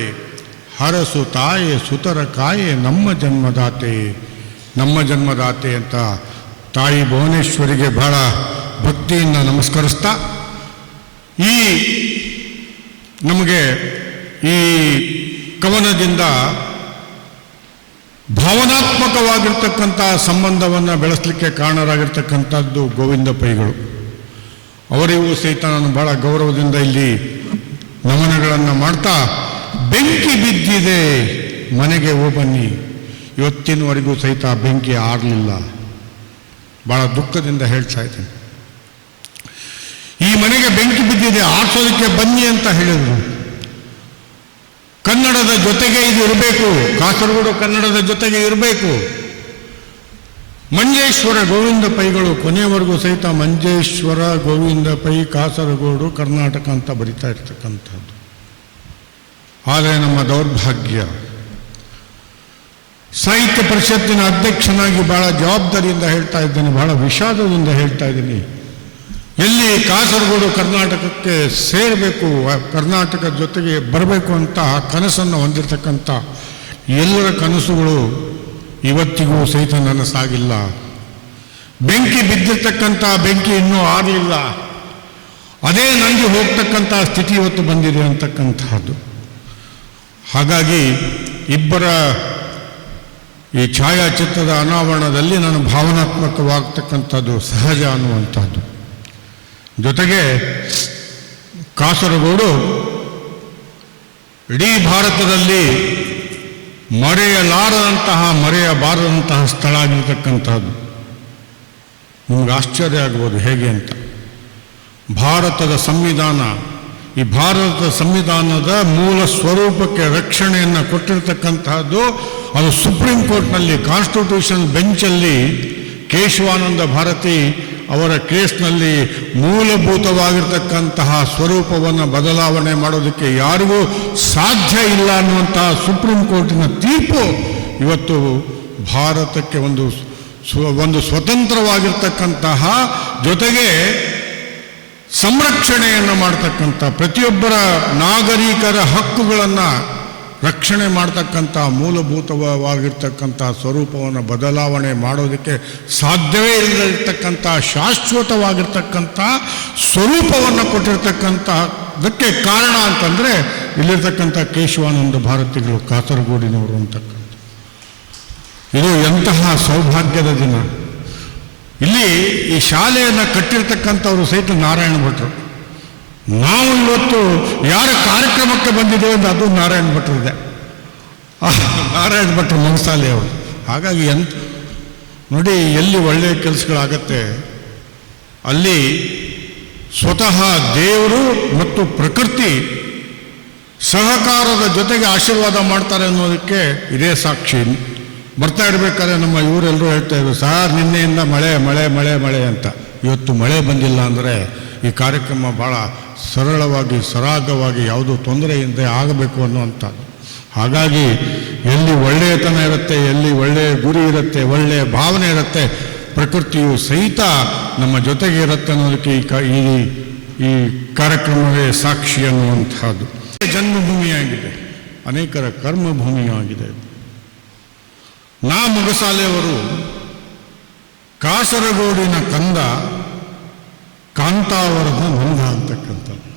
ಹರಸು ತಾಯೇ ಸುತರ ಕಾಯೆ ನಮ್ಮ ಜನ್ಮದಾತೆ ಅಂತ ತಾಯಿ ಭುವನೇಶ್ವರಿಗೆ ಬಹಳ ಭಕ್ತಿಯಿಂದ ನಮಸ್ಕರಿಸ್ತಾ, ನಮಗೆ ಈ ಕವನದಿಂದ ಭಾವನಾತ್ಮಕವಾಗಿರ್ತಕ್ಕಂಥ ಸಂಬಂಧವನ್ನು ಬೆಳೆಸಲಿಕ್ಕೆ ಕಾರಣರಾಗಿರ್ತಕ್ಕಂಥದ್ದು ಗೋವಿಂದ ಪೈಗಳು. ಅವರಿಗೂ ಸಹಿತ ನಾನು ಬಹಳ ಗೌರವದಿಂದ ಇಲ್ಲಿ ನಮನಗಳನ್ನು ಮಾಡ್ತಾ, ಬೆಂಕಿ ಬಿದ್ದಿದೆ ಮನೆಗೆ ಬನ್ನಿ, ಇವತ್ತಿನವರೆಗೂ ಸಹಿತ ಬೆಂಕಿ ಆರಲಿಲ್ಲ. ಬಹಳ ದುಃಖದಿಂದ ಹೇಳ್ತಾ ಇದ್ದೀನಿ. ಈ ಮನೆಗೆ ಬೆಂಕಿ ಬಿದ್ದಿದೆ, ಆರಿಸೋದಕ್ಕೆ ಬನ್ನಿ ಅಂತ ಹೇಳಿದರು. ಕನ್ನಡದ ಜೊತೆಗೆ ಇದು ಇರಬೇಕು, ಕಾಸರಗೋಡು ಕನ್ನಡದ ಜೊತೆಗೆ ಇರಬೇಕು. ಮಂಜೇಶ್ವರ ಗೋವಿಂದ ಪೈಗಳು ಕೊನೆಯವರೆಗೂ ಸಹಿತ ಮಂಜೇಶ್ವರ ಗೋವಿಂದ ಪೈ ಕಾಸರಗೋಡು ಕರ್ನಾಟಕ ಅಂತ ಬರಿತಾ ಇರ್ತಕ್ಕಂಥದ್ದು. ಆದರೆ ನಮ್ಮ ದೌರ್ಭಾಗ್ಯ, ಸಾಹಿತ್ಯ ಪರಿಷತ್ತಿನ ಅಧ್ಯಕ್ಷನಾಗಿ ಬಹಳ ಜವಾಬ್ದಾರಿಯಿಂದ ಹೇಳ್ತಾ ಇದ್ದೇನೆ, ಬಹಳ ವಿಷಾದದಿಂದ ಹೇಳ್ತಾ ಇದ್ದೀನಿ. ಎಲ್ಲಿ ಕಾಸರಗೋಡು ಕರ್ನಾಟಕಕ್ಕೆ ಸೇರಬೇಕು, ಕರ್ನಾಟಕದ ಜೊತೆಗೆ ಬರಬೇಕು ಅಂತ ಕನಸನ್ನು ಹೊಂದಿರತಕ್ಕಂಥ ಎಲ್ಲರ ಕನಸುಗಳು ಇವತ್ತಿಗೂ ಸಹಿತ ನನಸಾಗಿಲ್ಲ. ಬೆಂಕಿ ಬಿದ್ದಿರ್ತಕ್ಕಂಥ ಬೆಂಕಿ ಇನ್ನೂ ಆಗಲಿಲ್ಲ. ಅದೇ ನನಗೆ ಹೋಗ್ತಕ್ಕಂಥ ಸ್ಥಿತಿ ಇವತ್ತು ಬಂದಿದೆ ಅಂತಕ್ಕಂಥದ್ದು. ಹಾಗಾಗಿ ಇಬ್ಬರ ಈ ಛಾಯಾಚಿತ್ರದ ಅನಾವರಣದಲ್ಲಿ ನಾನು ಭಾವನಾತ್ಮಕವಾಗ್ತಕ್ಕಂಥದ್ದು ಸಹಜ ಅನ್ನುವಂಥದ್ದು. ಜೊತೆಗೆ ಕಾಸರಗೋಡು ಇಡೀ ಭಾರತದಲ್ಲಿ ಮರೆಯಬಾರದಂತಹ ಸ್ಥಳ ಆಗಿರ್ತಕ್ಕಂಥದ್ದು. ನಿಮ್ಗೆ ಆಶ್ಚರ್ಯ ಆಗ್ಬೋದು ಹೇಗೆ ಅಂತ. ಭಾರತದ ಸಂವಿಧಾನ, ಈ ಭಾರತದ ಸಂವಿಧಾನದ ಮೂಲ ಸ್ವರೂಪಕ್ಕೆ ರಕ್ಷಣೆಯನ್ನು ಕೊಟ್ಟಿರ್ತಕ್ಕಂತಹದ್ದು ಅದು ಸುಪ್ರೀಂ ಕೋರ್ಟ್ನಲ್ಲಿ ಕಾನ್ಸ್ಟಿಟ್ಯೂಷನ್ ಬೆಂಚಲ್ಲಿ ಕೇಶವಾನಂದ ಭಾರತಿ ಅವರ ಕೇಸ್ನಲ್ಲಿ ಮೂಲಭೂತವಾಗಿರ್ತಕ್ಕಂತಹ ಸ್ವರೂಪವನ್ನು ಬದಲಾವಣೆ ಮಾಡೋದಕ್ಕೆ ಯಾರಿಗೂ ಸಾಧ್ಯ ಇಲ್ಲ ಅನ್ನುವಂತಹ ಸುಪ್ರೀಂ ಕೋರ್ಟಿನ ತೀರ್ಪು ಇವತ್ತು ಭಾರತಕ್ಕೆ ಒಂದು ಸ್ವತಂತ್ರವಾಗಿರ್ತಕ್ಕಂತಹ ಜೊತೆಗೆ ಸಂರಕ್ಷಣೆಯನ್ನು ಮಾಡ್ತಕ್ಕಂಥ ಪ್ರತಿಯೊಬ್ಬರ ನಾಗರಿಕರ ಹಕ್ಕುಗಳನ್ನು ರಕ್ಷಣೆ ಮಾಡ್ತಕ್ಕಂಥ ಮೂಲಭೂತವಾಗಿರ್ತಕ್ಕಂಥ ಸ್ವರೂಪವನ್ನು ಬದಲಾವಣೆ ಮಾಡೋದಕ್ಕೆ ಸಾಧ್ಯವೇ ಇಲ್ಲದಿರ್ತಕ್ಕಂಥ ಶಾಶ್ವತವಾಗಿರ್ತಕ್ಕಂಥ ಸ್ವರೂಪವನ್ನು ಕೊಟ್ಟಿರ್ತಕ್ಕಂಥದಕ್ಕೆ ಕಾರಣ ಅಂತಂದರೆ ಇಲ್ಲಿರ್ತಕ್ಕಂಥ ಕೇಶವಾನಂದ ಭಾರತಿಗಳು ಕಾಸರಗೋಡಿನವರು ಅಂತಕ್ಕಂಥ. ಇದು ಎಂತಹ ಸೌಭಾಗ್ಯದ ದಿನ. ಇಲ್ಲಿ ಈ ಶಾಲೆಯನ್ನು ಕಟ್ಟಿರ್ತಕ್ಕಂಥವರು ಸಹಿತ ನಾರಾಯಣ ಭಟ್ರು. ನಾವು ಇವತ್ತು ಯಾರ ಕಾರ್ಯಕ್ರಮಕ್ಕೆ ಬಂದಿದ್ದೇವೆ ಅಂತ ಅದು ನಾರಾಯಣ ಭಟ್ರಿದೆ, ನಾರಾಯಣ ಭಟ್ರು ಮಂಗಸಾಲೆ ಅವರು. ಹಾಗಾಗಿ ನೋಡಿ, ಎಲ್ಲಿ ಒಳ್ಳೆಯ ಕೆಲಸಗಳಾಗತ್ತೆ ಅಲ್ಲಿ ಸ್ವತಃ ದೇವರು ಮತ್ತು ಪ್ರಕೃತಿ ಸಹಕಾರದ ಜೊತೆಗೆ ಆಶೀರ್ವಾದ ಮಾಡ್ತಾರೆ ಅನ್ನೋದಕ್ಕೆ ಇದೇ ಸಾಕ್ಷಿ. ಬರ್ತಾ ಇರಬೇಕಾದ್ರೆ ನಮ್ಮ ಇವರೆಲ್ಲರೂ ಹೇಳ್ತಾ ಇದ್ರು, ಸಾರ್ ನಿನ್ನೆಯಿಂದ ಮಳೆ ಮಳೆ ಮಳೆ ಮಳೆ ಅಂತ. ಇವತ್ತು ಮಳೆ ಬಂದಿಲ್ಲ ಅಂದರೆ ಈ ಕಾರ್ಯಕ್ರಮ ಭಾಳ ಸರಳವಾಗಿ ಸರಾಗವಾಗಿ ಯಾವುದೂ ತೊಂದರೆಯಿಂದ ಆಗಬೇಕು ಅನ್ನುವಂಥದ್ದು. ಹಾಗಾಗಿ ಎಲ್ಲಿ ಒಳ್ಳೆಯತನ ಇರುತ್ತೆ, ಎಲ್ಲಿ ಒಳ್ಳೆಯ ಗುರಿ ಇರುತ್ತೆ, ಒಳ್ಳೆಯ ಭಾವನೆ ಇರುತ್ತೆ, ಪ್ರಕೃತಿಯು ಸಹಿತ ನಮ್ಮ ಜೊತೆಗೆ ಇರುತ್ತೆ ಅನ್ನೋದಕ್ಕೆ ಈ ಕಾರ್ಯಕ್ರಮವೇ ಸಾಕ್ಷಿ ಅನ್ನುವಂಥದ್ದು. ಜನ್ಮಭೂಮಿಯಾಗಿದೆ, ಅನೇಕರ ಕರ್ಮಭೂಮಿಯಾಗಿದೆ. ಮೊಗಸಾಲೆಯವರು ಕಾಸರಗೋಡಿನ ಕಂದ ಕಾಂತಾವರದ ನಂದ ಅಂತಕ್ಕಂಥದ್ದು.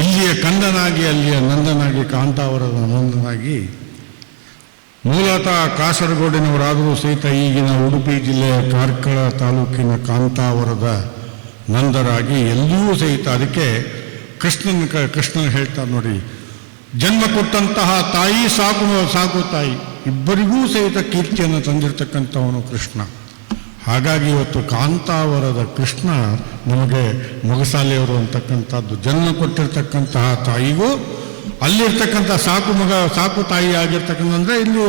ಇಲ್ಲಿಯ ಕಂದನಾಗಿ ಅಲ್ಲಿಯ ನಂದನಾಗಿ ಕಾಂತಾವರದ ನಂದನಾಗಿ ಮೂಲತಃ ಕಾಸರಗೋಡಿನವರಾದರೂ ಸಹಿತ ಈಗಿನ ಉಡುಪಿ ಜಿಲ್ಲೆಯ ಕಾರ್ಕಳ ತಾಲೂಕಿನ ಕಾಂತಾವರದ ನಂದರಾಗಿ ಎಲ್ಲಿಯೂ ಸಹಿತ ಅದಕ್ಕೆ ಕೃಷ್ಣನ್ ಹೇಳ್ತಾರೆ ನೋಡಿ, ಜನ್ಮ ಕೊಟ್ಟಂತಹ ತಾಯಿ ಸಾಕು ತಾಯಿ ಇಬ್ಬರಿಗೂ ಸಹಿತ ಕೀರ್ತಿಯನ್ನು ತಂದಿರತಕ್ಕಂಥವನು ಕೃಷ್ಣ. ಹಾಗಾಗಿ ಇವತ್ತು ಕಾಂತಾವರದ ಕೃಷ್ಣ ನಮಗೆ ಮೊಗಸಾಲೆಯವರು ಅಂತಕ್ಕಂಥದ್ದು. ಜನ್ಮ ಕೊಟ್ಟಿರ್ತಕ್ಕಂತಹ ತಾಯಿಗೂ ಅಲ್ಲಿರ್ತಕ್ಕಂಥ ಸಾಕು ತಾಯಿ ಆಗಿರ್ತಕ್ಕಂಥಂದರೆ ಇಲ್ಲಿ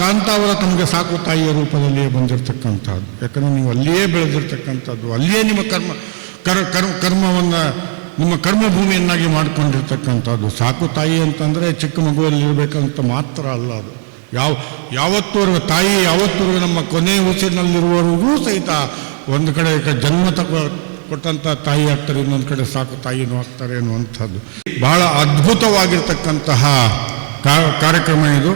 ಕಾಂತಾವರ ತಮಗೆ ಸಾಕು ತಾಯಿಯ ರೂಪದಲ್ಲಿಯೇ ಬಂದಿರತಕ್ಕಂಥದ್ದು. ಯಾಕಂದರೆ ನೀವು ಅಲ್ಲಿಯೇ ಬೆಳೆದಿರ್ತಕ್ಕಂಥದ್ದು, ಅಲ್ಲಿಯೇ ನಿಮ್ಮ ಕರ್ಮವನ್ನು ನಿಮ್ಮ ಕರ್ಮಭೂಮಿಯನ್ನಾಗಿ ಮಾಡಿಕೊಂಡಿರ್ತಕ್ಕಂಥದ್ದು. ಸಾಕು ತಾಯಿ ಅಂತಂದರೆ ಚಿಕ್ಕ ಮಗುವಲ್ಲಿರಬೇಕಂತ ಮಾತ್ರ ಅಲ್ಲ, ಅದು ಯಾವತ್ತೂವರೆಗೂ ತಾಯಿ ಯಾವತ್ತೂವರೆಗೂ ನಮ್ಮ ಕೊನೆ ಉಸಿರಿನಲ್ಲಿರುವವರೆಗೂ ಸಹಿತ ಒಂದು ಕಡೆ ಜನ್ಮ ಕೊಟ್ಟಂಥ ತಾಯಿ ಆಗ್ತಾರೆ, ಇನ್ನೊಂದು ಕಡೆ ಸಾಕು ತಾಯಿನೂ ಆಗ್ತಾರೆ ಅನ್ನುವಂಥದ್ದು. ಬಹಳ ಅದ್ಭುತವಾಗಿರ್ತಕ್ಕಂತಹ ಕಾರ್ಯಕ್ರಮ ಇದು.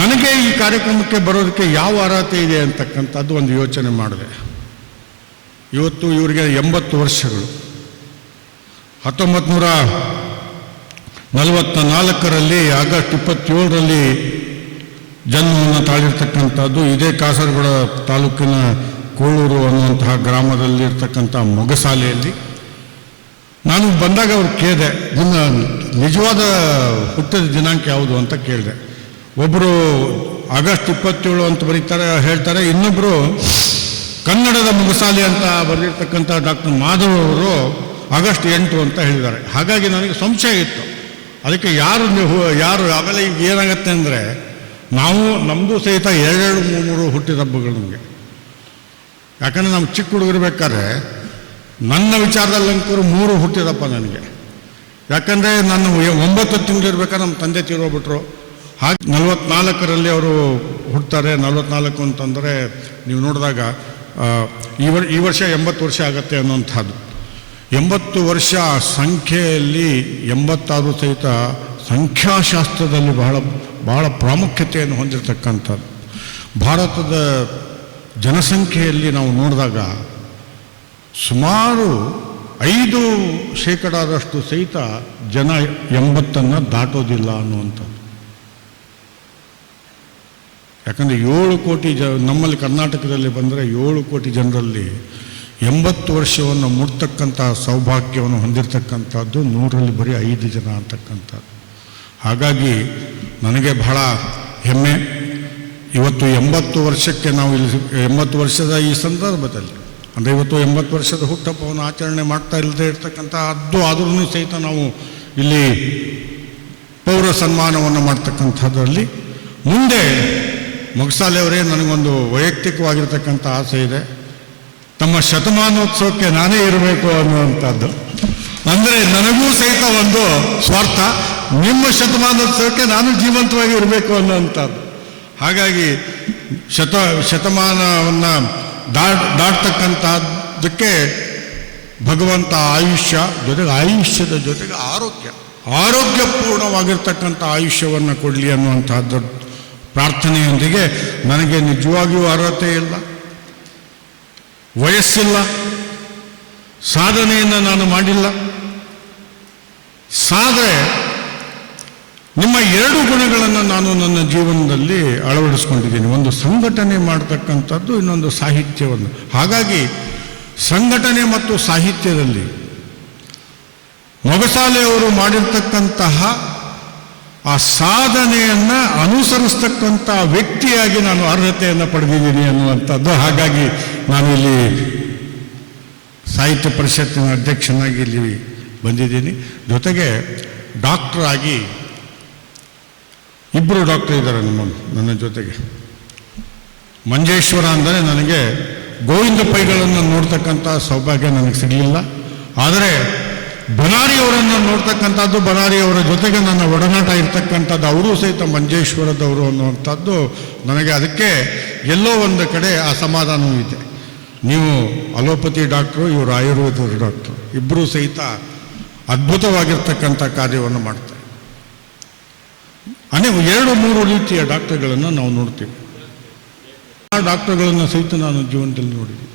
ನನಗೆ ಈ ಕಾರ್ಯಕ್ರಮಕ್ಕೆ ಬರೋದಕ್ಕೆ ಯಾವ ಅರ್ಹತೆ ಇದೆ ಅಂತಕ್ಕಂಥದ್ದು ಒಂದು ಯೋಚನೆ ಮಾಡಿದೆ. ಇವತ್ತು ಇವರಿಗೆ 80 ವರ್ಷಗಳು. 1944ರಲ್ಲಿ ಆಗಸ್ಟ್ 27ರಲ್ಲಿ ಜನ್ಮವನ್ನು ತಾಳಿರ್ತಕ್ಕಂಥದ್ದು ಇದೇ ಕಾಸರಗೋಡು ತಾಲೂಕಿನ ಕೋಳೂರು ಅನ್ನುವಂತಹ ಗ್ರಾಮದಲ್ಲಿರ್ತಕ್ಕಂಥ ಮೊಗಸಾಲೆಯಲ್ಲಿ. ನಾನು ಬಂದಾಗ ಅವ್ರು ಕೇಳಿದೆ, ನಿಮ್ಮ ನಿಜವಾದ ಹುಟ್ಟಿದ ದಿನಾಂಕ ಯಾವುದು ಅಂತ ಕೇಳಿದೆ. ಒಬ್ಬರು ಆಗಸ್ಟ್ 27 ಅಂತ ಹೇಳ್ತಾರೆ, ಇನ್ನೊಬ್ಬರು ಕನ್ನಡದ ಮೊಗಸಾಲೆ ಅಂತ ಬರೆದಿರ್ತಕ್ಕಂಥ ಡಾಕ್ಟರ್ ಮಾಧವ್ ಅವರು ಆಗಸ್ಟ್ 8 ಅಂತ ಹೇಳಿದ್ದಾರೆ. ಹಾಗಾಗಿ ನನಗೆ ಸಂಶಯ ಇತ್ತು. ಅದಕ್ಕೆ ಯಾರು ಆಮೇಲೆ ಈಗ ಏನಾಗತ್ತೆ ಅಂದರೆ ನಮ್ಮದು ಸಹಿತ 2-3 ಹುಟ್ಟಿದ ಹಬ್ಬಗಳು ನಮಗೆ. ಯಾಕಂದರೆ ನಾವು ಚಿಕ್ಕ ಹುಡುಗರ್ಬೇಕಾದ್ರೆ ನನ್ನ ವಿಚಾರದಲ್ಲಂಕರು 3 ಹುಟ್ಟಿದಪ್ಪ ನನಗೆ. ಯಾಕಂದರೆ ನಾನು 9 ತಿಂಗಳಿರ್ಬೇಕಾದ್ರೆ ನಮ್ಮ ತಂದೆ ತೀರೋಗ್ಬಿಟ್ರು. ಹಾಗೆ 44ರಲ್ಲಿ ಅವರು ಹುಡ್ತಾರೆ. 44 ಅಂತಂದರೆ ನೀವು ನೋಡಿದಾಗ ಈ ವರ್ಷ 80 ವರ್ಷ ಆಗತ್ತೆ ಅನ್ನುವಂಥದ್ದು. 80 ವರ್ಷ ಸಂಖ್ಯೆಯಲ್ಲಿ 86 ಸಹಿತ ಸಂಖ್ಯಾಶಾಸ್ತ್ರದಲ್ಲಿ ಬಹಳ ಪ್ರಾಮುಖ್ಯತೆಯನ್ನು ಹೊಂದಿರತಕ್ಕಂಥದ್ದು. ಭಾರತದ ಜನಸಂಖ್ಯೆಯಲ್ಲಿ ನಾವು ನೋಡಿದಾಗ ಸುಮಾರು 5% ಸಹಿತ ಜನ 80 ದಾಟೋದಿಲ್ಲ ಅನ್ನುವಂಥದ್ದು. ಯಾಕಂದರೆ 7 ಕೋಟಿ ನಮ್ಮಲ್ಲಿ ಕರ್ನಾಟಕದಲ್ಲಿ ಬಂದರೆ 7 ಕೋಟಿ ಜನರಲ್ಲಿ 80 ವರ್ಷವನ್ನು ಮುಟ್ತಕ್ಕಂಥ ಸೌಭಾಗ್ಯವನ್ನು ಹೊಂದಿರತಕ್ಕಂಥದ್ದು 100ರಲ್ಲಿ ಬರೀ 5 ಜನ ಅಂತಕ್ಕಂಥದ್ದು. ಹಾಗಾಗಿ ನನಗೆ ಬಹಳ ಹೆಮ್ಮೆ. ಇವತ್ತು 80 ವರ್ಷಕ್ಕೆ ನಾವು ಇಲ್ಲಿ 80 ವರ್ಷದ ಈ ಸಂದರ್ಭದಲ್ಲಿ ಅಂದರೆ ಇವತ್ತು 80 ವರ್ಷದ ಹುಟ್ಟುಹಬ್ಬವನ್ನು ಆಚರಣೆ ಮಾಡ್ತಾ ಇಲ್ಲದೆ ಇರ್ತಕ್ಕಂಥದ್ದು ಆದ್ರೂ ಸಹಿತ ನಾವು ಇಲ್ಲಿ ಪೌರ ಸನ್ಮಾನವನ್ನು ಮಾಡ್ತಕ್ಕಂಥದ್ರಲ್ಲಿ ಮುಂದೆ ಮೊಗಸಾಲೆ ಅವರೇ ನನಗೊಂದು ವೈಯಕ್ತಿಕವಾಗಿರ್ತಕ್ಕಂಥ ಆಸೆ ಇದೆ. ತಮ್ಮ ಶತಮಾನೋತ್ಸವಕ್ಕೆ ನಾನೇ ಇರಬೇಕು ಅನ್ನುವಂಥದ್ದು. ಅಂದರೆ ನನಗೂ ಸಹಿತ ಒಂದು ಸ್ವಾರ್ಥ, ನಿಮ್ಮ ಶತಮಾನೋತ್ಸವಕ್ಕೆ ನಾನು ಜೀವಂತವಾಗಿ ಇರಬೇಕು ಅನ್ನುವಂಥದ್ದು. ಹಾಗಾಗಿ ಶತಮಾನವನ್ನು ದಾಟ್ತಕ್ಕಂಥದ್ದಕ್ಕೆ ಭಗವಂತ ಆಯುಷ್ಯದ ಜೊತೆಗೆ ಆರೋಗ್ಯಪೂರ್ಣವಾಗಿರ್ತಕ್ಕಂಥ ಆಯುಷ್ಯವನ್ನು ಕೊಡಲಿ ಅನ್ನುವಂಥದ್ದು ಪ್ರಾರ್ಥನೆಯೊಂದಿಗೆ ನನಗೆ ನಿಜವಾಗಿಯೂ ಅರ್ಹತೆ ಇಲ್ಲ, ವಯಸ್ಸಿಲ್ಲ, ಸಾಧನೆಯನ್ನು ನಾನು ಮಾಡಿಲ್ಲ. ಸಾದರೆ ನಿಮ್ಮ 2 ಗುಣಗಳನ್ನು ನಾನು ನನ್ನ ಜೀವನದಲ್ಲಿ ಅಳವಡಿಸ್ಕೊಂಡಿದ್ದೀನಿ. ಒಂದು ಸಂಘಟನೆ ಮಾಡ್ತಕ್ಕಂಥದ್ದು, ಇನ್ನೊಂದು ಸಾಹಿತ್ಯವನ್ನು. ಹಾಗಾಗಿ ಸಂಘಟನೆ ಮತ್ತು ಸಾಹಿತ್ಯದಲ್ಲಿ ಮೊಗಸಾಲೆ ಅವರು ಮಾಡಿರ್ತಕ್ಕಂತಹ ಆ ಸಾಧನೆಯನ್ನು ಅನುಸರಿಸ್ತಕ್ಕಂಥ ವ್ಯಕ್ತಿಯಾಗಿ ನಾನು ಅರ್ಹತೆಯನ್ನು ಪಡೆದಿದ್ದೀನಿ ಅನ್ನುವಂಥದ್ದು. ಹಾಗಾಗಿ ನಾನು ಇಲ್ಲಿ ಸಾಹಿತ್ಯ ಪರಿಷತ್ತಿನ ಅಧ್ಯಕ್ಷನಾಗಿ ಇಲ್ಲಿ ಬಂದಿದ್ದೀನಿ. ಜೊತೆಗೆ ಡಾಕ್ಟರ್ ಆಗಿ 2 ಡಾಕ್ಟರ್ ಇದ್ದಾರೆ ನನ್ನ ಜೊತೆಗೆ. ಮಂಜೇಶ್ವರ ಅಂದರೆ ನನಗೆ ಗೋವಿಂದ ಪೈಗಳನ್ನು ನೋಡ್ತಕ್ಕಂಥ ಸೌಭಾಗ್ಯ ನನಗೆ ಸಿಗಲಿಲ್ಲ. ಆದರೆ ಬನಾರಿಯವರನ್ನು ನೋಡ್ತಕ್ಕಂಥದ್ದು, ಬನಾರಿಯವರ ಜೊತೆಗೆ ನನ್ನ ಒಡನಾಟ ಇರ್ತಕ್ಕಂಥದ್ದು, ಅವರು ಸಹಿತ ಮಂಜೇಶ್ವರದವರು ಅನ್ನುವಂಥದ್ದು ನನಗೆ. ಅದಕ್ಕೆ ಎಲ್ಲೋ ಒಂದು ಕಡೆ ಆ ಸಮಾಧಾನವೂ ಇದೆ. ನೀವು ಅಲೋಪತಿ ಡಾಕ್ಟ್ರು, ಇವರು ಆಯುರ್ವೇದದ ಡಾಕ್ಟ್ರು, ಇಬ್ಬರೂ ಸಹಿತ ಅದ್ಭುತವಾಗಿರ್ತಕ್ಕಂಥ ಕಾರ್ಯವನ್ನು ಮಾಡ್ತಾರೆ. 2-3 ರೀತಿಯ ಡಾಕ್ಟರ್ಗಳನ್ನು ನಾವು ನೋಡ್ತೀವಿ. ಆ ಡಾಕ್ಟರ್ಗಳನ್ನು ಸಹಿತ ನಾನು ಜೀವನದಲ್ಲಿ ನೋಡಿದ್ದೀನಿ.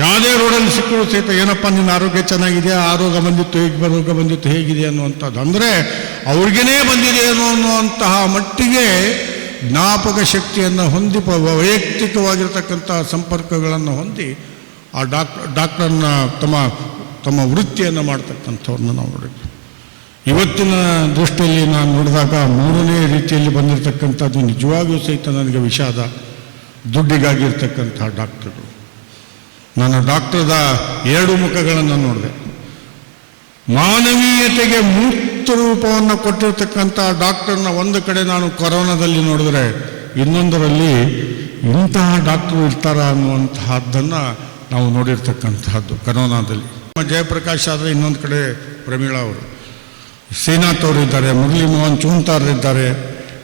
ಯಾವುದೇ ರೋಡಲ್ಲಿ ಸಿಕ್ಕರೂ ಸಹಿತ ಏನಪ್ಪ ನಿನ್ನ ಆರೋಗ್ಯ ಚೆನ್ನಾಗಿದೆ, ಆ ರೋಗ ಬಂದಿತ್ತು, ರೋಗ ಬಂದಿತ್ತು, ಹೇಗಿದೆ ಅನ್ನುವಂಥದ್ದು. ಅಂದರೆ ಅವ್ರಿಗೇ ಬಂದಿದೆ ಅನ್ನುವಂತಹ ಮಟ್ಟಿಗೆ ಜ್ಞಾಪಕ ಶಕ್ತಿಯನ್ನು ಹೊಂದಿ, ವೈಯಕ್ತಿಕವಾಗಿರ್ತಕ್ಕಂಥ ಸಂಪರ್ಕಗಳನ್ನು ಹೊಂದಿ ಆ ಡಾಕ್ಟರ್ನ ತಮ್ಮ ವೃತ್ತಿಯನ್ನು ಮಾಡ್ತಕ್ಕಂಥವ್ರನ್ನ ನಾವು ನೋಡಿದ್ವಿ. ಇವತ್ತಿನ ದೃಷ್ಟಿಯಲ್ಲಿ ನಾನು ನೋಡಿದಾಗ 3ನೇ ರೀತಿಯಲ್ಲಿ ಬಂದಿರತಕ್ಕಂಥದ್ದು ನಿಜವಾಗಿಯೂ ಸಹಿತ ನನಗೆ ವಿಷಾದ. ದುಡ್ಡಿಗಾಗಿರ್ತಕ್ಕಂಥ ಡಾಕ್ಟರ್ಗಳು. ನಾನು ಡಾಕ್ಟರ್ದ 2 ಮುಖಗಳನ್ನು ನೋಡಿದೆ. ಮಾನವೀಯತೆಗೆ ಮೂರ್ತ ರೂಪವನ್ನು ಕೊಟ್ಟಿರ್ತಕ್ಕಂಥ ಡಾಕ್ಟರ್ನ ಒಂದು ಕಡೆ ನಾನು ಕೊರೋನಾದಲ್ಲಿ ನೋಡಿದ್ರೆ, ಇನ್ನೊಂದರಲ್ಲಿ ಇಂತಹ ಡಾಕ್ಟರು ಇರ್ತಾರ ಅನ್ನುವಂತಹದ್ದನ್ನು ನಾವು ನೋಡಿರ್ತಕ್ಕಂತಹದ್ದು ಕೊರೋನಾದಲ್ಲಿ. ಜಯಪ್ರಕಾಶ್ ಆದರೆ ಇನ್ನೊಂದು ಕಡೆ ಪ್ರಮೀಳಾ ಅವರು, ಶ್ರೀನಾಥ್ ಅವರು ಇದ್ದಾರೆ, ಮುರಳಿ ಮೋಹನ್ ಚೂಂತಾರರಿದ್ದಾರೆ,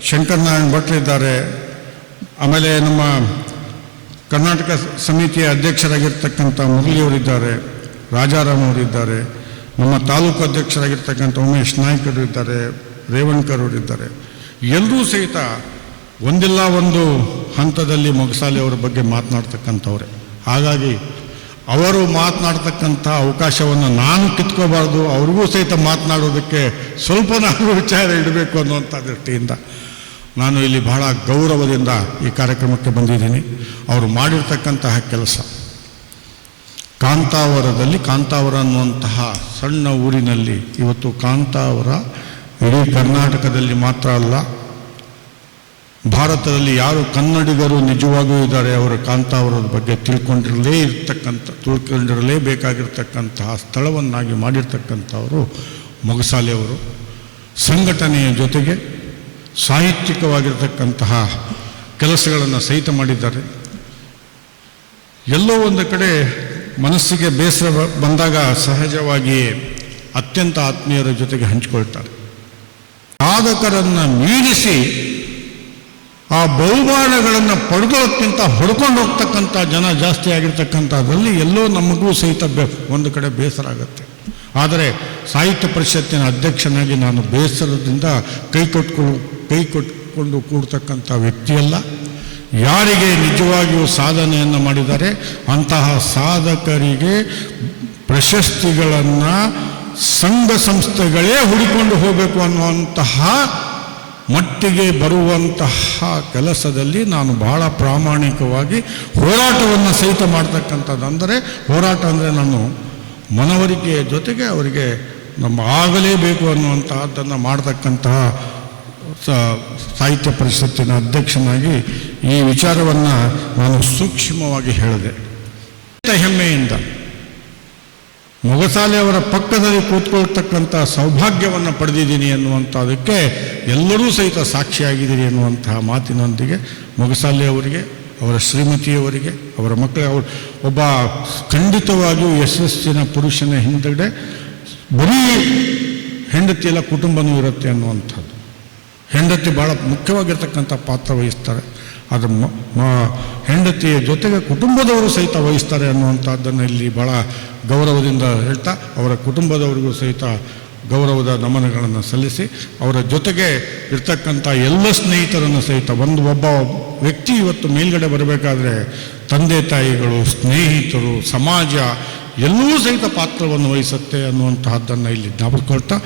ಶಂಕರನಾರಾಯಣ ಭಟ್ರಿದ್ದಾರೆ, ಆಮೇಲೆ ನಮ್ಮ ಕರ್ನಾಟಕ ಸಮಿತಿಯ ಅಧ್ಯಕ್ಷರಾಗಿರ್ತಕ್ಕಂಥ ಮುರಳಿಯವರಿದ್ದಾರೆ, ರಾಜಾರಾಮ್ ಅವರಿದ್ದಾರೆ, ನಮ್ಮ ತಾಲೂಕು ಅಧ್ಯಕ್ಷರಾಗಿರ್ತಕ್ಕಂಥ ಉಮೇಶ್ ನಾಯ್ಕರು ಇದ್ದಾರೆ, ರೇವಣ್ಕರ್ ಅವರಿದ್ದಾರೆ. ಎಲ್ಲರೂ ಸಹಿತ ಒಂದಿಲ್ಲ ಒಂದು ಹಂತದಲ್ಲಿ ಮೊಗಸಾಲೆ ಅವರ ಬಗ್ಗೆ ಮಾತನಾಡ್ತಕ್ಕಂಥವ್ರೆ. ಹಾಗಾಗಿ ಅವರು ಮಾತನಾಡ್ತಕ್ಕಂಥ ಅವಕಾಶವನ್ನು ನಾನು ಕಿತ್ಕೋಬಾರ್ದು, ಅವ್ರಿಗೂ ಸಹಿತ ಮಾತನಾಡೋದಕ್ಕೆ ಸ್ವಲ್ಪನಾದರೂ ವಿಚಾರ ಇಡಬೇಕು ಅನ್ನುವಂಥ ದೃಷ್ಟಿಯಿಂದ ನಾನು ಇಲ್ಲಿ ಬಹಳ ಗೌರವದಿಂದ ಈ ಕಾರ್ಯಕ್ರಮಕ್ಕೆ ಬಂದಿದ್ದೀನಿ. ಅವರು ಮಾಡಿರ್ತಕ್ಕಂತಹ ಕೆಲಸ, ಕಾಂತಾವರದಲ್ಲಿ, ಕಾಂತಾವರ ಅನ್ನುವಂತಹ ಸಣ್ಣ ಊರಿನಲ್ಲಿ ಇವತ್ತು ಕಾಂತಾವರ ಇಡೀ ಕರ್ನಾಟಕದಲ್ಲಿ ಮಾತ್ರ ಅಲ್ಲ, ಭಾರತದಲ್ಲಿ ಯಾರು ಕನ್ನಡಿಗರು ನಿಜವಾಗಿಯೂ ಇದ್ದಾರೆ ಅವರು ಕಾಂತಾವರದ ಬಗ್ಗೆ ತಿಳ್ಕೊಂಡಿರಲೇಬೇಕಾಗಿರ್ತಕ್ಕಂತಹ ಸ್ಥಳವನ್ನಾಗಿ ಮಾಡಿರ್ತಕ್ಕಂಥವರು ಮೊಗಸಾಲೆಯವರು. ಸಂಘಟನೆಯ ಜೊತೆಗೆ ಸಾಹಿತ್ಯಿಕವಾಗಿರ್ತಕ್ಕಂತಹ ಕೆಲಸಗಳನ್ನು ಸಹಿತ ಮಾಡಿದ್ದಾರೆ. ಎಲ್ಲೋ ಒಂದು ಕಡೆ ಮನಸ್ಸಿಗೆ ಬೇಸರ ಬಂದಾಗ ಸಹಜವಾಗಿಯೇ ಅತ್ಯಂತ ಆತ್ಮೀಯರ ಜೊತೆಗೆ ಹಂಚಿಕೊಳ್ತಾರೆ. ಸಾಧಕರನ್ನು ಮೀರಿಸಿ ಆ ಬಹುಮಾನಗಳನ್ನು ಪಡ್ಕೊಳ್ಳೋಕ್ಕಿಂತ ಹೊಡ್ಕೊಂಡು ಹೋಗ್ತಕ್ಕಂಥ ಜನ ಜಾಸ್ತಿ ಆಗಿರ್ತಕ್ಕಂಥದ್ರಲ್ಲಿ ಎಲ್ಲೋ ನಮಗೂ ಸಹಿತ ಒಂದು ಕಡೆ ಬೇಸರ ಆಗುತ್ತೆ. ಆದರೆ ಸಾಹಿತ್ಯ ಪರಿಷತ್ತಿನ ಅಧ್ಯಕ್ಷನಾಗಿ ನಾನು ಬೇಸರದಿಂದ ಕೈ ಕೊಟ್ಕೊಂಡು ಕೂಡ್ತಕ್ಕಂಥ ವ್ಯಕ್ತಿಯಲ್ಲ. ಯಾರಿಗೆ ನಿಜವಾಗಿಯೂ ಸಾಧನೆಯನ್ನು ಮಾಡಿದ್ದಾರೆ ಅಂತಹ ಸಾಧಕರಿಗೆ ಪ್ರಶಸ್ತಿಗಳನ್ನು ಸಂಘ ಸಂಸ್ಥೆಗಳೇ ಹುಡುಕೊಂಡು ಹೋಗಬೇಕು ಅನ್ನುವಂತಹ ಮಟ್ಟಿಗೆ ಬರುವಂತಹ ಕೆಲಸದಲ್ಲಿ ನಾನು ಬಹಳ ಪ್ರಾಮಾಣಿಕವಾಗಿ ಹೋರಾಟವನ್ನು ಸಹಿತ ಮಾಡ್ತಕ್ಕಂಥದ್ದು. ಅಂದರೆ ಹೋರಾಟ ಅಂದರೆ ನಾನು ಮನವರಿಕೆಯ ಜೊತೆಗೆ ಅವರಿಗೆ ನಮ್ಮ ಆಗಲೇಬೇಕು ಅನ್ನುವಂತಹದ್ದನ್ನು ಮಾಡ್ತಕ್ಕಂತಹ ಸಾಹಿತ್ಯ ಪರಿಷತ್ತಿನ ಅಧ್ಯಕ್ಷನಾಗಿ ಈ ವಿಚಾರವನ್ನು ನಾನು ಸೂಕ್ಷ್ಮವಾಗಿ ಹೇಳಿದೆ. ಹೆಮ್ಮೆಯಿಂದ ಮೊಗಸಾಲೆ ಅವರ ಪಕ್ಕದಲ್ಲಿ ಕೂತ್ಕೊಳ್ತಕ್ಕಂಥ ಸೌಭಾಗ್ಯವನ್ನು ಪಡೆದಿದ್ದೀನಿ ಎನ್ನುವಂಥದಕ್ಕೆ ಎಲ್ಲರೂ ಸಹಿತ ಸಾಕ್ಷಿಯಾಗಿದ್ದೀರಿ ಎನ್ನುವಂತಹ ಮಾತಿನೊಂದಿಗೆ ಮೊಗಸಾಲೆ ಅವರಿಗೆ, ಅವರ ಶ್ರೀಮತಿಯವರಿಗೆ, ಅವರ ಮಕ್ಕಳಿಗೆ, ಅವರು ಒಬ್ಬ ಖಂಡಿತವಾಗಿಯೂ ಯಶಸ್ಸಿನ ಪುರುಷನ ಹಿಂದೆಗಡೆ ಬರೀ ಹೆಂಡತಿಯೆಲ್ಲ ಕುಟುಂಬನೂ ಇರುತ್ತೆ ಅನ್ನುವಂಥದ್ದು. ಹೆಂಡತಿ ಭಾಳ ಮುಖ್ಯವಾಗಿರ್ತಕ್ಕಂಥ ಪಾತ್ರ ವಹಿಸ್ತಾರೆ. ಅದು ಹೆಂಡತಿಯ ಜೊತೆಗೆ ಕುಟುಂಬದವರು ಸಹಿತ ವಹಿಸ್ತಾರೆ ಅನ್ನುವಂಥದ್ದನ್ನು ಇಲ್ಲಿ ಭಾಳ ಗೌರವದಿಂದ ಹೇಳ್ತಾ, ಅವರ ಕುಟುಂಬದವರಿಗೂ ಸಹಿತ ಗೌರವದ ನಮನಗಳನ್ನು ಸಲ್ಲಿಸಿ, ಅವರ ಜೊತೆಗೆ ಇರ್ತಕ್ಕಂಥ ಎಲ್ಲ ಸ್ನೇಹಿತರನ್ನು ಸಹಿತ ಒಬ್ಬ ವ್ಯಕ್ತಿ ಇವತ್ತು ಮೇಲ್ಗಡೆ ಬರಬೇಕಾದ್ರೆ ತಂದೆ ತಾಯಿಗಳು, ಸ್ನೇಹಿತರು, ಸಮಾಜ ಎಲ್ಲವೂ ಸಹಿತ ಪಾತ್ರವನ್ನು ವಹಿಸುತ್ತೆ ಅನ್ನುವಂತಹದ್ದನ್ನು ಇಲ್ಲಿ ಜ್ಞಾಪಿಸ್ಕೊಳ್ತಾ,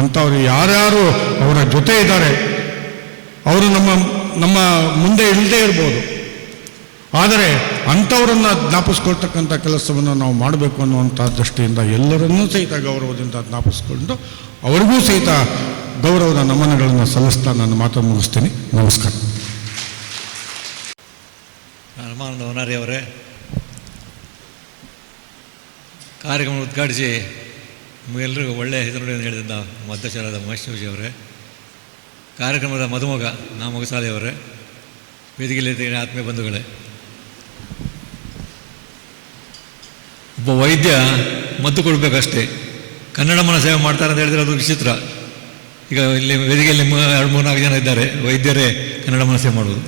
ಅಂಥವ್ರು ಯಾರ್ಯಾರು ಅವರ ಜೊತೆ ಇದ್ದಾರೆ ಅವರು ನಮ್ಮ ಮುಂದೆ ಇಲ್ಲದೇ ಇರ್ಬೋದು, ಆದರೆ ಅಂಥವರನ್ನು ಜ್ಞಾಪಿಸ್ಕೊಳ್ತಕ್ಕಂಥ ಕೆಲಸವನ್ನು ನಾವು ಮಾಡಬೇಕು ಅನ್ನುವಂಥ ದೃಷ್ಟಿಯಿಂದ ಎಲ್ಲರನ್ನೂ ಸಹಿತ ಗೌರವದಿಂದ ಜ್ಞಾಪಿಸ್ಕೊಂಡು ಅವರಿಗೂ ಸಹಿತ ಗೌರವದ ನಮನಗಳನ್ನು ಸಲ್ಲಿಸ್ತಾ ನನ್ನ ಮಾತನ್ನು ಮುಗಿಸ್ತೀನಿ. ನಮಸ್ಕಾರ. ರಮಾನಂದ ವನಾರಿ ಅವರೇ, ಕಾರ್ಯಕ್ರಮ ಉದ್ಘಾಟಿಸಿ ನಮಗೆಲ್ಲರಿಗೂ ಒಳ್ಳೆಯ ಹೆಸರುಗಳನ್ನು ಹೇಳಿದ ಅಧ್ಯಕ್ಷರಾದ ಮಹೇಶ್ ಜೋಶಿ ಅವರೇ, ಕಾರ್ಯಕ್ರಮದ ಮದುಮಗ ಮೊಗಸಾಲೆಯವರೇ, ವೇದಿಕೆಯಲ್ಲಿ ಆತ್ಮೀಯ ಬಂಧುಗಳೇ, ಒಬ್ಬ ವೈದ್ಯ ಮದ್ದು ಕೊಡಬೇಕಷ್ಟೇ, ಕನ್ನಡಮ್ಮನ ಸೇವೆ ಮಾಡ್ತಾರೆ ಅಂತ ಹೇಳಿದರೆ ಅದು ವಿಚಿತ್ರ. ಈಗ ಇಲ್ಲಿ ವೇದಿಕೆಯಲ್ಲಿ 2-3-4 ಜನ ಇದ್ದಾರೆ, ವೈದ್ಯರೇ ಕನ್ನಡಮ್ಮನ ಸೇವೆ ಮಾಡುವುದು.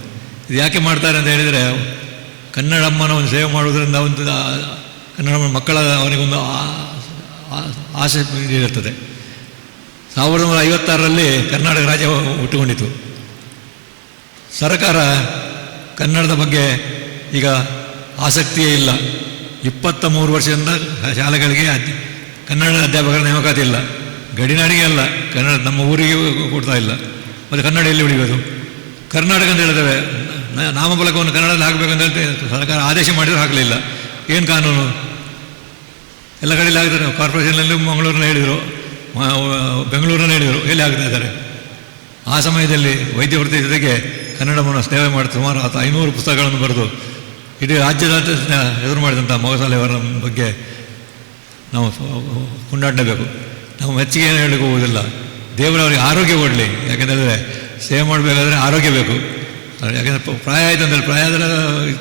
ಇದು ಯಾಕೆ ಮಾಡ್ತಾರೆ ಅಂತ ಹೇಳಿದರೆ, ಕನ್ನಡಮ್ಮನ ಒಂದು ಸೇವೆ ಮಾಡುವುದರಿಂದ ಒಂದು ಕನ್ನಡಮ್ಮನ ಮಕ್ಕಳ ಅವನಿಗೊಂದು ಆಸೆ ಇರ್ತದೆ. 1956ರಲ್ಲಿ ಕರ್ನಾಟಕ ರಾಜ್ಯ ಹುಟ್ಟುಕೊಂಡಿತು. ಸರ್ಕಾರ ಕನ್ನಡದ ಬಗ್ಗೆ ಈಗ ಆಸಕ್ತಿಯೇ ಇಲ್ಲ. 23 ವರ್ಷದಿಂದ ಶಾಲೆಗಳಿಗೆ ಕನ್ನಡ ಅಧ್ಯಾಪಕರ ನೇಮಕಾತಿ ಇಲ್ಲ. ಗಡಿನಾಡಿಗೆ ಅಲ್ಲ, ಕನ್ನಡ ನಮ್ಮ ಊರಿಗೆ ಕೊಡ್ತಾ ಇಲ್ಲ. ಮತ್ತು ಕನ್ನಡ ಎಲ್ಲಿ ಉಳಿಯೋದು? ಕರ್ನಾಟಕ ಅಂತ ಹೇಳಿದ್ದೇವೆ, ನಾಮಫಲಕವನ್ನು ಕನ್ನಡದಲ್ಲಿ ಹಾಕಬೇಕಂತ ಹೇಳ್ತೇವೆ, ಸರ್ಕಾರ ಆದೇಶ ಮಾಡಿದರೂ ಹಾಕಲಿಲ್ಲ. ಏನು ಕಾನೂನು? ಎಲ್ಲ ಕಡೆಯಲ್ಲಿ ಆಗ್ತಾರೆ. ಕಾರ್ಪೊರೇಷನಲ್ಲಿ ಮಂಗಳೂರನ್ನ ಹೇಳಿದರು, ಬೆಂಗಳೂರನ್ನ ಹೇಳಿದರು, ಎಲ್ಲಿ ಆಗ್ತಾ ಇದ್ದಾರೆ? ಆ ಸಮಯದಲ್ಲಿ ವೈದ್ಯ ವೃತ್ತಿ ಜೊತೆಗೆ ಕನ್ನಡವನ್ನು ಸೇವೆ ಮಾಡಿ ಸುಮಾರು 500 ಪುಸ್ತಕಗಳನ್ನು ಬರೆದು ಇಡೀ ರಾಜ್ಯದ ಎದುರು ಮಾಡಿದಂಥ ಮೊಗಸಾಲೆಯವರ ಬಗ್ಗೆ ನಾವು ಕೊಂಡಾಡಬೇಕು. ನಾವು ಮೆಚ್ಚುಗೆ ಏನು ಹೇಳಲಿಕ್ಕೆ ಹೋಗುವುದಿಲ್ಲ. ದೇವರವರಿಗೆ ಆರೋಗ್ಯ ಕೊಡಲಿ. ಯಾಕೆಂದರೆ ಸೇವೆ ಮಾಡಬೇಕಾದ್ರೆ ಆರೋಗ್ಯ ಬೇಕು. ಯಾಕೆಂದರೆ ಪ್ರಾಯ ಆಯಿತು ಅಂದರೆ, ಪ್ರಾಯ ಆದರೆ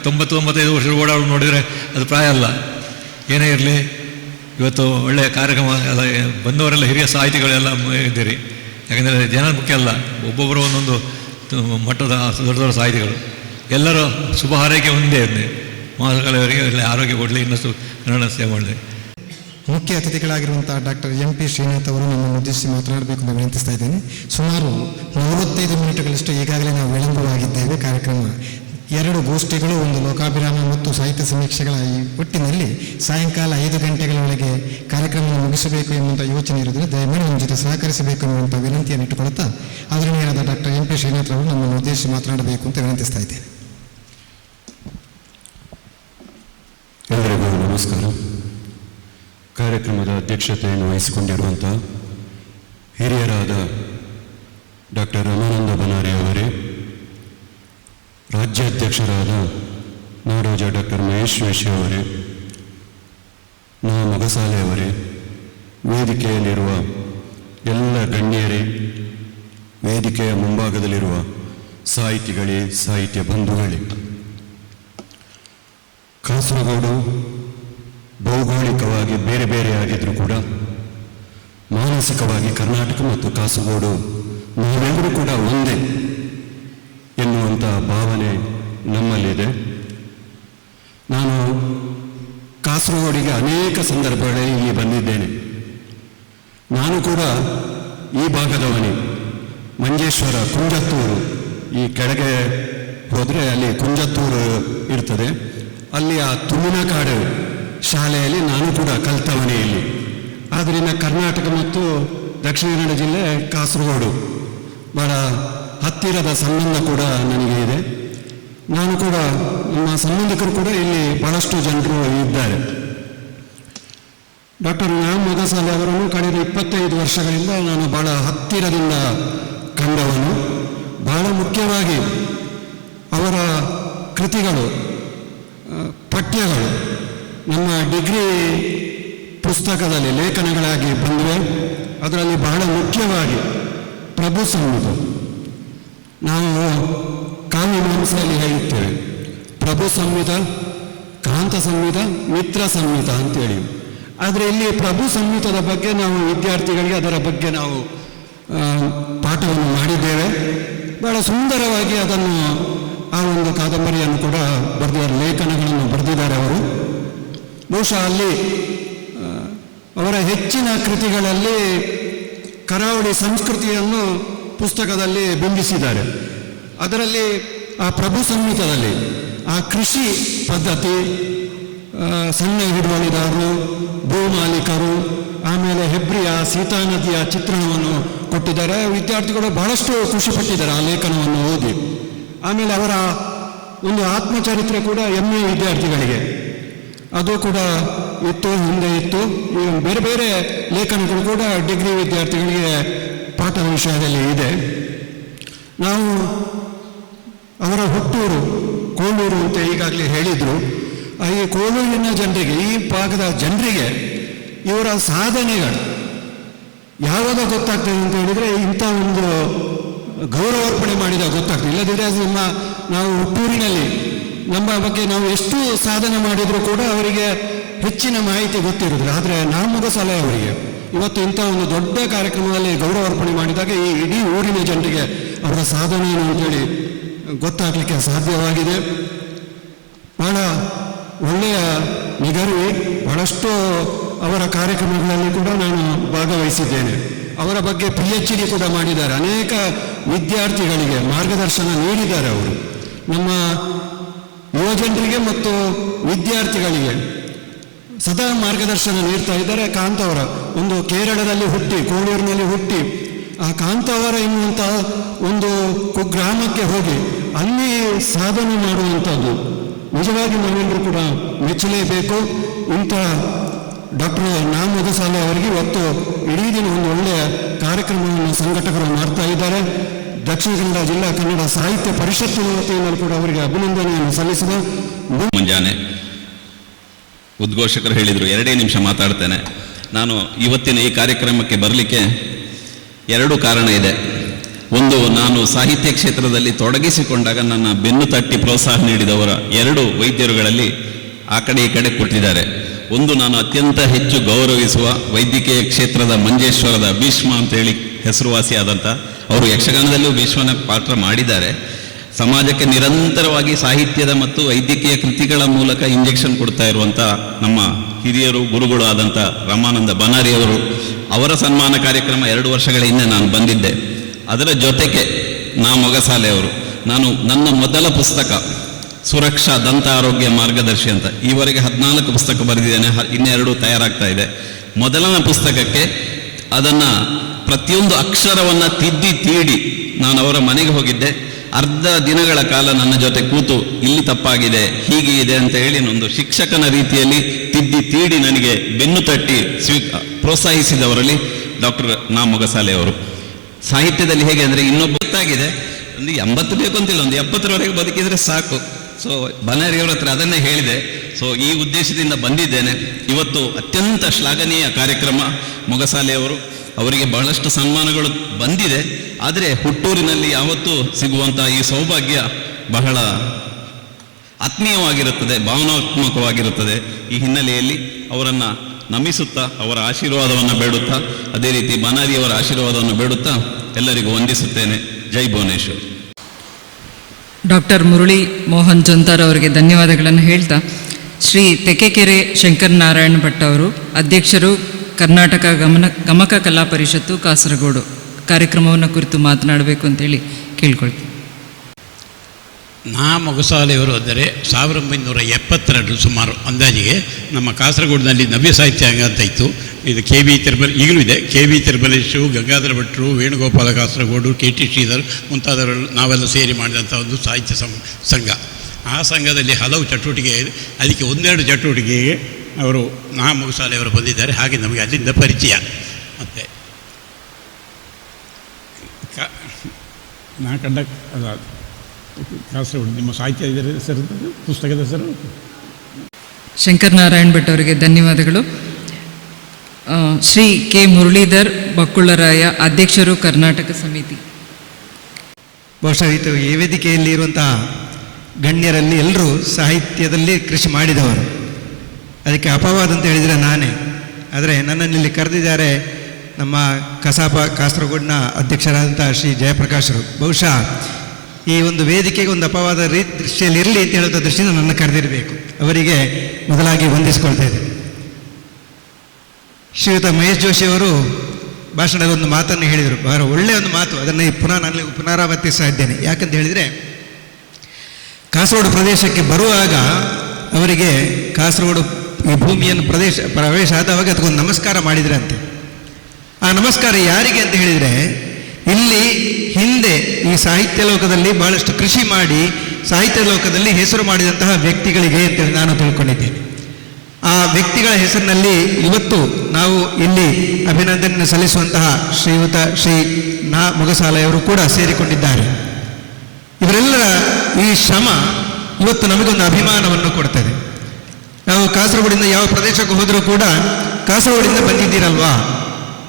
90-95 ವರ್ಷ ಓಡಾಡಿ ನೋಡಿದರೆ ಅದು ಪ್ರಾಯ ಅಲ್ಲ. ಏನೇ ಇರಲಿ, ಇವತ್ತು ಒಳ್ಳೆಯ ಕಾರ್ಯಕ್ರಮ ಎಲ್ಲ ಬಂದವರೆಲ್ಲ ಹಿರಿಯ ಸಾಹಿತಿಗಳೆಲ್ಲ ಇದ್ದೀರಿ. ಯಾಕೆಂದರೆ ಜನ ಮುಖ್ಯ ಅಲ್ಲ, ಒಬ್ಬೊಬ್ಬರು ಒಂದೊಂದು ಮಟ್ಟದ ದೊಡ್ಡ ದೊಡ್ಡ ಸಾಹಿತಿಗಳು. ಎಲ್ಲರೂ ಶುಭ ಹಾರೈಕೆ ಒಂದೇ ಇರಲಿ. ಮೊಗಸಾಲೆಯವರಿಗೆ ಒಳ್ಳೆಯ ಆರೋಗ್ಯ ಕೊಡಲಿ, ಇನ್ನಷ್ಟು ಕನ್ನಡ ಸೇವೆ ಮಾಡಲಿ. ಮುಖ್ಯ ಅತಿಥಿಗಳಾಗಿರುವಂಥ ಡಾಕ್ಟರ್ MP ಶ್ರೀನಾಥ್ ಅವರು ನಮ್ಮನ್ನು ಉದ್ದೇಶಿಸಿ ಮಾತನಾಡಬೇಕು ಅಂತ ವಿನಂತಿಸ್ತಾ ಇದ್ದೇನೆ. ಸುಮಾರು 45 ಮಿನಿಟ್ಗಳಷ್ಟು ಈಗಾಗಲೇ ನಾವು ವಿಳಂಬವಾಗಿದ್ದೇವೆ. ಕಾರ್ಯಕ್ರಮ 2 ಗೋಷ್ಠಿಗಳು, 1 ಲೋಕಾಭಿರಾಮ ಮತ್ತು ಸಾಹಿತ್ಯ ಸಮೀಕ್ಷೆಗಳ ಈ ಒಟ್ಟಿನಲ್ಲಿ ಸಾಯಂಕಾಲ 5 ಗಂಟೆಗಳ ಒಳಗೆ ಕಾರ್ಯಕ್ರಮವನ್ನು ಮುಗಿಸಬೇಕು ಎನ್ನುವಂಥ ಯೋಚನೆ ಇರುವುದರಿಂದ ದಯಮಾಡಿ ನಮ್ಮ ಜೊತೆ ಸಹಕರಿಸಬೇಕು ಎನ್ನುವಂಥ ವಿನಂತಿಯನ್ನು ಇಟ್ಟುಕೊಳ್ಳುತ್ತಾ ಆದರಣೀಯರಾದ ಡಾಕ್ಟರ್ MP ಶ್ರೀನಾಥ್ ಅವರು ನಮ್ಮನ್ನು ಉದ್ದೇಶಿಸಿ ಮಾತನಾಡಬೇಕು ಅಂತ ವಿನಂತಿಸ್ತಾ ಇದ್ದೇನೆ. ಎಲ್ಲರಿಗೂ ನಮಸ್ಕಾರ. ಕಾರ್ಯಕ್ರಮದ ಅಧ್ಯಕ್ಷತೆಯನ್ನು ವಹಿಸಿಕೊಂಡಿರುವಂಥ ಹಿರಿಯರಾದ ಡಾಕ್ಟರ್ ರಮಾನಂದ ಬನಾರಿ ಅವರೇ, ರಾಜ್ಯಾಧ್ಯಕ್ಷರಾದ ನಾಡೋಜ ಡಾಕ್ಟರ್ ಮಹೇಶ್ ಜೋಶಿ ಅವರೇ, ಮೊಗಸಾಲೆಯವರೇ, ವೇದಿಕೆಯಲ್ಲಿರುವ ಎಲ್ಲ ಗಣ್ಯರೇ, ವೇದಿಕೆಯ ಮುಂಭಾಗದಲ್ಲಿರುವ ಸಾಹಿತಿಗಳೇ, ಸಾಹಿತ್ಯ ಬಂಧುಗಳೇ, ಕಾಸರಗೋಡು ಭೌಗೋಳಿಕವಾಗಿ ಬೇರೆ ಬೇರೆಯಾಗಿದ್ದರೂ ಕೂಡ ಮಾನಸಿಕವಾಗಿ ಕರ್ನಾಟಕ ಮತ್ತು ಕಾಸರಗೋಡು ನಾವೆಲ್ಲರೂ ಕೂಡ ಒಂದೇ ಎನ್ನುವಂಥ ಭಾವನೆ ನಮ್ಮಲ್ಲಿದೆ. ನಾನು ಕಾಸರಗೋಡಿಗೆ ಅನೇಕ ಸಂದರ್ಭಗಳಲ್ಲಿ ಇಲ್ಲಿ ಬಂದಿದ್ದೇನೆ. ನಾನು ಕೂಡ ಈ ಭಾಗದವನೇ. ಮಂಜೇಶ್ವರ, ಕುಂಜತ್ತೂರು, ಈ ಕೆಳಗೆ ಹೋದರೆ ಅಲ್ಲಿ ಕುಂಜತ್ತೂರು ಇರ್ತದೆ. ಅಲ್ಲಿ ಆ ತುಮಿನಕಾಡು ಶಾಲೆಯಲ್ಲಿ ನಾನು ಕೂಡ ಕಲಿತವನೇ ಇಲ್ಲಿ. ಆದ್ದರಿಂದ ಕರ್ನಾಟಕ ಮತ್ತು ದಕ್ಷಿಣ ಕನ್ನಡ ಜಿಲ್ಲೆ ಕಾಸರಗೋಡು ಭಾಳ ಹತ್ತಿರದ ಸಂಬಂಧ ಕೂಡ ನನಗೆ ಇದೆ. ನಾನು ಕೂಡ, ನಮ್ಮ ಸಂಬಂಧಿಕರು ಕೂಡ ಇಲ್ಲಿ ಬಹಳಷ್ಟು ಜನರು ಇದ್ದಾರೆ. ಡಾಕ್ಟರ್ ನಾಮ್ ಮೊಗಸಾಲೆ ಅವರನ್ನು ಕಳೆದ 25 ವರ್ಷಗಳಿಂದ ನಾನು ಬಹಳ ಹತ್ತಿರದಿಂದ ಕಂಡವನು. ಬಹಳ ಮುಖ್ಯವಾಗಿ ಅವರ ಕೃತಿಗಳು, ಪಠ್ಯಗಳು ನಮ್ಮ ಡಿಗ್ರಿ ಪುಸ್ತಕದಲ್ಲಿ ಲೇಖನಗಳಾಗಿ ಬಂದಿವೆ. ಅದರಲ್ಲಿ ಬಹಳ ಮುಖ್ಯವಾಗಿ ಪ್ರಭು ಸಂಹಿತ, ನಾವು ಕಾವ್ಯಮೀಮಾಂಸೆಯಲ್ಲಿ ಹೇಳುತ್ತೇವೆ ಪ್ರಭು ಸಂಹಿತ, ಕಾಂತ ಸಂಹಿತ, ಮಿತ್ರ ಸಂಹಿತ ಅಂತೇಳಿ. ಆದರೆ ಇಲ್ಲಿ ಪ್ರಭು ಸಂಹಿತದ ಬಗ್ಗೆ ನಾವು ವಿದ್ಯಾರ್ಥಿಗಳಿಗೆ ಅದರ ಬಗ್ಗೆ ನಾವು ಪಾಠವನ್ನು ಮಾಡಿದ್ದೇವೆ. ಬಹಳ ಸುಂದರವಾಗಿ ಅದನ್ನು, ಆ ಒಂದು ಕಾದಂಬರಿಯನ್ನು ಕೂಡ ಬರೆದಿದ್ದಾರೆ, ಲೇಖನಗಳನ್ನು ಬರೆದಿದ್ದಾರೆ ಅವರು. ಬಹುಶಃ ಅಲ್ಲಿ ಅವರ ಹೆಚ್ಚಿನ ಕೃತಿಗಳಲ್ಲಿ ಕರಾವಳಿ ಸಂಸ್ಕೃತಿಯನ್ನು ಪುಸ್ತಕದಲ್ಲಿ ಬಿಂಬಿಸಿದ್ದಾರೆ. ಅದರಲ್ಲಿ ಆ ಪ್ರಭು ಸಂಹಿತದಲ್ಲಿ ಆ ಕೃಷಿ ಪದ್ಧತಿ, ಸಣ್ಣ ಹಿಡುವಳಿದಾರರು, ಭೂಮಾಲೀಕರು, ಆಮೇಲೆ ಹೆಬ್ರಿಯ ಸೀತಾ ನದಿಯ ಚಿತ್ರಣವನ್ನು ಕೊಟ್ಟಿದ್ದಾರೆ. ವಿದ್ಯಾರ್ಥಿಗಳು ಬಹಳಷ್ಟು ಖುಷಿಪಟ್ಟಿದ್ದಾರೆ ಆ ಲೇಖನವನ್ನು ಓದಿ. ಆಮೇಲೆ ಅವರ ಒಂದು ಆತ್ಮಚರಿತ್ರೆ ಕೂಡ MA ವಿದ್ಯಾರ್ಥಿಗಳಿಗೆ ಅದು ಕೂಡ ಇತ್ತು, ಹಿಂದೆ ಇತ್ತು. ಬೇರೆ ಬೇರೆ ಲೇಖನಗಳು ಕೂಡ ಡಿಗ್ರಿ ವಿದ್ಯಾರ್ಥಿಗಳಿಗೆ ಪಾಠದ ವಿಷಯದಲ್ಲಿ ಇದೆ. ನಾವು ಅವರ ಹುಟ್ಟೂರು ಕೋಲೂರು ಅಂತ ಈಗಾಗಲೇ ಹೇಳಿದರು. ಈ ಕೋಲೂರಿನ ಜನರಿಗೆ, ಈ ಭಾಗದ ಜನರಿಗೆ ಇವರ ಸಾಧನೆಗಳು ಯಾವಾಗ ಗೊತ್ತಾಗ್ತದೆ ಅಂತ ಹೇಳಿದರೆ, ಇಂಥ ಒಂದು ಗೌರವಾರ್ಪಣೆ ಮಾಡಿದಾಗ ಗೊತ್ತಾಗ್ತದೆ. ಇಲ್ಲದಿದ್ದರೆ ನಾವು ಹುಟ್ಟೂರಿನಲ್ಲಿ ನಮ್ಮ ಬಗ್ಗೆ ನಾವು ಎಷ್ಟು ಸಾಧನೆ ಮಾಡಿದರೂ ಕೂಡ ಅವರಿಗೆ ಹೆಚ್ಚಿನ ಮಾಹಿತಿ ಗೊತ್ತಿರುವುದಿಲ್ಲ. ಆದರೆ ನಾಮ್ ಮೊಗಸಾಲೆ ಅವರಿಗೆ ಇವತ್ತು ಇಂಥ ಒಂದು ದೊಡ್ಡ ಕಾರ್ಯಕ್ರಮದಲ್ಲಿ ಗೌರವಾರ್ಪಣೆ ಮಾಡಿದಾಗ ಈ ಇಡೀ ಊರಿನ ಜನರಿಗೆ ಅವರ ಸಾಧನೆ ಏನು ಅಂತೇಳಿ ಗೊತ್ತಾಗಲಿಕ್ಕೆ ಸಾಧ್ಯವಾಗಿದೆ. ಬಹಳ ಒಳ್ಳೆಯ ನಿಗರ್ವಿ. ಬಹಳಷ್ಟು ಅವರ ಕಾರ್ಯಕ್ರಮಗಳಲ್ಲಿ ಕೂಡ ನಾನು ಭಾಗವಹಿಸಿದ್ದೇನೆ. ಅವರ ಬಗ್ಗೆ PhD ಕೂಡ ಮಾಡಿದ್ದಾರೆ. ಅನೇಕ ವಿದ್ಯಾರ್ಥಿಗಳಿಗೆ ಮಾರ್ಗದರ್ಶನ ನೀಡಿದ್ದಾರೆ ಅವರು. ನಮ್ಮ ಯುವಜನರಿಗೆ ಮತ್ತು ವಿದ್ಯಾರ್ಥಿಗಳಿಗೆ ಸದಾ ಮಾರ್ಗದರ್ಶನ ನೀಡ್ತಾ ಇದ್ದಾರೆ. ಕಾಂತವರ ಒಂದು ಕೇರಳದಲ್ಲಿ ಹುಟ್ಟಿ, ಕೋಳೂರಿನಲ್ಲಿ ಹುಟ್ಟಿ, ಆ ಕಾಂತವರ ಎನ್ನುವಂಥ ಒಂದು ಕುಗ್ರಾಮಕ್ಕೆ ಹೋಗಿ ಅಲ್ಲಿ ಸಾಧನೆ ಮಾಡುವಂಥದ್ದು ನಿಜವಾಗಿ ನಾವೆಲ್ಲರೂ ಕೂಡ ಮೆಚ್ಚಲೇಬೇಕು. ಇಂಥ ಡಾಕ್ಟರ್ ನಾಮ್ ಮೊಗಸಾಲೆ ಅವರಿಗೆ ಇವತ್ತು ಇಡೀ ದಿನ ಒಂದು ಒಳ್ಳೆಯ ಕಾರ್ಯಕ್ರಮವನ್ನು ಸಂಘಟಕರು ಮಾಡ್ತಾ ಇದ್ದಾರೆ. ದಕ್ಷಿಣ ಕನ್ನಡ ಜಿಲ್ಲಾ ಕನ್ನಡ ಸಾಹಿತ್ಯ ಪರಿಷತ್ತಿನ ವತಿಯಿಂದ ಕೂಡ ಅವರಿಗೆ ಅಭಿನಂದನೆಯನ್ನು ಸಲ್ಲಿಸಿದ. ಮುಂಜಾನೆ ಉದ್ಘೋಷಕರು ಹೇಳಿದರು 2 ನಿಮಿಷ ಮಾತಾಡ್ತೇನೆ. ನಾನು ಇವತ್ತಿನ ಈ ಕಾರ್ಯಕ್ರಮಕ್ಕೆ ಬರಲಿಕ್ಕೆ 2 ಕಾರಣ ಇದೆ. ಒಂದು, ನಾನು ಸಾಹಿತ್ಯ ಕ್ಷೇತ್ರದಲ್ಲಿ ತೊಡಗಿಸಿಕೊಂಡಾಗ ನನ್ನ ಬೆನ್ನು ತಟ್ಟಿ ಪ್ರೋತ್ಸಾಹ ನೀಡಿದವರ 2 ವೈದ್ಯರುಗಳಲ್ಲಿ ಆ ಕಡೆ ಈ ಕಡೆ ಕೊಟ್ಟಿದ್ದಾರೆ. ಒಂದು, ನಾನು ಅತ್ಯಂತ ಹೆಚ್ಚು ಗೌರವಿಸುವ ವೈದ್ಯಕೀಯ ಕ್ಷೇತ್ರದ ಮಂಜೇಶ್ವರದ ಭೀಷ್ಮ ಅಂತೇಳಿ ಹೆಸರುವಾಸಿಯಾದಂಥ ಅವರು ಯಕ್ಷಗಾನದಲ್ಲೂ ಭೀಷ್ಮನ ಪಾತ್ರ ಮಾಡಿದ್ದಾರೆ. ಸಮಾಜಕ್ಕೆ ನಿರಂತರವಾಗಿ ಸಾಹಿತ್ಯದ ಮತ್ತು ವೈದ್ಯಕೀಯ ಕೃತಿಗಳ ಮೂಲಕ ಇಂಜೆಕ್ಷನ್ ಕೊಡ್ತಾ ಇರುವಂಥ ನಮ್ಮ ಹಿರಿಯರು, ಗುರುಗಳು ಆದಂಥ ರಾಮಾನಂದ ಬನಾರಿಯವರು, ಅವರ ಸನ್ಮಾನ ಕಾರ್ಯಕ್ರಮ 2 ವರ್ಷಗಳ ಹಿಂದೆ ನಾನು ಬಂದಿದ್ದೆ. ಅದರ ಜೊತೆಗೆ ಮೊಗಸಾಲೆ ಅವರು, ನಾನು ನನ್ನ ಮೊದಲ ಪುಸ್ತಕ ಸುರಕ್ಷಾ ದಂತ ಆರೋಗ್ಯ ಮಾರ್ಗದರ್ಶಿ ಅಂತ, ಈವರೆಗೆ 14 ಪುಸ್ತಕ ಬರೆದಿದ್ದೇನೆ, ಇನ್ನೆರಡು ತಯಾರಾಗ್ತಾ ಇದೆ. ಮೊದಲನೇ ಪುಸ್ತಕಕ್ಕೆ ಅದನ್ನು ಪ್ರತಿಯೊಂದು ಅಕ್ಷರವನ್ನು ತಿದ್ದಿ ತೀಡಿ ನಾನು ಅವರ ಮನೆಗೆ ಹೋಗಿದ್ದೆ. ಅರ್ಧ ದಿನಗಳ ಕಾಲ ನನ್ನ ಜೊತೆ ಕೂತು ಇಲ್ಲಿ ತಪ್ಪಾಗಿದೆ, ಹೀಗೆ ಇದೆ ಅಂತ ಹೇಳಿ ಒಂದು ಶಿಕ್ಷಕನ ರೀತಿಯಲ್ಲಿ ತಿದ್ದಿ ತೀಡಿ ನನಗೆ ಬೆನ್ನು ತಟ್ಟಿ ಪ್ರೋತ್ಸಾಹಿಸಿದವರಲ್ಲಿ ಡಾಕ್ಟರ್ ನಾಮ್ ಮೊಗಸಾಲೆ ಅವರು. ಸಾಹಿತ್ಯದಲ್ಲಿ ಹೇಗೆ ಅಂದರೆ ಇನ್ನೊಬ್ಬ ಗೊತ್ತಾಗಿದೆ, ಒಂದು 80 ಬೇಕು ಅಂತಿಲ್ಲ, ಒಂದು 70ರವರೆಗೆ ಬದುಕಿದರೆ ಸಾಕು. ಸೊ ಬನಾರಿಯವರ ಹತ್ರ ಅದನ್ನೇ ಹೇಳಿದೆ. ಸೊ ಈ ಉದ್ದೇಶದಿಂದ ಬಂದಿದ್ದೇನೆ. ಇವತ್ತು ಅತ್ಯಂತ ಶ್ಲಾಘನೀಯ ಕಾರ್ಯಕ್ರಮ. ಮೊಗಸಾಲೆಯವರು, ಅವರಿಗೆ ಬಹಳಷ್ಟು ಸನ್ಮಾನಗಳು ಬಂದಿದೆ. ಆದರೆ ಹುಟ್ಟೂರಿನಲ್ಲಿ ಯಾವತ್ತೂ ಸಿಗುವಂಥ ಈ ಸೌಭಾಗ್ಯ ಬಹಳ ಆತ್ಮೀಯವಾಗಿರುತ್ತದೆ, ಭಾವನಾತ್ಮಕವಾಗಿರುತ್ತದೆ. ಈ ಹಿನ್ನೆಲೆಯಲ್ಲಿ ಅವರನ್ನು ನಮಿಸುತ್ತಾ, ಅವರ ಆಶೀರ್ವಾದವನ್ನು ಬೇಡುತ್ತಾ, ಅದೇ ರೀತಿ ಬನಾರಿಯವರ ಆಶೀರ್ವಾದವನ್ನು ಬೇಡುತ್ತಾ ಎಲ್ಲರಿಗೂ ವಂದಿಸುತ್ತೇನೆ. ಜೈ ಭುವನೇಶ್ವರ್. ಡಾಕ್ಟರ್ ಮುರಳಿ ಮೋಹನ್ ಜಂತಾರ್ ಅವರಿಗೆ ಧನ್ಯವಾದಗಳನ್ನು ಹೇಳ್ತಾ, ಶ್ರೀ ತೆಕೆಕೆರೆ ಶಂಕರ್ ನಾರಾಯಣ ಭಟ್ ಅವರು, ಅಧ್ಯಕ್ಷರು, ಕರ್ನಾಟಕ ಗಮಕ ಕಲಾ ಪರಿಷತ್ತು, ಕಾಸರಗೋಡು, ಕಾರ್ಯಕ್ರಮವನ್ನು ಕುರಿತು ಮಾತನಾಡಬೇಕು ಅಂತೇಳಿ ಕೇಳ್ಕೊಳ್ತೀನಿ. ನಾ ಮೊಗಸಾಲೆಯವರು ಅಂದರೆ 1972 ಸುಮಾರು ಅಂದಾಜಿಗೆ ನಮ್ಮ ಕಾಸರಗೋಡಿನಲ್ಲಿ ನವ್ಯ ಸಾಹಿತ್ಯಾಂಗ ಅಂತ ಇತ್ತು. ಇದು ಕೆ ವಿ ತಿರುಮಲ, ಈಗಲೂ ಇದೆ. ಕೆ ವಿ ತಿರುಮಲೇಶು, ಗಂಗಾಧರ ಭಟ್ರು, ವೇಣುಗೋಪಾಲ ಕಾಸರಗೋಡು, ಕೆ ಟಿ ಶ್ರೀಧರ್ ಮುಂತಾದವರು ನಾವೆಲ್ಲ ಸೇರಿ ಮಾಡಿದಂಥ ಒಂದು ಸಾಹಿತ್ಯ ಸಂಘ. ಆ ಸಂಘದಲ್ಲಿ ಹಲವು ಚಟುವಟಿಕೆ ಇದೆ. ಅದಕ್ಕೆ ಒಂದೆರಡು ಚಟುವಟಿಕೆಗೆ ಅವರು ನಾ ಮೊಗಸಾಲೆಯವರು ಬಂದಿದ್ದಾರೆ. ಹಾಗೆ ನಮಗೆ ಅಲ್ಲಿಂದ ಪರಿಚಯ. ಮತ್ತು ನಾ ಕಂಡ ಕಾಸರಗೋಡು ನಿಮ್ಮ ಸಾಹಿತ್ಯ ಇದರ ಹೆಸರು, ಪುಸ್ತಕದ ಹೆಸರು? ಶಂಕರನಾರಾಯಣ್ ಭಟ್ ಅವರಿಗೆ ಧನ್ಯವಾದಗಳು. ಶ್ರೀ ಕೆ ಮುರಳೀಧರ್ ಬಕ್ಕುಳರಾಯ, ಅಧ್ಯಕ್ಷರು, ಕರ್ನಾಟಕ ಸಮಿತಿ. ಬಹುಶಃ ಇದು ಈ ವೇದಿಕೆಯಲ್ಲಿ ಇರುವಂತಹ ಗಣ್ಯರಲ್ಲಿ ಎಲ್ಲರೂ ಸಾಹಿತ್ಯದಲ್ಲಿ ಕೃಷಿ ಮಾಡಿದವರು. ಅದಕ್ಕೆ ಅಪವಾದ ಅಂತ ಹೇಳಿದರೆ ನಾನೇ. ಆದರೆ ನನ್ನನ್ನು ಇಲ್ಲಿ ಕರೆದಿದ್ದಾರೆ ನಮ್ಮ ಕಸಾಪ ಕಾಸರಗೋಡಿನ ಅಧ್ಯಕ್ಷರಾದಂಥ ಶ್ರೀ ಜಯಪ್ರಕಾಶರು. ಬಹುಶಃ ಈ ಒಂದು ವೇದಿಕೆಗೆ ಒಂದು ಅಪವಾದ ದೃಷ್ಟಿಯಲ್ಲಿ ಇರಲಿ ಅಂತ ಹೇಳುವಂಥ ದೃಷ್ಟಿಯಿಂದ ನನ್ನ ಕರೆದಿರಬೇಕು. ಅವರಿಗೆ ಮೊದಲಾಗಿ ವಂದಿಸ್ಕೊಳ್ತಾ ಇದ್ದೇನೆ. ಶ್ರೀಯುತ ಮಹೇಶ್ ಜೋಶಿ ಅವರು ಭಾಷಣದ ಒಂದು ಮಾತನ್ನು ಹೇಳಿದರು, ಬಹಳ ಒಳ್ಳೆಯ ಒಂದು ಮಾತು. ಅದನ್ನು ನಾನು ಪುನರಾವರ್ತಿಸ್ತಾ ಇದ್ದೇನೆ. ಯಾಕಂತ ಹೇಳಿದರೆ, ಕಾಸರಗೋಡು ಪ್ರದೇಶಕ್ಕೆ ಬರುವಾಗ ಅವರಿಗೆ ಕಾಸರಗೋಡು ಈ ಭೂಮಿಯನ್ನು ಪ್ರವೇಶ ಆದವಾಗ ಅದಕ್ಕೊಂದು ನಮಸ್ಕಾರ ಮಾಡಿದ್ರಂತೆ. ಆ ನಮಸ್ಕಾರ ಯಾರಿಗೆ ಅಂತ ಹೇಳಿದರೆ, ಇಲ್ಲಿ ಹಿಂದೆ ಈ ಸಾಹಿತ್ಯ ಲೋಕದಲ್ಲಿ ಬಹಳಷ್ಟು ಕೃಷಿ ಮಾಡಿ ಸಾಹಿತ್ಯ ಲೋಕದಲ್ಲಿ ಹೆಸರು ಮಾಡಿದಂತಹ ವ್ಯಕ್ತಿಗಳಿಗೆ ಅಂತೇಳಿ ನಾನು ತಿಳ್ಕೊಂಡಿದ್ದೇನೆ. ಆ ವ್ಯಕ್ತಿಗಳ ಹೆಸರಿನಲ್ಲಿ ಇವತ್ತು ನಾವು ಇಲ್ಲಿ ಅಭಿನಂದನೆ ಸಲ್ಲಿಸುವಂತಹ ಶ್ರೀಯುತ ಶ್ರೀ ನಾ ಮೊಗಸಾಲೆಯವರು ಕೂಡ ಸೇರಿಕೊಂಡಿದ್ದಾರೆ. ಇವರೆಲ್ಲರ ಈ ಶ್ರಮ ಇವತ್ತು ನಮಗೊಂದು ಅಭಿಮಾನವನ್ನು ಕೊಡ್ತದೆ. ನಾವು ಕಾಸರಗೋಡಿಂದ ಯಾವ ಪ್ರದೇಶಕ್ಕೆ ಹೋದರೂ ಕೂಡ ಕಾಸರಗೋಡಿಂದ ಬಂದಿದ್ದೀರಲ್ವಾ,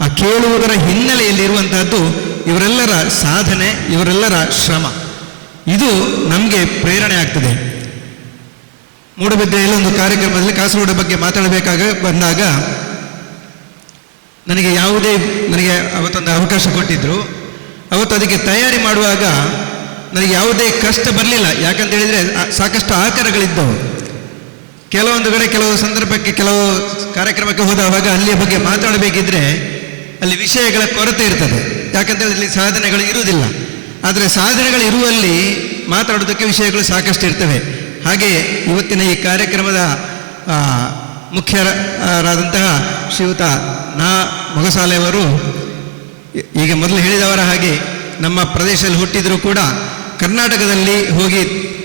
ಆ ಕೇಳುವುದರ ಹಿನ್ನೆಲೆಯಲ್ಲಿರುವಂತಹದ್ದು ಇವರೆಲ್ಲರ ಸಾಧನೆ, ಇವರೆಲ್ಲರ ಶ್ರಮ. ಇದು ನಮಗೆ ಪ್ರೇರಣೆ ಆಗ್ತದೆ. ಮೂಡಬಿದ್ರೆಯಲ್ಲಿ ಒಂದು ಕಾರ್ಯಕ್ರಮದಲ್ಲಿ ಕಾಸರಗೋಡು ಬಗ್ಗೆ ಬಂದಾಗ ನನಗೆ ಅವತ್ತೊಂದು ಅವಕಾಶ ಕೊಟ್ಟಿದ್ದರು. ಅವತ್ತು ಅದಕ್ಕೆ ತಯಾರಿ ಮಾಡುವಾಗ ನನಗೆ ಯಾವುದೇ ಕಷ್ಟ ಬರಲಿಲ್ಲ. ಯಾಕಂತ ಹೇಳಿದರೆ ಸಾಕಷ್ಟು ಆಕಾರಗಳಿದ್ದವು. ಕೆಲವೊಂದು ಕಡೆ ಕೆಲವು ಸಂದರ್ಭಕ್ಕೆ ಕೆಲವು ಕಾರ್ಯಕ್ರಮಕ್ಕೆ ಹೋದವಾಗ ಅಲ್ಲಿಯ ಬಗ್ಗೆ ಮಾತಾಡಬೇಕಿದ್ರೆ ಅಲ್ಲಿ ವಿಷಯಗಳ ಕೊರತೆ ಇರ್ತದೆ. ಯಾಕಂತೇಳಿದ್ರೆ ಇಲ್ಲಿ ಸಾಧನೆಗಳು ಇರುವುದಿಲ್ಲ. ಆದರೆ ಸಾಧನೆಗಳು ಇರುವಲ್ಲಿ ಮಾತಾಡೋದಕ್ಕೆ ವಿಷಯಗಳು ಸಾಕಷ್ಟು ಇರ್ತವೆ. ಹಾಗೆ ಇವತ್ತಿನ ಈ ಕಾರ್ಯಕ್ರಮದ ಮುಖ್ಯರಾದಂತಹ ಶ್ರೀಯುತ ನಾ ಮೊಗಸಾಲೆಯವರು ಈಗ ಮೊದಲು ಹೇಳಿದವರ ಹಾಗೆ ನಮ್ಮ ಪ್ರದೇಶದಲ್ಲಿ ಹುಟ್ಟಿದರೂ ಕೂಡ ಕರ್ನಾಟಕದಲ್ಲಿ ಹೋಗಿ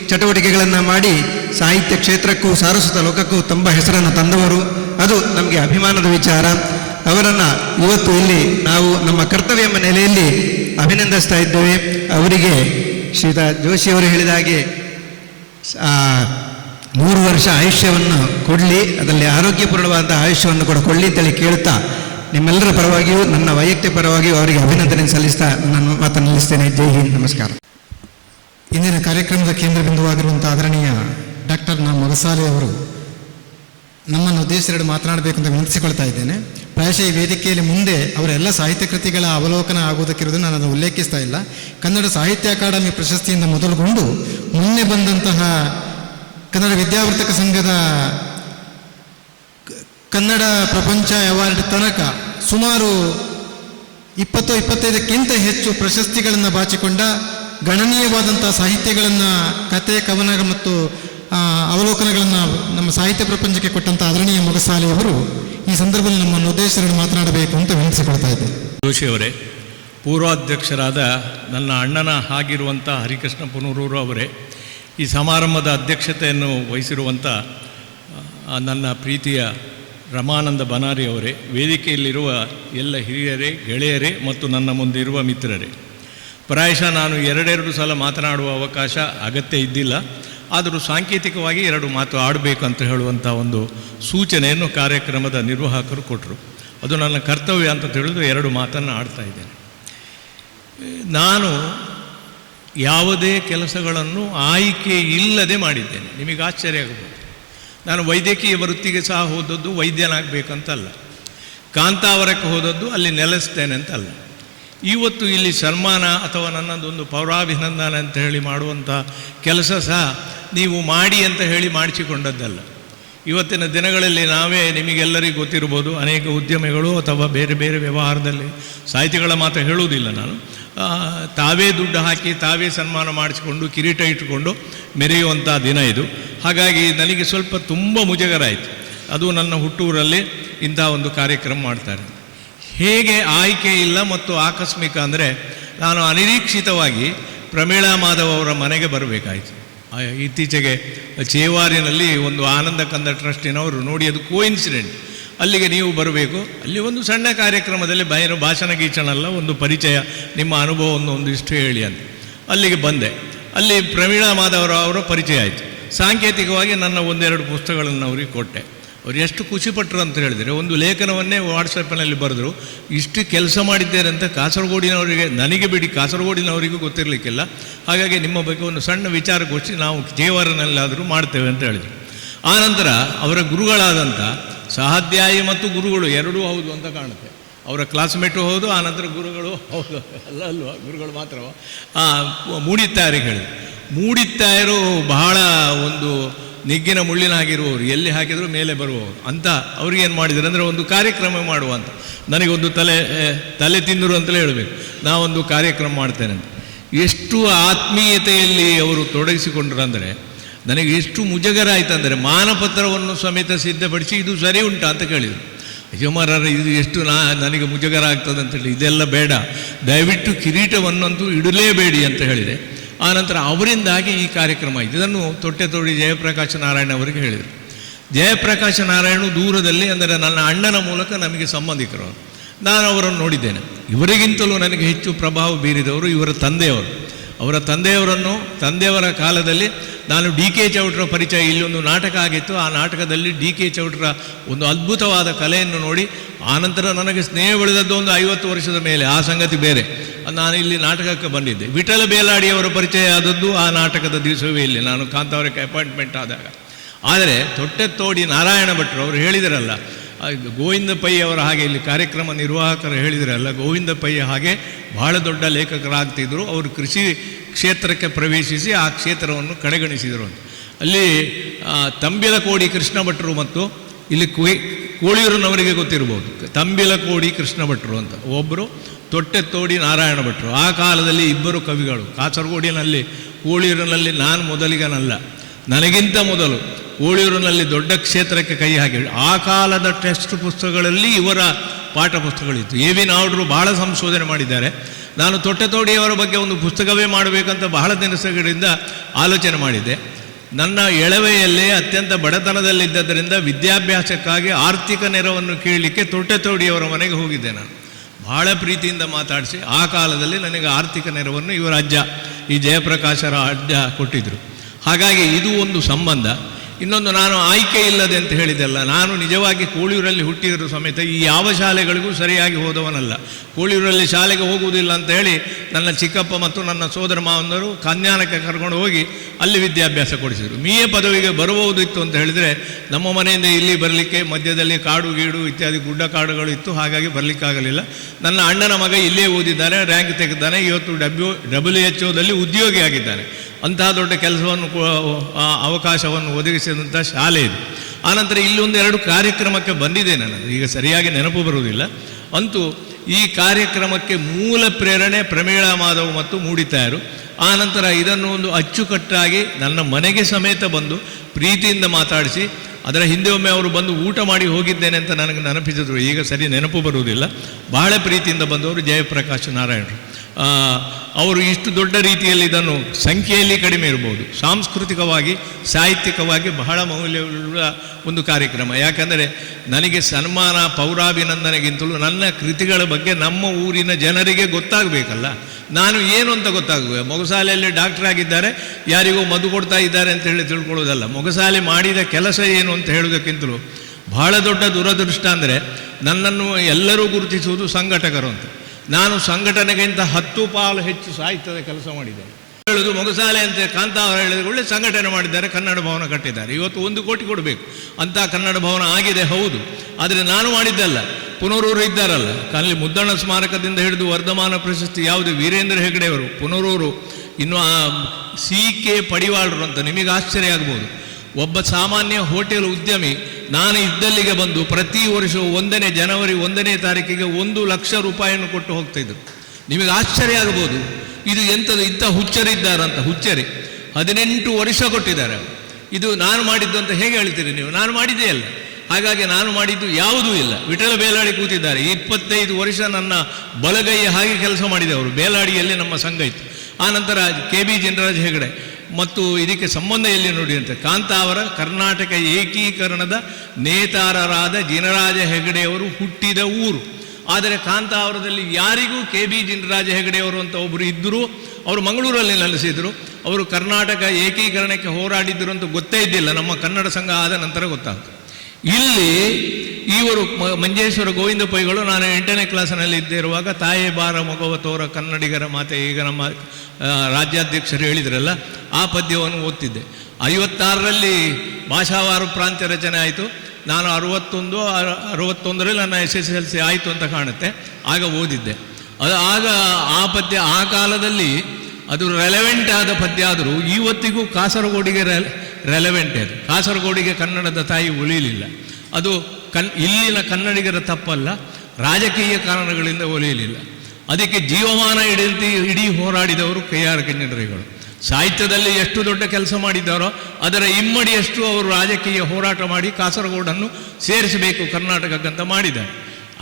ಚಟುವಟಿಕೆಗಳನ್ನು ಮಾಡಿ ಸಾಹಿತ್ಯ ಕ್ಷೇತ್ರಕ್ಕೂ ಸಾರಸ್ವತ ಲೋಕಕ್ಕೂ ತುಂಬ ಹೆಸರನ್ನು ತಂದವರು. ಅದು ನಮಗೆ ಅಭಿಮಾನದ ವಿಚಾರ. ಅವರನ್ನು ಇವತ್ತು ಇಲ್ಲಿ ನಾವು ನಮ್ಮ ಕರ್ತವ್ಯ ಎಂಬ ನೆಲೆಯಲ್ಲಿ ಅಭಿನಂದಿಸ್ತಾ ಇದ್ದೇವೆ. ಅವರಿಗೆ ಶ್ರೀಯುತ ಜೋಶಿಯವರು ಹೇಳಿದ ಹಾಗೆ 3 ವರ್ಷ ಆಯುಷ್ಯವನ್ನು ಕೊಡಲಿ, ಅದರಲ್ಲಿ ಆರೋಗ್ಯಪೂರ್ಣವಾದ ಆಯುಷ್ಯವನ್ನು ಕೂಡ ಕೊಡಲಿ ಅಂತೇಳಿ ಕೇಳುತ್ತಾ ನಿಮ್ಮೆಲ್ಲರ ಪರವಾಗಿಯೂ ನನ್ನ ವೈಯಕ್ತಿಕ ಪರವಾಗಿಯೂ ಅವರಿಗೆ ಅಭಿನಂದನೆ ಸಲ್ಲಿಸ್ತಾ ನಾನು ಮಾತನ್ನು ನಿಲ್ಲಿಸ್ತೇನೆ. ಜೈ ಹಿಂದ್, ನಮಸ್ಕಾರ. ಇಂದಿನ ಕಾರ್ಯಕ್ರಮದ ಕೇಂದ್ರ ಬಿಂದುವಾಗಿರುವಂಥ ಆದರಣೀಯ ಡಾಕ್ಟರ್ ನಾ ಮೊಗಸಾಲೆಯವರು ನಮ್ಮನ್ನು ಉದ್ದೇಶಿಸಿ ಮಾತನಾಡಬೇಕು ಅಂತ ವಿನಂತಿಸಿಕೊಳ್ತಾ ಇದ್ದೇನೆ. ಪ್ರಾಯಶಃ ಈ ವೇದಿಕೆಯಲ್ಲಿ ಮುಂದೆ ಅವರ ಎಲ್ಲ ಸಾಹಿತ್ಯ ಕೃತಿಗಳ ಅವಲೋಕನ ಆಗುವುದಕ್ಕಿರುವುದನ್ನು ನಾನು ಅದನ್ನು ಉಲ್ಲೇಖಿಸ್ತಾ ಇಲ್ಲ. ಕನ್ನಡ ಸಾಹಿತ್ಯ ಅಕಾಡೆಮಿ ಪ್ರಶಸ್ತಿಯಿಂದ ಮೊದಲುಗೊಂಡು ಮೊನ್ನೆ ಬಂದಂತಹ ಕನ್ನಡ ವಿದ್ಯಾವರ್ತಕ ಸಂಘದ ಕನ್ನಡ ಪ್ರಪಂಚ ಅವಾರ್ಡ್ ತನಕ ಸುಮಾರು 20-25ಕ್ಕಿಂತ ಹೆಚ್ಚು ಪ್ರಶಸ್ತಿಗಳನ್ನು ಬಾಚಿಕೊಂಡ ಗಣನೀಯವಾದಂಥ ಸಾಹಿತ್ಯಗಳನ್ನು, ಕತೆ, ಕವನ ಮತ್ತು ಅವಲೋಕನಗಳನ್ನು ನಮ್ಮ ಸಾಹಿತ್ಯ ಪ್ರಪಂಚಕ್ಕೆ ಕೊಟ್ಟಂಥ ಆದರಣೀಯ ಮೊಗಸಾಲೆಯವರು ಈ ಸಂದರ್ಭದಲ್ಲಿ ನಮ್ಮನ್ನು ಉದ್ದೇಶಿಸಿ ಮಾತನಾಡಬೇಕು ಅಂತ ವಿನಂತಿಸಿಕೊಳ್ತಾ ಇದ್ದೆ. ಜೋಶಿಯವರೇ, ಪೂರ್ವಾಧ್ಯಕ್ಷರಾದ ನನ್ನ ಅಣ್ಣನ ಆಗಿರುವಂಥ ಹರಿಕೃಷ್ಣ ಪುನೂರೂರು ಅವರೇ, ಈ ಸಮಾರಂಭದ ಅಧ್ಯಕ್ಷತೆಯನ್ನು ವಹಿಸಿರುವಂಥ ನನ್ನ ಪ್ರೀತಿಯ ರಮಾನಂದ ಬನಾರಿ ಅವರೇ, ವೇದಿಕೆಯಲ್ಲಿರುವ ಎಲ್ಲ ಹಿರಿಯರೇ, ಗೆಳೆಯರೇ ಮತ್ತು ನನ್ನ ಮುಂದೆ ಇರುವ ಮಿತ್ರರೇ, ಪ್ರಾಯಶಃ ನಾನು 2 ಸಲ ಮಾತನಾಡುವ ಅವಕಾಶ ಅಗತ್ಯ ಇದ್ದಿಲ್ಲ. ಆದರೂ ಸಾಂಕೇತಿಕವಾಗಿ 2 ಮಾತು ಆಡಬೇಕು ಅಂತ ಹೇಳುವಂಥ ಒಂದು ಸೂಚನೆಯನ್ನು ಕಾರ್ಯಕ್ರಮದ ನಿರ್ವಾಹಕರು ಕೊಟ್ಟರು. ಅದು ನನ್ನ ಕರ್ತವ್ಯ ಅಂತ ತಿಳಿದು 2 ಮಾತನ್ನು ಆಡ್ತಾ ಇದ್ದೇನೆ. ನಾನು ಯಾವುದೇ ಕೆಲಸಗಳನ್ನು ಆಯ್ಕೆ ಇಲ್ಲದೆ ಮಾಡಿದ್ದೇನೆ. ನಿಮಗೆ ಆಶ್ಚರ್ಯ ಆಗಬಹುದು. ನಾನು ವೈದ್ಯಕೀಯ ವೃತ್ತಿಗೆ ಸಹ ಹೋದದ್ದು ವೈದ್ಯನಾಗಬೇಕಂತಲ್ಲ, ಕಾಂತಾವರಕ್ಕೆ ಹೋದದ್ದು ಅಲ್ಲಿ ನೆಲೆಸ್ತೇನೆ ಅಂತಲ್ಲ. ಇವತ್ತು ಇಲ್ಲಿ ಸನ್ಮಾನ ಅಥವಾ ನನ್ನದೊಂದು ಪೌರಾಭಿನಂದನೆ ಅಂತ ಹೇಳಿ ಮಾಡುವಂಥ ಕೆಲಸ ಸಹ ನೀವು ಮಾಡಿ ಅಂತ ಹೇಳಿ ಮಾಡಿಸಿಕೊಂಡದ್ದಲ್ಲ. ಇವತ್ತಿನ ದಿನಗಳಲ್ಲಿ ನಾವೇ ನಿಮಗೆಲ್ಲರಿಗೂ ಗೊತ್ತಿರ್ಬೋದು, ಅನೇಕ ಉದ್ಯಮಿಗಳು ಅಥವಾ ಬೇರೆ ಬೇರೆ ವ್ಯವಹಾರದಲ್ಲಿ ಸಾಹಿತಿಗಳ ಮಾತು ಹೇಳುವುದಿಲ್ಲ ನಾನು, ತಾವೇ ದುಡ್ಡು ಹಾಕಿ ತಾವೇ ಸನ್ಮಾನ ಮಾಡಿಸಿಕೊಂಡು ಕಿರೀಟ ಇಟ್ಟುಕೊಂಡು ಮೆರೆಯುವಂಥ ದಿನ ಇದು. ಹಾಗಾಗಿ ನನಗೆ ಸ್ವಲ್ಪ ತುಂಬ ಮುಜುಗರ ಆಯಿತು. ಅದು ನನ್ನ ಹುಟ್ಟೂರಲ್ಲಿ ಇಂಥ ಒಂದು ಕಾರ್ಯಕ್ರಮ ಮಾಡ್ತಾರೆ. ಹೇಗೆ ಆಯ್ಕೆ ಇಲ್ಲ ಮತ್ತು ಆಕಸ್ಮಿಕ ಅಂದರೆ, ನಾನು ಅನಿರೀಕ್ಷಿತವಾಗಿ ಪ್ರಮೀಳಾ ಮಾಧವ್ ಅವರ ಮನೆಗೆ ಬರಬೇಕಾಯಿತು. ಇತ್ತೀಚೆಗೆ ಚೇವಾರಿನಲ್ಲಿ ಒಂದು ಆನಂದ ಕಂದ ಟ್ರಸ್ಟಿನವರು ನೋಡಿ, ಅದು ಕೋಇನ್ಸಿಡೆಂಟ್, ಅಲ್ಲಿಗೆ ನೀವು ಬರಬೇಕು, ಅಲ್ಲಿ ಒಂದು ಸಣ್ಣ ಕಾರ್ಯಕ್ರಮದಲ್ಲಿ ಭಾಷಣ ಗೀಚಣಲ್ಲ, ಒಂದು ಪರಿಚಯ, ನಿಮ್ಮ ಅನುಭವವನ್ನು ಒಂದಿಷ್ಟು ಹೇಳಿ ಅಂತ. ಅಲ್ಲಿಗೆ ಬಂದೆ. ಅಲ್ಲಿ ಪ್ರಮೀಳಾ ಮಾಧವ್ ಅವರ ಪರಿಚಯ ಆಯಿತು. ಸಾಂಕೇತಿಕವಾಗಿ ನನ್ನ ಒಂದೆರಡು ಪುಸ್ತಕಗಳನ್ನು ಅವರಿಗೆ ಕೊಟ್ಟೆ. ಅವ್ರು ಎಷ್ಟು ಖುಷಿಪಟ್ಟರು ಅಂತ ಹೇಳಿದರೆ, ಒಂದು ಲೇಖನವನ್ನೇ ವಾಟ್ಸಪ್ಪಿನಲ್ಲಿ ಬರೆದರು, ಇಷ್ಟು ಕೆಲಸ ಮಾಡಿದ್ದೇನೆ ಅಂತ ಕಾಸರಗೋಡಿನವರಿಗೆ, ನನಗೆ ಬಿಡಿ ಕಾಸರಗೋಡಿನವರಿಗೂ ಗೊತ್ತಿರಲಿಕ್ಕಿಲ್ಲ, ಹಾಗಾಗಿ ನಿಮ್ಮ ಬಗ್ಗೆ ಒಂದು ಸಣ್ಣ ವಿಚಾರಗೋಷ್ಠಿ ನಾವು ಜೇವರನಲ್ಲಾದರೂ ಮಾಡ್ತೇವೆ ಅಂತ ಹೇಳಿದರು. ಆನಂತರ ಅವರ ಗುರುಗಳಾದಂಥ ಸಹಾಧ್ಯಾಯಿ ಮತ್ತು ಗುರುಗಳು ಎರಡೂ ಹೌದು ಅಂತ ಕಾಣುತ್ತೆ. ಅವರ ಕ್ಲಾಸ್ಮೇಟು ಹೌದು, ಆನಂತರ ಗುರುಗಳು ಹೌದು, ಅಲ್ವಾ ಗುರುಗಳು ಮಾತ್ರವ. ಮೂಡಿತ್ತಾಯರಿಗೆ ಹೇಳಿದರು. ಮೂಡಿತ್ತಾಯರು ಬಹಳ ಒಂದು ನಿಗ್ಗಿನ ಮುಳ್ಳಿನಾಗಿರುವವರು, ಎಲ್ಲಿ ಹಾಕಿದರೂ ಮೇಲೆ ಬರುವವರು ಅಂತ. ಅವ್ರಿಗೇನು ಮಾಡಿದ್ರು ಅಂದರೆ, ಒಂದು ಕಾರ್ಯಕ್ರಮ ಮಾಡುವಂತ, ನನಗೊಂದು ತಲೆ ತಿಂದರು ಅಂತಲೇ ಹೇಳಬೇಕು, ನಾವೊಂದು ಕಾರ್ಯಕ್ರಮ ಮಾಡ್ತೇನೆ ಅಂತ. ಎಷ್ಟು ಆತ್ಮೀಯತೆಯಲ್ಲಿ ಅವರು ತೊಡಗಿಸಿಕೊಂಡ್ರು ಅಂದರೆ, ನನಗೆ ಎಷ್ಟು ಮುಜುಗರ ಆಯಿತು ಅಂದರೆ, ಮಾನಪತ್ರವನ್ನು ಸಮೇತ ಸಿದ್ಧಪಡಿಸಿ ಇದು ಸರಿ ಉಂಟಾ ಅಂತ ಕೇಳಿದರು. ಅಯ್ಯೋ ಮಾರಾಯ, ಇದು ಎಷ್ಟು ನನಗೆ ಮುಜುಗರ ಆಗ್ತದೆ ಅಂತೇಳಿ, ಇದೆಲ್ಲ ಬೇಡ, ದಯವಿಟ್ಟು ಕಿರೀಟವನ್ನಂತೂ ಇಡಲೇಬೇಡಿ ಅಂತ ಹೇಳಿದೆ. ಆನಂತರ ಅವರಿಂದಾಗಿ ಈ ಕಾರ್ಯಕ್ರಮ ಆಯಿತು. ಇದನ್ನು ತೊಟ್ಟೆತೋಡಿ ಜಯಪ್ರಕಾಶ ನಾರಾಯಣ ಅವರಿಗೆ ಹೇಳಿದರು. ಜಯಪ್ರಕಾಶ ನಾರಾಯಣ ದೂರದಲ್ಲಿ, ಅಂದರೆ ನನ್ನ ಅಣ್ಣನ ಮೂಲಕ ನಮಗೆ ಸಂಬಂಧಿಕರು. ನಾನು ಅವರನ್ನು ನೋಡಿದ್ದೇನೆ. ಇವರಿಗಿಂತಲೂ ನನಗೆ ಹೆಚ್ಚು ಪ್ರಭಾವ ಬೀರಿದವರು ಇವರ ತಂದೆಯವರು. ಅವರ ತಂದೆಯವರ ಕಾಲದಲ್ಲಿ ನಾನು ಡಿ ಕೆ ಚೌಟ್ರ ಪರಿಚಯ, ಇಲ್ಲೊಂದು ನಾಟಕ ಆಗಿತ್ತು, ಆ ನಾಟಕದಲ್ಲಿ ಡಿ ಕೆ ಚೌಟ್ರ ಒಂದು ಅದ್ಭುತವಾದ ಕಲೆಯನ್ನು ನೋಡಿ ಆನಂತರ ನನಗೆ ಸ್ನೇಹ ಬೆಳೆದದ್ದು ಒಂದು 50 ವರ್ಷದ ಮೇಲೆ, ಆ ಸಂಗತಿ ಬೇರೆ. ನಾನು ಇಲ್ಲಿ ನಾಟಕಕ್ಕೆ ಬಂದಿದ್ದೆ. ವಿಠಲ ಬೇಲಾಡಿಯವರ ಪರಿಚಯ ಆದದ್ದು ಆ ನಾಟಕದ ದಿವಸವೇ ಇಲ್ಲಿ, ನಾನು ಕಾಂತಾವರಕ್ಕೆ ಅಪಾಯಿಂಟ್ಮೆಂಟ್ ಆದಾಗ. ಆದರೆ ತೊಟ್ಟೆತೋಡಿ ನಾರಾಯಣ ಭಟ್ರು ಅವರು ಹೇಳಿದರಲ್ಲ, ಗೋವಿಂದ ಪೈ ಅವರ ಹಾಗೆ ಇಲ್ಲಿ ಕಾರ್ಯಕ್ರಮ ನಿರ್ವಾಹಕರು ಹೇಳಿದರಲ್ಲ, ಗೋವಿಂದ ಪೈ ಹಾಗೆ ಬಹಳ ದೊಡ್ಡ ಲೇಖಕರಾಗ್ತಿದ್ರು. ಅವರು ಕೃಷಿ ಕ್ಷೇತ್ರಕ್ಕೆ ಪ್ರವೇಶಿಸಿ ಆ ಕ್ಷೇತ್ರವನ್ನು ಕಡೆಗಣಿಸಿದರು ಅಂತ. ಅಲ್ಲಿ ತಂಬಿಲಕೋಡಿ ಕೃಷ್ಣ ಭಟ್ರು ಮತ್ತು ಇಲ್ಲಿ ಕೋಳಿಯೂರಿನವರಿಗೆ ಗೊತ್ತಿರ್ಬೋದು, ತಂಬಿಲಕೋಡಿ ಕೃಷ್ಣ ಭಟ್ರು ಅಂತ ಒಬ್ಬರು, ತೊಟ್ಟೆತೋಡಿ ನಾರಾಯಣ ಭಟ್ರು. ಆ ಕಾಲದಲ್ಲಿ ಇಬ್ಬರು ಕವಿಗಳು. ಕಾಸರಗೋಡಿನಲ್ಲಿ, ಕೋಳಿಯೂರಿನಲ್ಲಿ ನಾನು ಮೊದಲಿಗನಲ್ಲ, ನನಗಿಂತ ಮೊದಲು ಕೋಳಿಯೂರಿನಲ್ಲಿ ದೊಡ್ಡ ಕ್ಷೇತ್ರಕ್ಕೆ ಕೈ ಹಾಕಿ ಆ ಕಾಲದ ಟೆಕ್ಸ್ಟ್ ಪುಸ್ತಕಗಳಲ್ಲಿ ಇವರ ಪಾಠ ಪುಸ್ತಕಗಳಿತ್ತು. ಎ ವಿ ನಾವ್ಡ್ರು ಬಹಳ ಸಂಶೋಧನೆ ಮಾಡಿದ್ದಾರೆ. ನಾನು ತೊಟ್ಟೆತೋಡಿಯವರ ಬಗ್ಗೆ ಒಂದು ಪುಸ್ತಕವೇ ಮಾಡಬೇಕಂತ ಬಹಳ ದಿನಗಳಿಂದ ಆಲೋಚನೆ ಮಾಡಿದ್ದೆ. ನನ್ನ ಎಳವೆಯಲ್ಲೇ ಅತ್ಯಂತ ಬಡತನದಲ್ಲಿದ್ದರಿಂದ ವಿದ್ಯಾಭ್ಯಾಸಕ್ಕಾಗಿ ಆರ್ಥಿಕ ನೆರವನ್ನು ಕೇಳಲಿಕ್ಕೆ ತೊಟ್ಟೆತೋಡಿಯವರ ಮನೆಗೆ ಹೋಗಿದ್ದೆ. ನಾನು ಬಹಳ ಪ್ರೀತಿಯಿಂದ ಮಾತಾಡಿಸಿ ಆ ಕಾಲದಲ್ಲಿ ನನಗೆ ಆರ್ಥಿಕ ನೆರವನ್ನು ಇವರ ಅಜ್ಜ, ಈ ಜಯಪ್ರಕಾಶರ ಅಜ್ಜ ಕೊಟ್ಟಿದ್ದರು. ಹಾಗಾಗಿ ಇದು ಒಂದು ಸಂಬಂಧ. ಇನ್ನೊಂದು, ನಾನು ಆಯ್ಕೆ ಇಲ್ಲದೆ ಅಂತ ಹೇಳಿದೆಲ್ಲ, ನಾನು ನಿಜವಾಗಿ ಕೋಳಿಯೂರಲ್ಲಿ ಹುಟ್ಟಿದರೂ ಸಮೇತ ಈ ಯಾವ ಶಾಲೆಗಳಿಗೂ ಸರಿಯಾಗಿ ಹೋದವನಲ್ಲ. ಕೋಳಿಯೂರಲ್ಲಿ ಶಾಲೆಗೆ ಹೋಗುವುದಿಲ್ಲ ಅಂತ ಹೇಳಿ ನನ್ನ ಚಿಕ್ಕಪ್ಪ ಮತ್ತು ನನ್ನ ಸೋದರ ಮಾವಂದರು ಕನ್ಯಾನಕ್ಕೆ ಕರ್ಕೊಂಡು ಹೋಗಿ ಅಲ್ಲಿ ವಿದ್ಯಾಭ್ಯಾಸ ಕೊಡಿಸಿದರು. MA ಪದವಿಗೆ ಬರಬಹುದಿತ್ತು ಅಂತ ಹೇಳಿದರೆ ನಮ್ಮ ಮನೆಯಿಂದ ಇಲ್ಲಿ ಬರಲಿಕ್ಕೆ ಮಧ್ಯದಲ್ಲಿ ಕಾಡು ಗೀಡು ಇತ್ಯಾದಿ ಗುಡ್ಡ ಕಾಡುಗಳು ಇತ್ತು, ಹಾಗಾಗಿ ಬರಲಿಕ್ಕಾಗಲಿಲ್ಲ. ನನ್ನ ಅಣ್ಣನ ಮಗ ಇಲ್ಲೇ ಓದಿದ್ದಾನೆ, ರ್ಯಾಂಕ್ ತೆಗೆದಿದ್ದಾನೆ, ಇವತ್ತು WHO ಉದ್ಯೋಗಿ ಆಗಿದ್ದಾನೆ. ಅಂತಹ ದೊಡ್ಡ ಕೆಲಸವನ್ನು ಅವಕಾಶವನ್ನು ಒದಗಿಸಿದಂಥ ಶಾಲೆ ಇದು. ಆನಂತರ ಇಲ್ಲೊಂದು 2 ಕಾರ್ಯಕ್ರಮಕ್ಕೆ ಬಂದಿದೆ, ನನಗೆ ಈಗ ಸರಿಯಾಗಿ ನೆನಪು ಬರುವುದಿಲ್ಲ. ಅಂತೂ ಈ ಕಾರ್ಯಕ್ರಮಕ್ಕೆ ಮೂಲ ಪ್ರೇರಣೆ ಪ್ರಮೀಳಾ ಮಾಧವ್ ಮತ್ತು ಮೂಡಿತ್ತಾಯರು. ಆನಂತರ ಇದನ್ನು ಒಂದು ಅಚ್ಚುಕಟ್ಟಾಗಿ ನನ್ನ ಮನೆಗೆ ಸಮೇತ ಬಂದು ಪ್ರೀತಿಯಿಂದ ಮಾತಾಡಿಸಿ, ಅದರ ಹಿಂದೆ ಒಮ್ಮೆ ಅವರು ಬಂದು ಊಟ ಮಾಡಿ ಹೋಗಿದ್ದೇನೆ ಅಂತ ನನಗೆ ನೆನಪಿಸಿದ್ರು, ಈಗ ಸರಿ ನೆನಪು ಬರುವುದಿಲ್ಲ. ಬಹಳ ಪ್ರೀತಿಯಿಂದ ಬಂದವರು ಜಯಪ್ರಕಾಶ್ ನಾರಾಯಣರು. ಅವರು ಇಷ್ಟು ದೊಡ್ಡ ರೀತಿಯಲ್ಲಿ ಇದನ್ನು ಸಂಖ್ಯೆಯಲ್ಲಿ ಕಡಿಮೆ ಇರ್ಬೋದು, ಸಾಂಸ್ಕೃತಿಕವಾಗಿ ಸಾಹಿತ್ಯಿಕವಾಗಿ ಬಹಳ ಮೌಲ್ಯವುಳ್ಳ ಒಂದು ಕಾರ್ಯಕ್ರಮ. ಯಾಕಂದರೆ ನನಗೆ ಸನ್ಮಾನ ಪೌರಾಭಿನಂದನೆಗಿಂತಲೂ ನನ್ನ ಕೃತಿಗಳ ಬಗ್ಗೆ ನಮ್ಮ ಊರಿನ ಜನರಿಗೆ ಗೊತ್ತಾಗಬೇಕಲ್ಲ. ನಾನು ಏನು ಅಂತ ಗೊತ್ತಾಗಬೇಕು. ಮೊಗಸಾಲೆಯಲ್ಲಿ ಡಾಕ್ಟರ್ ಆಗಿದ್ದಾರೆ, ಯಾರಿಗೋ ಮದ್ದು ಕೊಡ್ತಾ ಇದ್ದಾರೆ ಅಂತ ಹೇಳಿ ತಿಳ್ಕೊಳ್ಳೋದಲ್ಲ. ಮೊಗಸಾಲೆ ಮಾಡಿದ ಕೆಲಸ ಏನು ಅಂತ ಹೇಳೋದಕ್ಕಿಂತಲೂ ಬಹಳ ದೊಡ್ಡ ದುರದೃಷ್ಟ ಅಂದರೆ ನನ್ನನ್ನು ಎಲ್ಲರೂ ಗುರುತಿಸುವುದು ಸಂಘಟಕರು ಅಂತ. ನಾನು ಸಂಘಟನೆಗಿಂತ 10 ಪಾಲು ಹೆಚ್ಚು ಸಾಹಿತ್ಯದ ಕೆಲಸ ಮಾಡಿದ್ದೇನೆ. ಹೇಳೋದು ಮೊಗಸಾಲೆ ಅಂತ ಕಾಂತಾವರ ಹೇಳಿದ ಒಳ್ಳೆ ಸಂಘಟನೆ ಮಾಡಿದ್ದಾರೆ, ಕನ್ನಡ ಭವನ ಕಟ್ಟಿದ್ದಾರೆ. ಇವತ್ತು 1 ಕೋಟಿ ಕೊಡಬೇಕು ಅಂತ ಕನ್ನಡ ಭವನ ಆಗಿದೆ, ಹೌದು. ಆದರೆ ನಾನು ಮಾಡಿದ್ದಲ್ಲ, ಪುನರೂರು ಇದ್ದಾರಲ್ಲ, ಅಲ್ಲಿ ಮುದ್ದಣ್ಣ ಸ್ಮಾರಕದಿಂದ ಹಿಡಿದು ವರ್ಧಮಾನ ಪ್ರಶಸ್ತಿ ಯಾವುದು ವೀರೇಂದ್ರ ಹೆಗಡೆಯವರು, ಪುನರೂರು, ಇನ್ನು CK ಪಡಿವಾಳರು ಅಂತ ನಿಮಗೆ ಆಶ್ಚರ್ಯ ಆಗ್ಬೋದು. ಒಬ್ಬ ಸಾಮಾನ್ಯ ಹೋಟೆಲ್ ಉದ್ಯಮಿ ನಾನು ಇದ್ದಲ್ಲಿಗೆ ಬಂದು ಪ್ರತಿ ವರ್ಷವೂ 1ನೇ ಜನವರಿ 1ನೇ ತಾರೀಕಿಗೆ 1 ಲಕ್ಷ ರೂಪಾಯಿಯನ್ನು ಕೊಟ್ಟು ಹೋಗ್ತಾಯಿದ್ರು. ನಿಮಗೆ ಆಶ್ಚರ್ಯ ಆಗಬಹುದು, ಇದು ಎಂಥದ್ದು, ಇಂಥ ಹುಚ್ಚರಿದ್ದಾರಂತ. ಹುಚ್ಚರಿ 18 ವರ್ಷ ಕೊಟ್ಟಿದ್ದಾರೆ. ಇದು ನಾನು ಮಾಡಿದ್ದು ಅಂತ ಹೇಗೆ ಹೇಳ್ತೀರಿ ನೀವು? ನಾನು ಮಾಡಿದ್ದೇ ಅಲ್ಲ. ಹಾಗಾಗಿ ನಾನು ಮಾಡಿದ್ದು ಯಾವುದೂ ಇಲ್ಲ. ವಿಠಲ ಬೇಲಾಡಿ ಕೂತಿದ್ದಾರೆ. 25 ವರ್ಷ ನನ್ನ ಬಲಗೈಯ ಹಾಗೆ ಕೆಲಸ ಮಾಡಿದವರು. ಬೇಲಾಡಿಯಲ್ಲಿ ನಮ್ಮ ಸಂಘ ಇತ್ತು. ಆನಂತರ KB ಜಿನರಾಜ ಹೆಗಡೆ ಮತ್ತು ಇದಕ್ಕೆ ಸಂಬಂಧ ಎಲ್ಲಿ ನೋಡಿ ಅಂತ ಕಾಂತಾವರ ಕರ್ನಾಟಕ ಏಕೀಕರಣದ ನೇತಾರರಾದ ಜಿನರಾಜ ಹೆಗಡೆಯವರು ಹುಟ್ಟಿದ ಊರು. ಆದರೆ ಕಾಂತಾವರದಲ್ಲಿ ಯಾರಿಗೂ KB ಜಿನರಾಜ ಹೆಗಡೆಯವರು ಅಂತ ಒಬ್ಬರು ಇದ್ದರು. ಅವರು ಮಂಗಳೂರಲ್ಲಿ ನೆಲೆಸಿದರು. ಅವರು ಕರ್ನಾಟಕ ಏಕೀಕರಣಕ್ಕೆ ಹೋರಾಡಿದ್ದರು ಅಂತ ಗೊತ್ತೇ ಇದ್ದಿಲ್ಲ. ನಮ್ಮ ಕನ್ನಡ ಸಂಘ ಆದ ನಂತರ ಗೊತ್ತಾಗ್ತದೆ. ಇಲ್ಲಿ ಇವರು ಮಂಜೇಶ್ವರ ಗೋವಿಂದ ಪೈಗಳು ನಾನು 8ನೇ ಕ್ಲಾಸಿನಲ್ಲಿ ಇದ್ದಿರುವಾಗ ತಾಯೇ ಬಾರ ಮೊಗವ ತೋರ ಕನ್ನಡಿಗರ ಮಾತೆ ಈಗ ನಮ್ಮ ರಾಜ್ಯಾಧ್ಯಕ್ಷರು ಹೇಳಿದ್ರಲ್ಲ, ಆ ಪದ್ಯವನ್ನು ಓದ್ತಿದ್ದೆ. 56ರಲ್ಲಿ ಭಾಷಾವಾರು ಪ್ರಾಂತ್ಯ ರಚನೆ ಆಯಿತು. ನಾನು 61ರಲ್ಲಿ ನನ್ನ SSLC ಆಯಿತು ಅಂತ ಕಾಣುತ್ತೆ. ಆಗ ಓದಿದ್ದೆ. ಆಗ ಆ ಪದ್ಯ ಆ ಕಾಲದಲ್ಲಿ ಅದು ರೆಲೆವೆಂಟ್ ಆದ ಪದ್ಯ ಆದರೂ ಇವತ್ತಿಗೂ ಕಾಸರಗೋಡಿಗೆ ರೆಲೆವೆಂಟ್ ಅದು. ಕಾಸರಗೋಡಿಗೆ ಕನ್ನಡದ ತಾಯಿ ಒಲಿಯಲಿಲ್ಲ. ಅದು ಇಲ್ಲಿನ ಕನ್ನಡಿಗರ ತಪ್ಪಲ್ಲ, ರಾಜಕೀಯ ಕಾರಣಗಳಿಂದ ಒಲಿಯಲಿಲ್ಲ. ಅದಕ್ಕೆ ಜೀವಮಾನ ಇಡೀ ಹೋರಾಡಿದವರು KR ಕಿಞ್ಞಣ್ಣಿಗಳು. ಸಾಹಿತ್ಯದಲ್ಲಿ ಎಷ್ಟು ದೊಡ್ಡ ಕೆಲಸ ಮಾಡಿದ್ದಾರೋ ಅದರ ಇಮ್ಮಡಿಯಷ್ಟು ಅವರು ರಾಜಕೀಯ ಹೋರಾಟ ಮಾಡಿ ಕಾಸರಗೋಡನ್ನು ಸೇರಿಸಬೇಕು ಕರ್ನಾಟಕಕ್ಕಂತ ಮಾಡಿದ್ದಾರೆ.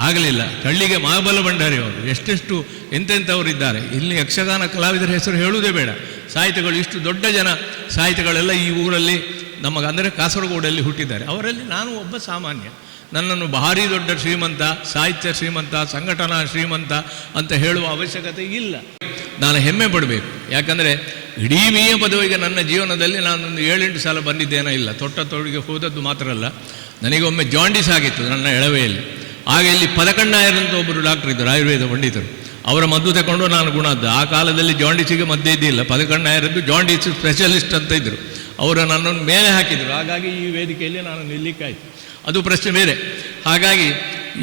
ಆಗಲಿಲ್ಲ. ಕಳ್ಳಿಗೆ ಮಹಾಬಲ ಭಂಡಾರಿ ಅವರು ಎಷ್ಟೆಷ್ಟು ಎಂತೆಂಥವರಿದ್ದಾರೆ. ಇಲ್ಲಿ ಯಕ್ಷಗಾನ ಕಲಾವಿದರ ಹೆಸರು ಹೇಳುವುದೇ ಬೇಡ. ಸಾಹಿತ್ಯಗಳು ಇಷ್ಟು ದೊಡ್ಡ ಜನ ಸಾಹಿತ್ಯಗಳೆಲ್ಲ ಈ ಊರಲ್ಲಿ ನಮಗೆ ಅಂದರೆ ಕಾಸರಗೋಡಲ್ಲಿ ಹುಟ್ಟಿದ್ದಾರೆ. ಅವರಲ್ಲಿ ನಾನು ಒಬ್ಬ ಸಾಮಾನ್ಯ. ನನ್ನನ್ನು ಭಾರಿ ದೊಡ್ಡ ಶ್ರೀಮಂತ, ಸಾಹಿತ್ಯ ಶ್ರೀಮಂತ, ಸಂಘಟನಾ ಶ್ರೀಮಂತ ಅಂತ ಹೇಳುವ ಅವಶ್ಯಕತೆ ಇಲ್ಲ. ನಾನು ಹೆಮ್ಮೆ ಪಡಬೇಕು. ಯಾಕಂದರೆ ಇಡೀ ಮೇಯ ಪದವಿಗೆ ನನ್ನ ಜೀವನದಲ್ಲಿ ನಾನೊಂದು 7-8 ಸಲ ಬಂದಿದ್ದೇನೋ ಇಲ್ಲ. ತೊಟ್ಟಿಗೆ ಹೋದದ್ದು ಮಾತ್ರ ಅಲ್ಲ, ನನಗೊಮ್ಮೆ ಜಾಂಡೀಸ್ ಆಗಿತ್ತು ನನ್ನ ಎಳವೆಯಲ್ಲಿ. ಆಗ ಇಲ್ಲಿ ಪದಕಣ್ಣಾಯರಂತ ಒಬ್ಬರು ಡಾಕ್ಟರ್ ಇದ್ದರು, ಆಯುರ್ವೇದ ಪಂಡಿತರು. ಅವರ ಮದ್ದು ತಗೊಂಡು ನಾನು ಗುಣದ್ದು. ಆ ಕಾಲದಲ್ಲಿ ಜಾಂಡೀಸಿಗೆ ಮದ್ದೇ ಇದ್ದಿಲ್ಲ. ಪದಕಣ್ಣಾಯರದ್ದು ಜಾಂಡೀಸ್ ಸ್ಪೆಷಲಿಸ್ಟ್ ಅಂತ ಇದ್ದರು. ಅವರು ನನ್ನನ್ನು ಮೇಲೆ ಹಾಕಿದರು. ಹಾಗಾಗಿ ಈ ವೇದಿಕೆಯಲ್ಲಿ ನಾನು ನಿಲ್ಲಿಕ್ಕಾಯಿತು. ಅದು ಪ್ರಶ್ನೆ ಬೇರೆ. ಹಾಗಾಗಿ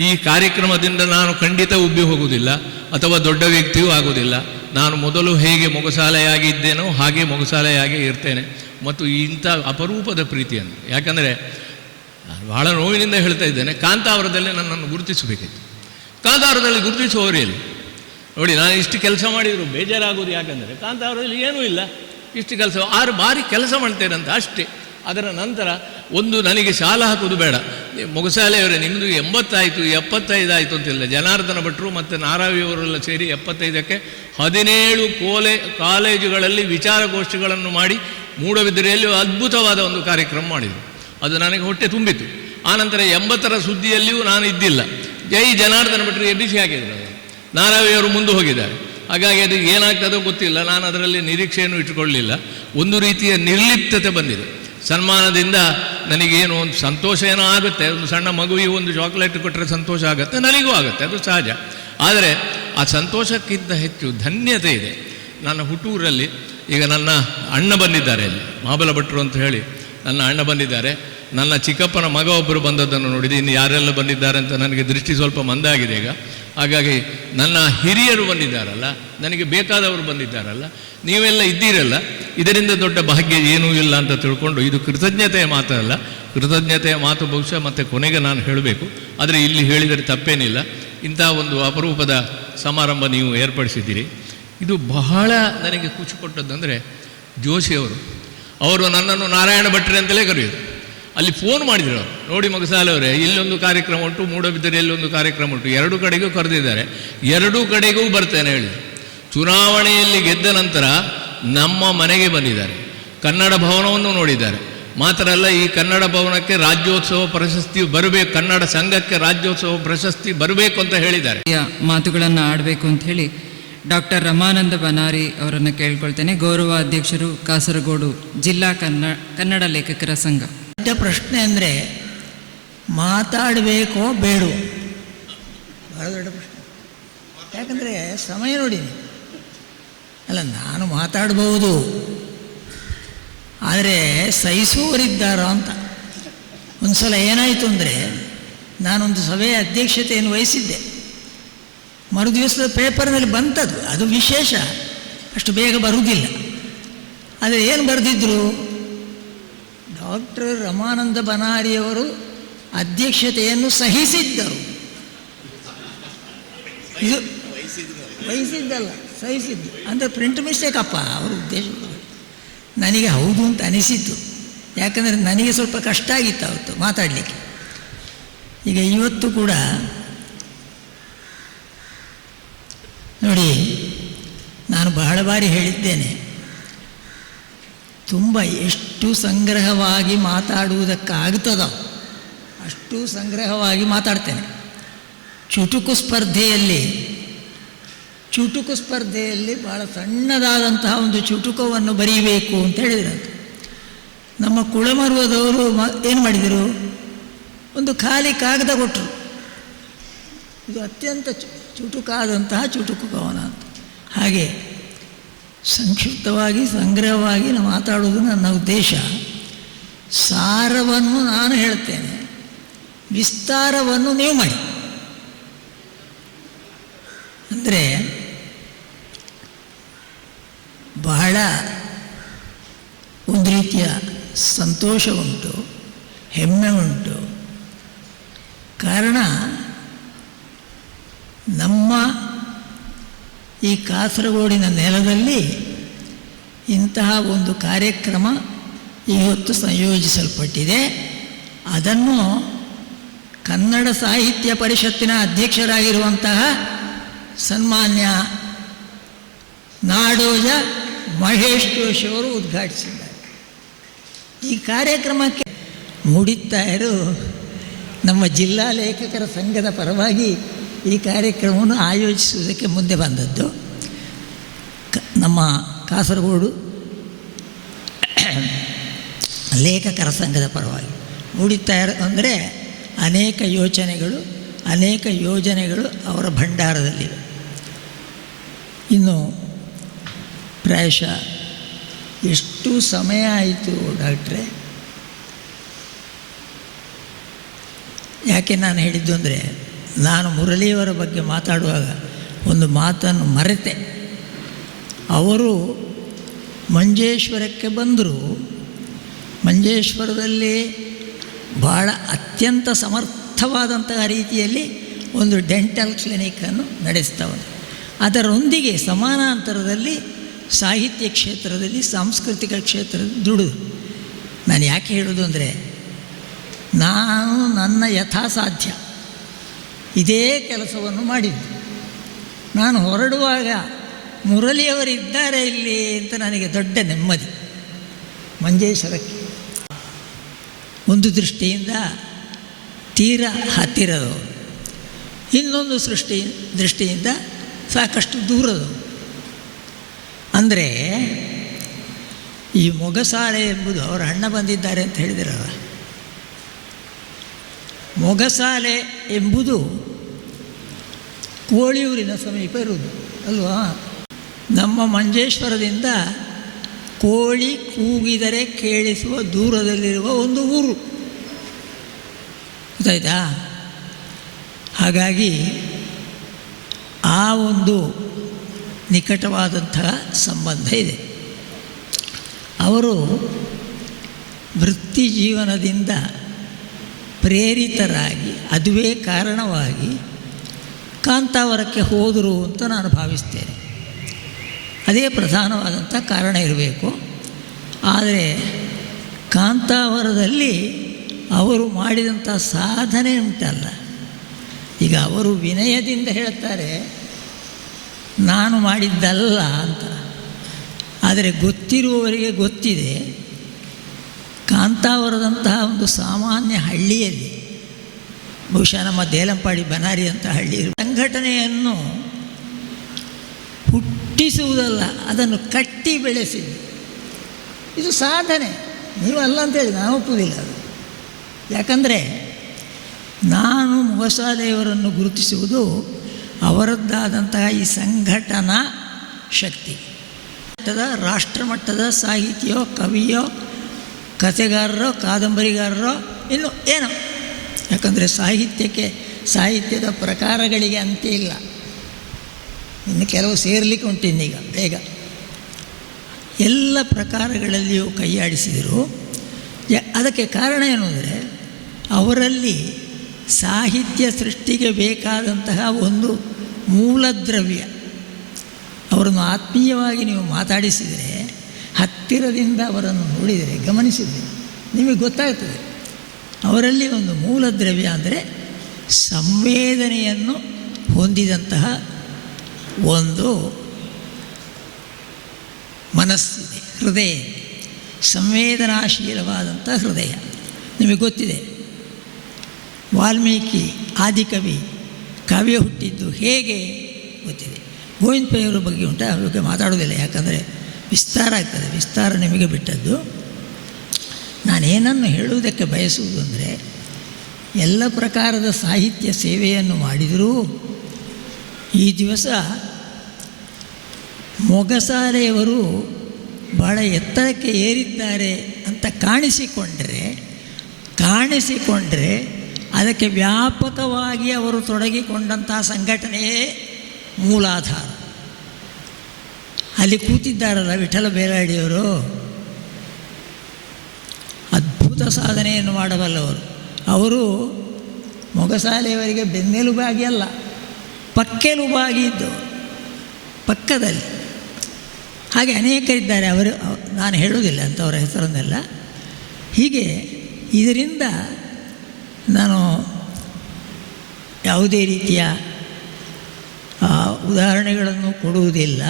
ಈ ಕಾರ್ಯಕ್ರಮದಿಂದ ನಾನು ಖಂಡಿತ ಉಬ್ಬಿ ಹೋಗುವುದಿಲ್ಲ ಅಥವಾ ದೊಡ್ಡ ವ್ಯಕ್ತಿಯೂ ಆಗುವುದಿಲ್ಲ. ನಾನು ಮೊದಲು ಹೇಗೆ ಮೊಗಸಾಲೆಯಾಗಿದ್ದೇನೋ ಹಾಗೆ ಮೊಗಸಾಲೆಯಾಗಿ ಇರ್ತೇನೆ. ಮತ್ತು ಇಂಥ ಅಪರೂಪದ ಪ್ರೀತಿಯನ್ನು, ಯಾಕಂದರೆ ನಾನು ಬಹಳ ನೋವಿನಿಂದ ಹೇಳ್ತಾ ಇದ್ದೇನೆ, ಕಾಂತಾವರದಲ್ಲಿ ನನ್ನನ್ನು ಗುರುತಿಸಬೇಕಿತ್ತು. ಕಾಂತಾವರದಲ್ಲಿ ಗುರುತಿಸುವವರೇನು ನೋಡಿ, ನಾನು ಇಷ್ಟು ಕೆಲಸ ಮಾಡಿದರು ಬೇಜಾರಾಗೋದು. ಯಾಕಂದರೆ ಕಾಂತಾವರದಲ್ಲಿ ಏನೂ ಇಲ್ಲ, ಇಷ್ಟು ಕೆಲಸ 6 ಬಾರಿ ಕೆಲಸ ಮಾಡ್ತೇನಂತ ಅಷ್ಟೇ. ಅದರ ನಂತರ ಒಂದು ನನಗೆ ಸಾಲ ಹಾಕೋದು ಬೇಡ. ಮೊಗಸಾಲೆಯವರೇ ನಿಮ್ಮದು 80 ಆಯಿತು 75 ಆಯಿತು ಅಂತಿಲ್ಲ. ಜನಾರ್ದನ ಭಟ್ರು ಮತ್ತು ನಾರಾವಿಯವರೆಲ್ಲ ಸೇರಿ 75ಕ್ಕೆ 17 ಕಾಲೇಜುಗಳಲ್ಲಿ ವಿಚಾರಗೋಷ್ಠಿಗಳನ್ನು ಮಾಡಿ ಮೂಡಬಿದಿರೆಯಲ್ಲಿ ಅದ್ಭುತವಾದ ಒಂದು ಕಾರ್ಯಕ್ರಮ ಮಾಡಿದರು. ಅದು ನನಗೆ ಹೊಟ್ಟೆ ತುಂಬಿತು. ಆನಂತರ 80ರ ಸುದ್ದಿಯಲ್ಲಿಯೂ ನಾನು ಇದ್ದಿಲ್ಲ. ಜೈ ಜನಾರ್ದನ ಭಟ್ರು ಎಬ್ಬಿಸಿ ಹಾಕಿದರು. ನಾರಾವಿಯವರು ಮುಂದೆ ಹೋಗಿದ್ದಾರೆ. ಹಾಗಾಗಿ ಅದು ಏನಾಗ್ತದೋ ಗೊತ್ತಿಲ್ಲ. ನಾನು ಅದರಲ್ಲಿ ನಿರೀಕ್ಷೆಯನ್ನು ಇಟ್ಟುಕೊಳ್ಳಲಿಲ್ಲ. ಒಂದು ರೀತಿಯ ನಿರ್ಲಿಪ್ತತೆ ಬಂದಿದೆ. ಸನ್ಮಾನದಿಂದ ನನಗೇನು ಒಂದು ಸಂತೋಷ ಏನೋ ಆಗುತ್ತೆ. ಒಂದು ಸಣ್ಣ ಮಗುವಿಗೆ ಒಂದು ಚಾಕ್ಲೇಟ್ ಕೊಟ್ಟರೆ ಸಂತೋಷ ಆಗುತ್ತೆ, ನನಗೂ ಆಗುತ್ತೆ, ಅದು ಸಹಜ. ಆದರೆ ಆ ಸಂತೋಷಕ್ಕಿಂತ ಹೆಚ್ಚು ಧನ್ಯತೆ ಇದೆ. ನನ್ನ ಹುಟ್ಟೂರಲ್ಲಿ ಈಗ ನನ್ನ ಅಣ್ಣ ಬಂದಿದ್ದಾರೆ, ಅಲ್ಲಿ ಮಹಾಬಲ ಭಟ್ರು ಅಂತ ಹೇಳಿ ನನ್ನ ಅಣ್ಣ ಬಂದಿದ್ದಾರೆ. ನನ್ನ ಚಿಕ್ಕಪ್ಪನ ಮಗ ಒಬ್ಬರು ಬಂದದ್ದನ್ನು ನೋಡಿದೆ. ಇನ್ನು ಯಾರೆಲ್ಲ ಬಂದಿದ್ದಾರೆ ಅಂತ ನನಗೆ ದೃಷ್ಟಿ ಸ್ವಲ್ಪ ಮಂದಾಗಿದೆ ಈಗ. ಹಾಗಾಗಿ ನನ್ನ ಹಿರಿಯರು ಬಂದಿದ್ದಾರಲ್ಲ, ನನಗೆ ಬೇಕಾದವರು ಬಂದಿದ್ದಾರಲ್ಲ, ನೀವೆಲ್ಲ ಇದ್ದೀರಲ್ಲ, ಇದರಿಂದ ದೊಡ್ಡ ಭಾಗ್ಯ ಏನೂ ಇಲ್ಲ ಅಂತ ತಿಳ್ಕೊಂಡು ಇದು ಕೃತಜ್ಞತೆಯ ಮಾತಲ್ಲ. ಕೃತಜ್ಞತೆಯ ಮಾತು ಬಹುಶಃ ಮತ್ತೆ ಕೊನೆಗೆ ನಾನು ಹೇಳಬೇಕು. ಆದರೆ ಇಲ್ಲಿ ಹೇಳಿದರೆ ತಪ್ಪೇನಿಲ್ಲ. ಇಂಥ ಒಂದು ಅಪರೂಪದ ಸಮಾರಂಭ ನೀವು ಏರ್ಪಡಿಸಿದ್ದೀರಿ. ಇದು ಬಹಳ ನನಗೆ ಖುಷಿ ಕೊಟ್ಟದ್ದಂದರೆ ಜೋಶಿಯವರು ನನ್ನನ್ನು ನಾರಾಯಣ ಭಟ್ರೆ ಅಂತಲೇ ಕರೆಯೋದು. ಅಲ್ಲಿ ಫೋನ್ ಮಾಡಿದರು ಅವರು, ನೋಡಿ ಮೊಗಸಾಲೆಯವರೇ, ಇಲ್ಲೊಂದು ಕಾರ್ಯಕ್ರಮ ಉಂಟು, ಮೂಡಬಿದಿರೆಯಲ್ಲಿ ಒಂದು ಕಾರ್ಯಕ್ರಮ ಉಂಟು, 2 ಕಡೆಗೂ ಕರೆದಿದ್ದಾರೆ, 2 ಕಡೆಗೂ ಬರ್ತೇನೆ ಹೇಳಿದರು. ಚುನಾವಣೆಯಲ್ಲಿ ಗೆದ್ದ ನಂತರ ನಮ್ಮ ಮನೆಗೆ ಬಂದಿದ್ದಾರೆ, ಕನ್ನಡ ಭವನವನ್ನು ನೋಡಿದ್ದಾರೆ. ಮಾತ್ರ ಅಲ್ಲ, ಈ ಕನ್ನಡ ಭವನಕ್ಕೆ ರಾಜ್ಯೋತ್ಸವ ಪ್ರಶಸ್ತಿ ಬರಬೇಕು, ಕನ್ನಡ ಸಂಘಕ್ಕೆ ರಾಜ್ಯೋತ್ಸವ ಪ್ರಶಸ್ತಿ ಬರಬೇಕು ಅಂತ ಹೇಳಿದ್ದಾರೆ. ಮಾತುಗಳನ್ನು ಆಡಬೇಕು ಅಂತ ಹೇಳಿ ಡಾಕ್ಟರ್ ರಮಾನಂದ ಬನಾರಿ ಅವರನ್ನು ಕೇಳ್ಕೊಳ್ತೇನೆ. ಗೌರವ ಅಧ್ಯಕ್ಷರು, ಕಾಸರಗೋಡು ಜಿಲ್ಲಾ ಕನ್ನಡ ಲೇಖಕರ ಸಂಘ. ದೊಡ್ಡ ಪ್ರಶ್ನೆ ಅಂದರೆ ಮಾತಾಡಬೇಕೋ ಬೇಡವೋ, ಬಹಳ ದೊಡ್ಡ ಪ್ರಶ್ನೆ. ಯಾಕಂದರೆ ಸಮಯ ನೋಡಿ, ಅಲ್ಲ ನಾನು ಮಾತಾಡ್ಬೋದು, ಆದರೆ ಸಹಿಸುವವರಿದ್ದಾರೋ ಅಂತ. ಒಂದು ಸಲ ಏನಾಯಿತು ಅಂದರೆ, ನಾನೊಂದು ಸಭೆಯ ಅಧ್ಯಕ್ಷತೆಯನ್ನು ವಹಿಸಿದ್ದೆ. ಮರುದಿವಸದ ಪೇಪರ್ನಲ್ಲಿ ಬಂತದ್ದು, ಅದು ವಿಶೇಷ, ಅಷ್ಟು ಬೇಗ ಬರುವುದಿಲ್ಲ. ಆದರೆ ಏನು ಬರೆದಿದ್ರು, ಡಾಕ್ಟರ್ ರಮಾನಂದ ಬನಾರಿಯವರು ಅಧ್ಯಕ್ಷತೆಯನ್ನು ಸಹಿಸಿದ್ದರು. ಇದು ವಹಿಸಿದ್ದಲ್ಲ, ಸಹಿಸಿದ್ದು ಅಂದರೆ ಪ್ರಿಂಟ್ ಮಿಸ್ಟೇಕಪ್ಪ ಅವರ ಉದ್ದೇಶ. ನನಗೆ ಹೌದು ಅಂತ ಅನಿಸಿತು, ಯಾಕಂದರೆ ನನಗೆ ಸ್ವಲ್ಪ ಕಷ್ಟ ಆಗಿತ್ತು ಅವತ್ತು ಮಾತಾಡಲಿಕ್ಕೆ. ಈಗ ಇವತ್ತು ಕೂಡ ನೋಡಿ, ನಾನು ಬಹಳ ಬಾರಿ ಹೇಳಿದ್ದೇನೆ, ತುಂಬ ಎಷ್ಟು ಸಂಗ್ರಹವಾಗಿ ಮಾತಾಡುವುದಕ್ಕಾಗ್ತದೋ ಅಷ್ಟು ಸಂಗ್ರಹವಾಗಿ ಮಾತಾಡ್ತೇನೆ. ಚುಟುಕು ಸ್ಪರ್ಧೆಯಲ್ಲಿ ಭಾಳ ಸಣ್ಣದಾದಂತಹ ಒಂದು ಚುಟುಕವನ್ನು ಬರೀಬೇಕು ಅಂತ ಹೇಳಿದ್ರಂತೆ. ನಮ್ಮ ಕುಳಮರುವದವರು ಏನು ಮಾಡಿದರು, ಒಂದು ಖಾಲಿ ಕಾಗದ ಕೊಟ್ಟರು, ಇದು ಅತ್ಯಂತ ಚುಟುಕಾದಂತಹ ಚುಟುಕು ಕವನ ಅಂತ. ಹಾಗೆ ಸಂಕ್ಷಿಪ್ತವಾಗಿ ಸಂಗ್ರಹವಾಗಿ ನಾನು ಮಾತಾಡುವುದು ನನ್ನ ಉದ್ದೇಶ. ಸಾರವನ್ನು ನಾನು ಹೇಳ್ತೇನೆ, ವಿಸ್ತಾರವನ್ನು ನೀವು ಮಾಡಿ. ಅಂದರೆ ಬಹಳ ಒಂದು ರೀತಿಯ ಸಂತೋಷ ಉಂಟು, ಹೆಮ್ಮೆ ಉಂಟು. ಕಾರಣ ನಮ್ಮ ಈ ಕಾಸರಗೋಡಿನ ನೆಲದಲ್ಲಿ ಇಂತಹ ಒಂದು ಕಾರ್ಯಕ್ರಮ ಇವತ್ತು ಸಂಯೋಜಿಸಲ್ಪಟ್ಟಿದೆ. ಅದನ್ನು ಕನ್ನಡ ಸಾಹಿತ್ಯ ಪರಿಷತ್ತಿನ ಅಧ್ಯಕ್ಷರಾಗಿರುವಂತಹ ಸನ್ಮಾನ್ಯ ನಾಡೋಜ ಮಹೇಶ್ ಜೋಶಿ ಅವರು ಉದ್ಘಾಟಿಸಿದ್ದಾರೆ. ಈ ಕಾರ್ಯಕ್ರಮಕ್ಕೆ ಮೂಡಿತ್ತಾಯರು ನಮ್ಮ ಜಿಲ್ಲಾ ಲೇಖಕರ ಸಂಘದ ಪರವಾಗಿ ಈ ಕಾರ್ಯಕ್ರಮವನ್ನು ಆಯೋಜಿಸುವುದಕ್ಕೆ ಮುಂದೆ ಬಂದದ್ದು. ನಮ್ಮ ಕಾಸರಗೋಡು ಲೇಖಕರ ಸಂಘದ ಪರವಾಗಿ ಮೂಡಿತ್ತಾಯರು ಅಂದರೆ ಅನೇಕ ಯೋಜನೆಗಳು ಅವರ ಭಂಡಾರದಲ್ಲಿವೆ. ಇನ್ನು ಪ್ರಾಯಶಃ ಎಷ್ಟು ಸಮಯ ಆಯಿತು ಡಾಕ್ಟ್ರೇ? ಯಾಕೆ ನಾನು ಹೇಳಿದ್ದು ಅಂದರೆ, ನಾನು ಮುರಳಿಯವರ ಬಗ್ಗೆ ಮಾತಾಡುವಾಗ ಒಂದು ಮಾತನ್ನು ಮರೆತೆ. ಅವರು ಮಂಜೇಶ್ವರಕ್ಕೆ ಬಂದರು. ಮಂಜೇಶ್ವರದಲ್ಲಿ ಭಾಳ ಅತ್ಯಂತ ಸಮರ್ಥವಾದಂತಹ ರೀತಿಯಲ್ಲಿ ಒಂದು ಡೆಂಟಲ್ ಕ್ಲಿನಿಕನ್ನು ನಡೆಸ್ತವರು. ಅದರೊಂದಿಗೆ ಸಮಾನಾಂತರದಲ್ಲಿ ಸಾಹಿತ್ಯ ಕ್ಷೇತ್ರದಲ್ಲಿ, ಸಾಂಸ್ಕೃತಿಕ ಕ್ಷೇತ್ರದಲ್ಲಿ ದುಡಿದು. ನಾನು ಯಾಕೆ ಹೇಳೋದು ಅಂದರೆ, ನಾನು ನನ್ನ ಯಥಾಸಾಧ್ಯ ಇದೇ ಕೆಲಸವನ್ನು ಮಾಡಿದ್ದು. ನಾನು ಹೊರಡುವಾಗ ಮುರಳಿಯವರಿದ್ದಾರೆ ಇಲ್ಲಿ ಅಂತ ನನಗೆ ದೊಡ್ಡ ನೆಮ್ಮದಿ. ಮಂಜೇಶ್ವರಕ್ಕೆ ಒಂದು ದೃಷ್ಟಿಯಿಂದ ತೀರ ಹತ್ತಿರದವರು, ಇನ್ನೊಂದು ದೃಷ್ಟಿಯಿಂದ ಸಾಕಷ್ಟು ದೂರದವರು. ಅಂದರೆ ಈ ಮೊಗಸಾಲೆ ಎಂಬುದು ಅವರ ಅಣ್ಣ ಬಂದಿದ್ದಾರೆ ಅಂತ ಹೇಳಿದಿರಲ್ಲ, ಮೊಗಸಾಲೆ ಎಂಬುದು ಕೋಳಿಯೂರಿನ ಸಮೀಪ ಇರುವುದು ಅಲ್ವಾ? ನಮ್ಮ ಮಂಜೇಶ್ವರದಿಂದ ಕೋಳಿ ಕೂಗಿದರೆ ಕೇಳಿಸುವ ದೂರದಲ್ಲಿರುವ ಒಂದು ಊರು, ಗೊತ್ತಾಯ್ತಾ? ಹಾಗಾಗಿ ಆ ಒಂದು ನಿಕಟವಾದಂತಹ ಸಂಬಂಧ ಇದೆ. ಅವರು ವೃತ್ತಿ ಜೀವನದಿಂದ ಪ್ರೇರಿತರಾಗಿ, ಅದುವೇ ಕಾರಣವಾಗಿ ಕಾಂತಾವರಕ್ಕೆ ಹೋದರು ಅಂತ ನಾನು ಭಾವಿಸ್ತೇನೆ. ಅದೇ ಪ್ರಧಾನವಾದಂಥ ಕಾರಣ ಇರಬೇಕು. ಆದರೆ ಕಾಂತಾವರದಲ್ಲಿ ಅವರು ಮಾಡಿದಂಥ ಸಾಧನೆ ಉಂಟಲ್ಲ, ಈಗ ಅವರು ವಿನಯದಿಂದ ಹೇಳ್ತಾರೆ ನಾನು ಮಾಡಿದ್ದಲ್ಲ ಅಂತ. ಆದರೆ ಗೊತ್ತಿರುವವರಿಗೆ ಗೊತ್ತಿದೆ, ಕಾಂತಾವರದಂತಹ ಒಂದು ಸಾಮಾನ್ಯ ಹಳ್ಳಿಯಲ್ಲಿ, ಬಹುಶಃ ನಮ್ಮ ದೇಲಂಪಾಡಿ ಬನಾರಿ ಅಂತ ಹಳ್ಳಿ, ಸಂಘಟನೆಯನ್ನು ಹುಟ್ಟಿಸುವುದಲ್ಲ, ಅದನ್ನು ಕಟ್ಟಿ ಬೆಳೆಸಿದ್ದು. ಇದು ಸಾಧನೆ. ನೀವು ಅಲ್ಲ ಅಂತೇಳಿ ನಾನು ಒಪ್ಪುವುದಿಲ್ಲ ಅದು. ಯಾಕಂದರೆ ನಾನು ಮೊಗಸಾಲೆಯವರನ್ನು ಗುರುತಿಸುವುದು ಅವರದ್ದಾದಂತಹ ಈ ಸಂಘಟನಾ ಶಕ್ತಿ. ರಾಷ್ಟ್ರಮಟ್ಟದ ಸಾಹಿತಿಯೋ, ಕವಿಯೋ, ಕಥೆಗಾರರೋ, ಕಾದಂಬರಿಗಾರರೋ, ಇನ್ನು ಏನೋ. ಯಾಕಂದರೆ ಸಾಹಿತ್ಯದ ಪ್ರಕಾರಗಳಿಗೆ ಅಂತ್ಯ ಇಲ್ಲ. ಇನ್ನು ಕೆಲವು ಸೇರಲಿಕ್ಕೆ ಉಂಟು ಇನ್ನೀಗ ಬೇಗ. ಎಲ್ಲ ಪ್ರಕಾರಗಳಲ್ಲಿಯೂ ಕೈಯಾಡಿಸಿದರು. ಅದಕ್ಕೆ ಕಾರಣ ಏನು ಅಂದರೆ ಅವರಲ್ಲಿ ಸಾಹಿತ್ಯ ಸೃಷ್ಟಿಗೆ ಬೇಕಾದಂತಹ ಒಂದು ಮೂಲದ್ರವ್ಯ. ಅವರನ್ನು ಆತ್ಮೀಯವಾಗಿ ನೀವು ಮಾತಾಡಿಸಿದರೆ, ಹತ್ತಿರದಿಂದ ಅವರನ್ನು ನೋಡಿದರೆ, ಗಮನಿಸಿದರೆ ನಿಮಗೆ ಗೊತ್ತಾಗ್ತದೆ ಅವರಲ್ಲಿ ಒಂದು ಮೂಲದ್ರವ್ಯ ಅಂದರೆ ಸಂವೇದನೆಯನ್ನು ಹೊಂದಿದಂತಹ ಒಂದು ಮನಸ್ಸಿದೆ, ಹೃದಯ, ಸಂವೇದನಾಶೀಲವಾದಂಥ ಹೃದಯ. ನಿಮಗೆ ಗೊತ್ತಿದೆ ವಾಲ್ಮೀಕಿ ಆದಿಕವಿ ಕಾವ್ಯ ಹುಟ್ಟಿದ್ದು ಹೇಗೆ ಗೊತ್ತಿದೆ. ಗೋವಿಂದ ಪೈ ಅವರ ಬಗ್ಗೆ ಉಂಟು, ಅವ್ರ ಬಗ್ಗೆ ಮಾತಾಡೋದಿಲ್ಲ, ಯಾಕಂದರೆ ವಿಸ್ತಾರ ಆಗ್ತದೆ, ವಿಸ್ತಾರ ನಿಮಗೆ ಬಿಟ್ಟದ್ದು. ನಾನೇನನ್ನು ಹೇಳುವುದಕ್ಕೆ ಬಯಸುವುದು ಅಂದರೆ, ಎಲ್ಲ ಪ್ರಕಾರದ ಸಾಹಿತ್ಯ ಸೇವೆಯನ್ನು ಮಾಡಿದರೂ ಈ ದಿವಸ ಮೊಗಸಾಲೆಯವರು ಬಹಳ ಎತ್ತರಕ್ಕೆ ಏರಿದ್ದಾರೆ ಅಂತ ಕಾಣಿಸಿಕೊಂಡರೆ ಅದಕ್ಕೆ ವ್ಯಾಪಕವಾಗಿ ಅವರು ತೊಡಗಿಕೊಂಡಂತಹ ಸಂಘಟನೆಯೇ ಮೂಲಾಧಾರ. ಅಲ್ಲಿ ಕೂತಿದ್ದಾರಲ್ಲ ವಿಠಲ ಬೇಲಾಡಿಯವರು, ಅದ್ಭುತ ಸಾಧನೆಯನ್ನು ಮಾಡಬಲ್ಲವರು. ಅವರು ಮೊಗಸಾಲೆಯವರಿಗೆ ಬೆನ್ನೆಲುಬಾಗಿ ಅಲ್ಲ, ಪಕ್ಕೆಲುಬಾಗಿ ಇದ್ದವರು, ಪಕ್ಕದಲ್ಲಿ. ಹಾಗೆ ಅನೇಕರಿದ್ದಾರೆ, ನಾನು ಹೇಳುವುದಿಲ್ಲ ಅಂಥವರ ಹೆಸರನ್ನೆಲ್ಲ. ಹೀಗೆ ಇದರಿಂದ ನಾನು ಯಾವುದೇ ರೀತಿಯ ಉದಾಹರಣೆಗಳನ್ನು ಕೊಡುವುದಿಲ್ಲ,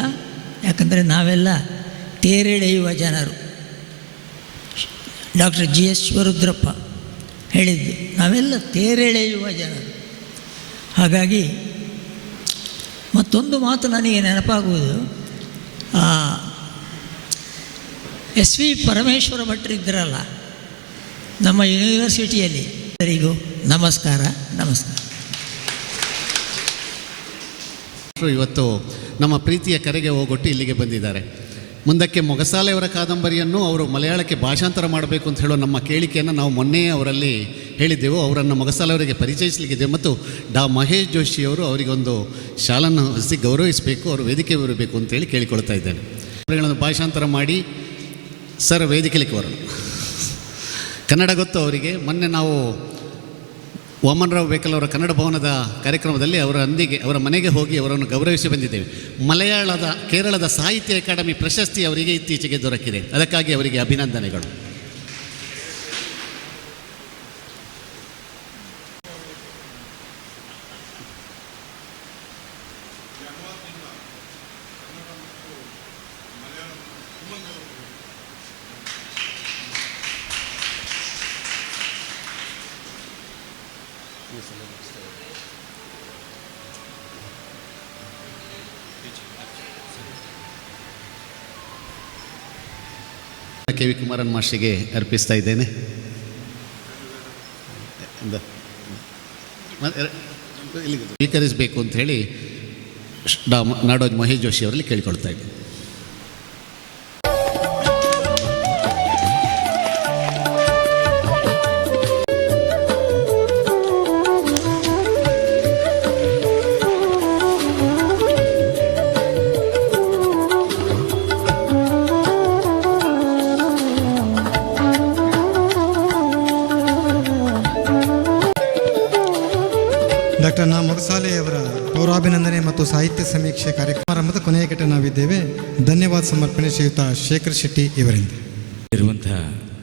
ಯಾಕಂದರೆ ನಾವೆಲ್ಲ ತೇರೆಳೆಯುವ ಜನರು. ಡಾಕ್ಟರ್ GS ಶಿವರುದ್ರಪ್ಪ ಹೇಳಿದ್ದು, ನಾವೆಲ್ಲ ತೇರೆಳೆಯುವ ಜನರು. ಹಾಗಾಗಿ ಮತ್ತೊಂದು ಮಾತು ನನಗೆ ನೆನಪಾಗುವುದು, SV ಪರಮೇಶ್ವರ ಭಟ್ರಿದ್ದರಲ್ಲ ನಮ್ಮ ಯೂನಿವರ್ಸಿಟಿಯಲ್ಲಿ. ಎಲ್ಲರಿಗೂ ನಮಸ್ಕಾರ. ಇವತ್ತು ನಮ್ಮ ಪ್ರೀತಿಯ ಕರೆಗೆ ಹೋಗೊಟ್ಟು ಇಲ್ಲಿಗೆ ಬಂದಿದ್ದಾರೆ. ಮುಂದಕ್ಕೆ ಮೊಗಸಾಲೆಯವರ ಕಾದಂಬರಿಯನ್ನು ಅವರು ಮಲಯಾಳಕ್ಕೆ ಭಾಷಾಂತರ ಮಾಡಬೇಕು ಅಂತ ಹೇಳೋ ನಮ್ಮ ಕೇಳಿಕೆಯನ್ನು ನಾವು ಮೊನ್ನೆ ಅವರಲ್ಲಿ ಹೇಳಿದ್ದೆವು. ಅವರನ್ನು ಮೊಗಸಾಲೆಯವರಿಗೆ ಪರಿಚಯಿಸಲಿಕ್ಕಿದೆ ಮತ್ತು ಮಹೇಶ್ ಜೋಶಿಯವರು ಅವರಿಗೊಂದು ಶಾಲನ್ನು ಹಸಿ ಗೌರವಿಸಬೇಕು, ಅವರು ವೇದಿಕೆ ಬರಬೇಕು ಅಂತೇಳಿ ಕೇಳಿಕೊಳ್ತಾ ಇದ್ದೇನೆ. ಅವರುಗಳನ್ನು ಭಾಷಾಂತರ ಮಾಡಿ ಸರ್ ವೇದಿಕೆಲಿಕ್ಕೆ ಬರೋಣ. ಕನ್ನಡ ಗೊತ್ತು ಅವರಿಗೆ. ಮೊನ್ನೆ ನಾವು ವಾಮನರಾವ್ ಬೇಕಲ್ ಅವರ ಕನ್ನಡ ಭವನದ ಕಾರ್ಯಕ್ರಮದಲ್ಲಿ ಅವರ ಮನೆಗೆ ಹೋಗಿ ಅವರನ್ನು ಗೌರವಿಸಿ ಬಂದಿದ್ದೇವೆ. ಕೇರಳದ ಸಾಹಿತ್ಯ ಅಕಾಡೆಮಿ ಪ್ರಶಸ್ತಿ ಅವರಿಗೆ ಇತ್ತೀಚೆಗೆ ದೊರಕಿದೆ, ಅದಕ್ಕಾಗಿ ಅವರಿಗೆ ಅಭಿನಂದನೆಗಳು. KV ಕುಮಾರನ್ ಮಾಸ್ಟರ್ಗೆ ಅರ್ಪಿಸ್ತಾ ಇದ್ದೇನೆ. ಸ್ವೀಕರಿಸಬೇಕು ಅಂತ ಹೇಳಿ ನಾಡೋಜ್ ಮಹೇಶ್ ಜೋಶಿ ಅವರಲ್ಲಿ ಕೇಳಿಕೊಳ್ತಾ ಇದ್ದೇನೆ. ಡಾಕ್ಟರ್ ಮೊಗಸಾಲೆಯವರ ಪೌರಾಭಿನಂದನೆ ಮತ್ತು ಸಾಹಿತ್ಯ ಸಮೀಕ್ಷೆ ಕಾರ್ಯಕ್ರಮದ ಕೊನೆಯ ಘಟ್ಟ ನಾವಿದ್ದೇವೆ. ಧನ್ಯವಾದ ಸಮರ್ಪಣೆ ಶ್ರೀಯುತ ಶೇಖರ್ ಶೆಟ್ಟಿ ಇವರಿಂದ. ಇರುವಂತಹ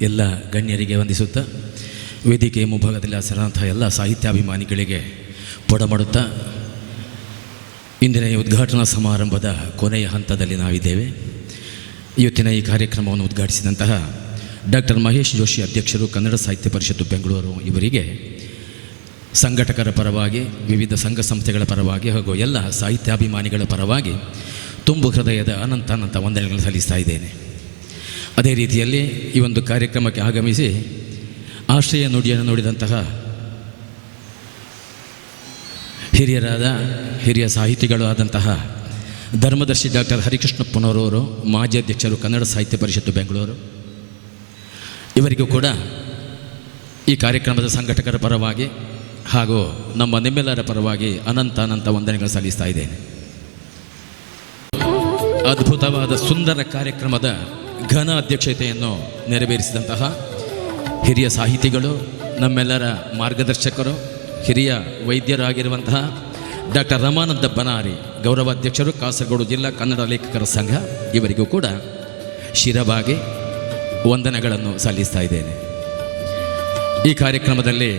ಎಲ್ಲ ಗಣ್ಯರಿಗೆ ವಂದಿಸುತ್ತಾ, ವೇದಿಕೆಯ ಮುಂಭಾಗದಲ್ಲಿ ಹಾಸರಂತಹ ಎಲ್ಲ ಸಾಹಿತ್ಯಾಭಿಮಾನಿಗಳಿಗೆ ಪೊಡಮಾಡುತ್ತಾ, ಇಂದಿನ ಈ ಉದ್ಘಾಟನಾ ಸಮಾರಂಭದ ಕೊನೆಯ ಹಂತದಲ್ಲಿ ನಾವಿದ್ದೇವೆ. ಇವತ್ತಿನ ಈ ಕಾರ್ಯಕ್ರಮವನ್ನು ಉದ್ಘಾಟಿಸಿದಂತಹ ಡಾಕ್ಟರ್ ಮಹೇಶ್ ಜೋಶಿ ಅಧ್ಯಕ್ಷರು, ಕನ್ನಡ ಸಾಹಿತ್ಯ ಪರಿಷತ್ತು ಬೆಂಗಳೂರು ಇವರಿಗೆ ಸಂಘಟಕರ ಪರವಾಗಿ, ವಿವಿಧ ಸಂಘ ಸಂಸ್ಥೆಗಳ ಪರವಾಗಿ ಹಾಗೂ ಎಲ್ಲ ಸಾಹಿತ್ಯಾಭಿಮಾನಿಗಳ ಪರವಾಗಿ ತುಂಬು ಹೃದಯದ ಅನಂತ ವಂದನೆಗಳನ್ನು ಸಲ್ಲಿಸ್ತಾ ಇದ್ದೇನೆ. ಅದೇ ರೀತಿಯಲ್ಲಿ ಈ ಒಂದು ಕಾರ್ಯಕ್ರಮಕ್ಕೆ ಆಗಮಿಸಿ ಆಶ್ರಯ ನುಡಿಯನ್ನು ನುಡಿದಂತಹ ಹಿರಿಯ ಸಾಹಿತಿಗಳು ಆದಂತಹ ಧರ್ಮದರ್ಶಿ ಡಾಕ್ಟರ್ ಹರಿಕೃಷ್ಣಪ್ಪನವರವರು, ಮಾಜಿ ಅಧ್ಯಕ್ಷರು, ಕನ್ನಡ ಸಾಹಿತ್ಯ ಪರಿಷತ್ತು ಬೆಂಗಳೂರು ಇವರಿಗೂ ಕೂಡ ಈ ಕಾರ್ಯಕ್ರಮದ ಸಂಘಟಕರ ಪರವಾಗಿ ಹಾಗೂ ನಿಮ್ಮೆಲ್ಲರ ಪರವಾಗಿ ಅನಂತ ವಂದನೆಗಳು ಸಲ್ಲಿಸ್ತಾ ಇದ್ದೇನೆ. ಅದ್ಭುತವಾದ ಸುಂದರ ಕಾರ್ಯಕ್ರಮದ ಘನ ಅಧ್ಯಕ್ಷತೆಯನ್ನು ನೆರವೇರಿಸಿದಂತಹ ಹಿರಿಯ ಸಾಹಿತಿಗಳು, ನಮ್ಮೆಲ್ಲರ ಮಾರ್ಗದರ್ಶಕರು, ಹಿರಿಯ ವೈದ್ಯರಾಗಿರುವಂತಹ ಡಾಕ್ಟರ್ ರಮಾನಂದ ಬನಾರಿ, ಗೌರವಾಧ್ಯಕ್ಷರು, ಕಾಸರಗೋಡು ಜಿಲ್ಲಾ ಕನ್ನಡ ಲೇಖಕರ ಸಂಘ, ಇವರಿಗೂ ಕೂಡ ಶಿರಬಾಗಿ ವಂದನೆಗಳನ್ನು ಸಲ್ಲಿಸ್ತಾ ಇದ್ದೇನೆ. ಈ ಕಾರ್ಯಕ್ರಮದಲ್ಲಿ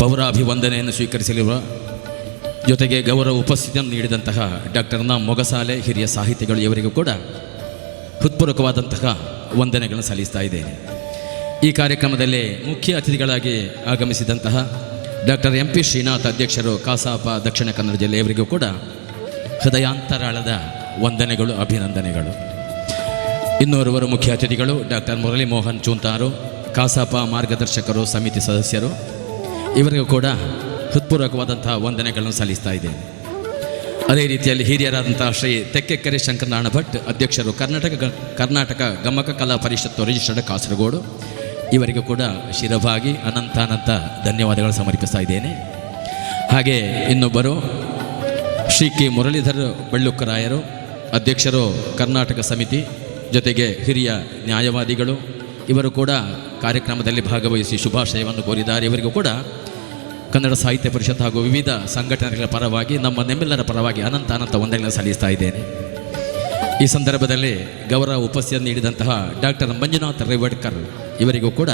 ಪೌರಾಭಿವಂದನೆಯನ್ನು ಸ್ವೀಕರಿಸಲಿರುವ ಜೊತೆಗೆ ಗೌರವ ಉಪಸ್ಥಿತಿಯನ್ನು ನೀಡಿದಂತಹ ಡಾಕ್ಟರ್ ನ ಮೊಗಸಾಲೆ, ಹಿರಿಯ ಸಾಹಿತಿಗಳು, ಇವರಿಗೂ ಕೂಡ ಹೃತ್ಪೂರ್ವಕವಾದಂತಹ ವಂದನೆಗಳನ್ನು ಸಲ್ಲಿಸ್ತಾ ಇದ್ದೇನೆ. ಈ ಕಾರ್ಯಕ್ರಮದಲ್ಲಿ ಮುಖ್ಯ ಅತಿಥಿಗಳಾಗಿ ಆಗಮಿಸಿದಂತಹ ಡಾಕ್ಟರ್ MP ಶ್ರೀನಾಥ್, ಅಧ್ಯಕ್ಷರು, ಕಸಾಪ ದಕ್ಷಿಣ ಕನ್ನಡ ಜಿಲ್ಲೆ, ಇವರಿಗೂ ಕೂಡ ಹೃದಯಾಂತರಾಳದ ವಂದನೆಗಳು, ಅಭಿನಂದನೆಗಳು. ಇನ್ನೋರ್ವರು ಮುಖ್ಯ ಅತಿಥಿಗಳು ಡಾಕ್ಟರ್ ಮುರಳಿ ಮೋಹನ್ ಚೂಂತಾರು, ಕಸಾಪ ಮಾರ್ಗದರ್ಶಕರು, ಸಮಿತಿ ಸದಸ್ಯರು, ಇವರಿಗೂ ಕೂಡ ಹೃತ್ಪೂರ್ವಕವಾದಂತಹ ವಂದನೆಗಳನ್ನು ಸಲ್ಲಿಸ್ತಾ ಇದ್ದೇನೆ. ಅದೇ ರೀತಿಯಲ್ಲಿ ಹಿರಿಯರಾದಂತಹ ಶ್ರೀ ತೆಕ್ಕೆಕೆರೆ ಶಂಕರನಾರಾಯಣ ಭಟ್, ಅಧ್ಯಕ್ಷರು, ಕರ್ನಾಟಕ ಗಮಕ ಕಲಾ ಪರಿಷತ್ತು ರಿಜಿಸ್ಟರ್ಡ್ ಕಾಸರಗೋಡು, ಇವರಿಗೂ ಕೂಡ ಶಿರಭಾಗಿ ಅನಂತ ಧನ್ಯವಾದಗಳು ಸಮರ್ಪಿಸ್ತಾ ಇದ್ದೇನೆ. ಹಾಗೆ ಇನ್ನೊಬ್ಬರು ಶ್ರೀ ಕೆ ಮುರಳೀಧರ್ ಬಳ್ಳುಕ್ಕರಾಯರು, ಅಧ್ಯಕ್ಷರು, ಕರ್ನಾಟಕ ಸಮಿತಿ, ಜೊತೆಗೆ ಹಿರಿಯ ನ್ಯಾಯವಾದಿಗಳು, ಇವರು ಕೂಡ ಕಾರ್ಯಕ್ರಮದಲ್ಲಿ ಭಾಗವಹಿಸಿ ಶುಭಾಶಯವನ್ನು ಕೋರಿದ್ದಾರೆ. ಇವರಿಗೂ ಕೂಡ ಕನ್ನಡ ಸಾಹಿತ್ಯ ಪರಿಷತ್ ಹಾಗೂ ವಿವಿಧ ಸಂಘಟನೆಗಳ ಪರವಾಗಿ, ನಮ್ಮ ನಿಮ್ಮೆಲ್ಲರ ಪರವಾಗಿ ಅನಂತ ವಂದನೆಗಳನ್ನು ಸಲ್ಲಿಸ್ತಾ ಇದ್ದೇನೆ. ಈ ಸಂದರ್ಭದಲ್ಲಿ ಗೌರವ ಉಪಸ್ಥಿತಿಯನ್ನು ನೀಡಿದಂತಹ ಡಾಕ್ಟರ್ ಮಂಜುನಾಥ್ ರೇವಡ್ಕರ್, ಇವರಿಗೂ ಕೂಡ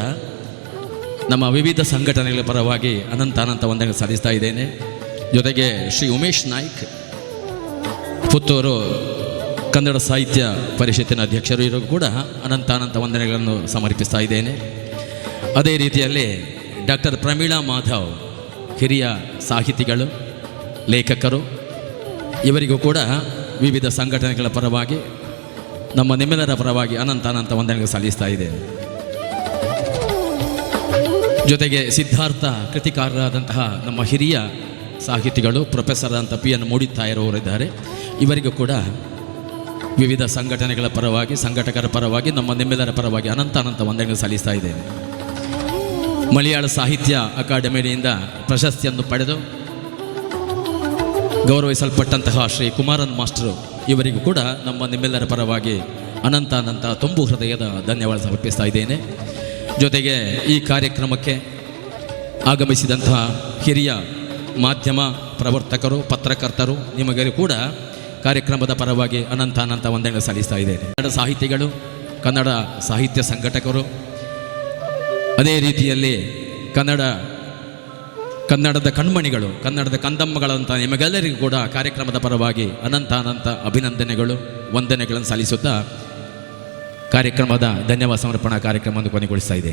ನಮ್ಮ ವಿವಿಧ ಸಂಘಟನೆಗಳ ಪರವಾಗಿ ಅನಂತ ವಂದನೆಗಳನ್ನು ಸಲ್ಲಿಸ್ತಾ ಇದ್ದೇನೆ. ಜೊತೆಗೆ ಶ್ರೀ ಉಮೇಶ್ ನಾಯ್ಕ್, ಪುತ್ತೂರು ಕನ್ನಡ ಸಾಹಿತ್ಯ ಪರಿಷತ್ತಿನ ಅಧ್ಯಕ್ಷರು, ಇವರು ಕೂಡ ಅನಂತ ವಂದನೆಗಳನ್ನು ಸಮರ್ಪಿಸ್ತಾ ಇದ್ದೇನೆ. ಅದೇ ರೀತಿಯಲ್ಲಿ ಡಾಕ್ಟರ್ ಪ್ರಮೀಳಾ ಮಾಧವ್, ಹಿರಿಯ ಸಾಹಿತಿಗಳು, ಲೇಖಕರು, ಇವರಿಗೂ ಕೂಡ ವಿವಿಧ ಸಂಘಟನೆಗಳ ಪರವಾಗಿ, ನಮ್ಮ ನಿಮ್ಮೆಲ್ಲರ ಪರವಾಗಿ ಅನಂತ ವಂದನೆಗಳು ಸಲ್ಲಿಸ್ತಾ ಇದ್ದೇನೆ. ಜೊತೆಗೆ ಸಿದ್ಧಾರ್ಥ ಕೃತಿಕಾರರಾದಂತಹ ನಮ್ಮ ಹಿರಿಯ ಸಾಹಿತಿಗಳು, ಪ್ರೊಫೆಸರ್ ಅಂತ PN ಮೂಡಿತಾಯರವರಿದ್ದಾರೆ, ಇವರಿಗೂ ಕೂಡ ವಿವಿಧ ಸಂಘಟನೆಗಳ ಪರವಾಗಿ, ಸಂಘಟಕರ ಪರವಾಗಿ, ನಮ್ಮ ನಿಮ್ಮೆಲ್ಲರ ಪರವಾಗಿ ಅನಂತ ವಂದನೆಗಳು ಸಲ್ಲಿಸ್ತಾ ಇದ್ದೇನೆ. ಮಲಯಾಳ ಸಾಹಿತ್ಯ ಅಕಾಡೆಮಿಯಿಂದ ಪ್ರಶಸ್ತಿಯನ್ನು ಪಡೆದು ಗೌರವಿಸಲ್ಪಟ್ಟಂತಹ ಶ್ರೀ ಕುಮಾರನ್ ಮಾಸ್ಟರು, ಇವರಿಗೂ ಕೂಡ ನಮ್ಮ ನಿಮ್ಮೆಲ್ಲರ ಪರವಾಗಿ ಅನಂತ ತುಂಬು ಹೃದಯದ ಧನ್ಯವಾದ ಸಮರ್ಪಿಸ್ತಾ ಇದ್ದೇನೆ. ಜೊತೆಗೆ ಈ ಕಾರ್ಯಕ್ರಮಕ್ಕೆ ಆಗಮಿಸಿದಂತಹ ಹಿರಿಯ ಮಾಧ್ಯಮ ಪ್ರವರ್ತಕರು, ಪತ್ರಕರ್ತರು, ನಿಮಗೆ ಕೂಡ ಕಾರ್ಯಕ್ರಮದ ಪರವಾಗಿ ಅನಂತ ವಂದನೆಗಳು ಸಲ್ಲಿಸ್ತಾ ಇದ್ದೇನೆ. ಕನ್ನಡ ಸಾಹಿತಿಗಳು, ಕನ್ನಡ ಸಾಹಿತ್ಯ ಸಂಘಟಕರು, ಅದೇ ರೀತಿಯಲ್ಲಿ ಕನ್ನಡದ ಕಣ್ಮಣಿಗಳು, ಕನ್ನಡದ ಕಂದಮ್ಮಗಳಂತ ನಿಮಗೆಲ್ಲರಿಗೂ ಕೂಡ ಕಾರ್ಯಕ್ರಮದ ಪರವಾಗಿ ಅನಂತ ಅಭಿನಂದನೆಗಳು, ವಂದನೆಗಳನ್ನು ಸಲ್ಲಿಸುತ್ತಾ ಕಾರ್ಯಕ್ರಮದ ಧನ್ಯವಾದ ಸಮರ್ಪಣಾ ಕಾರ್ಯಕ್ರಮವನ್ನು ಕೊನೆಗೊಳಿಸ್ತಾ ಇದೆ.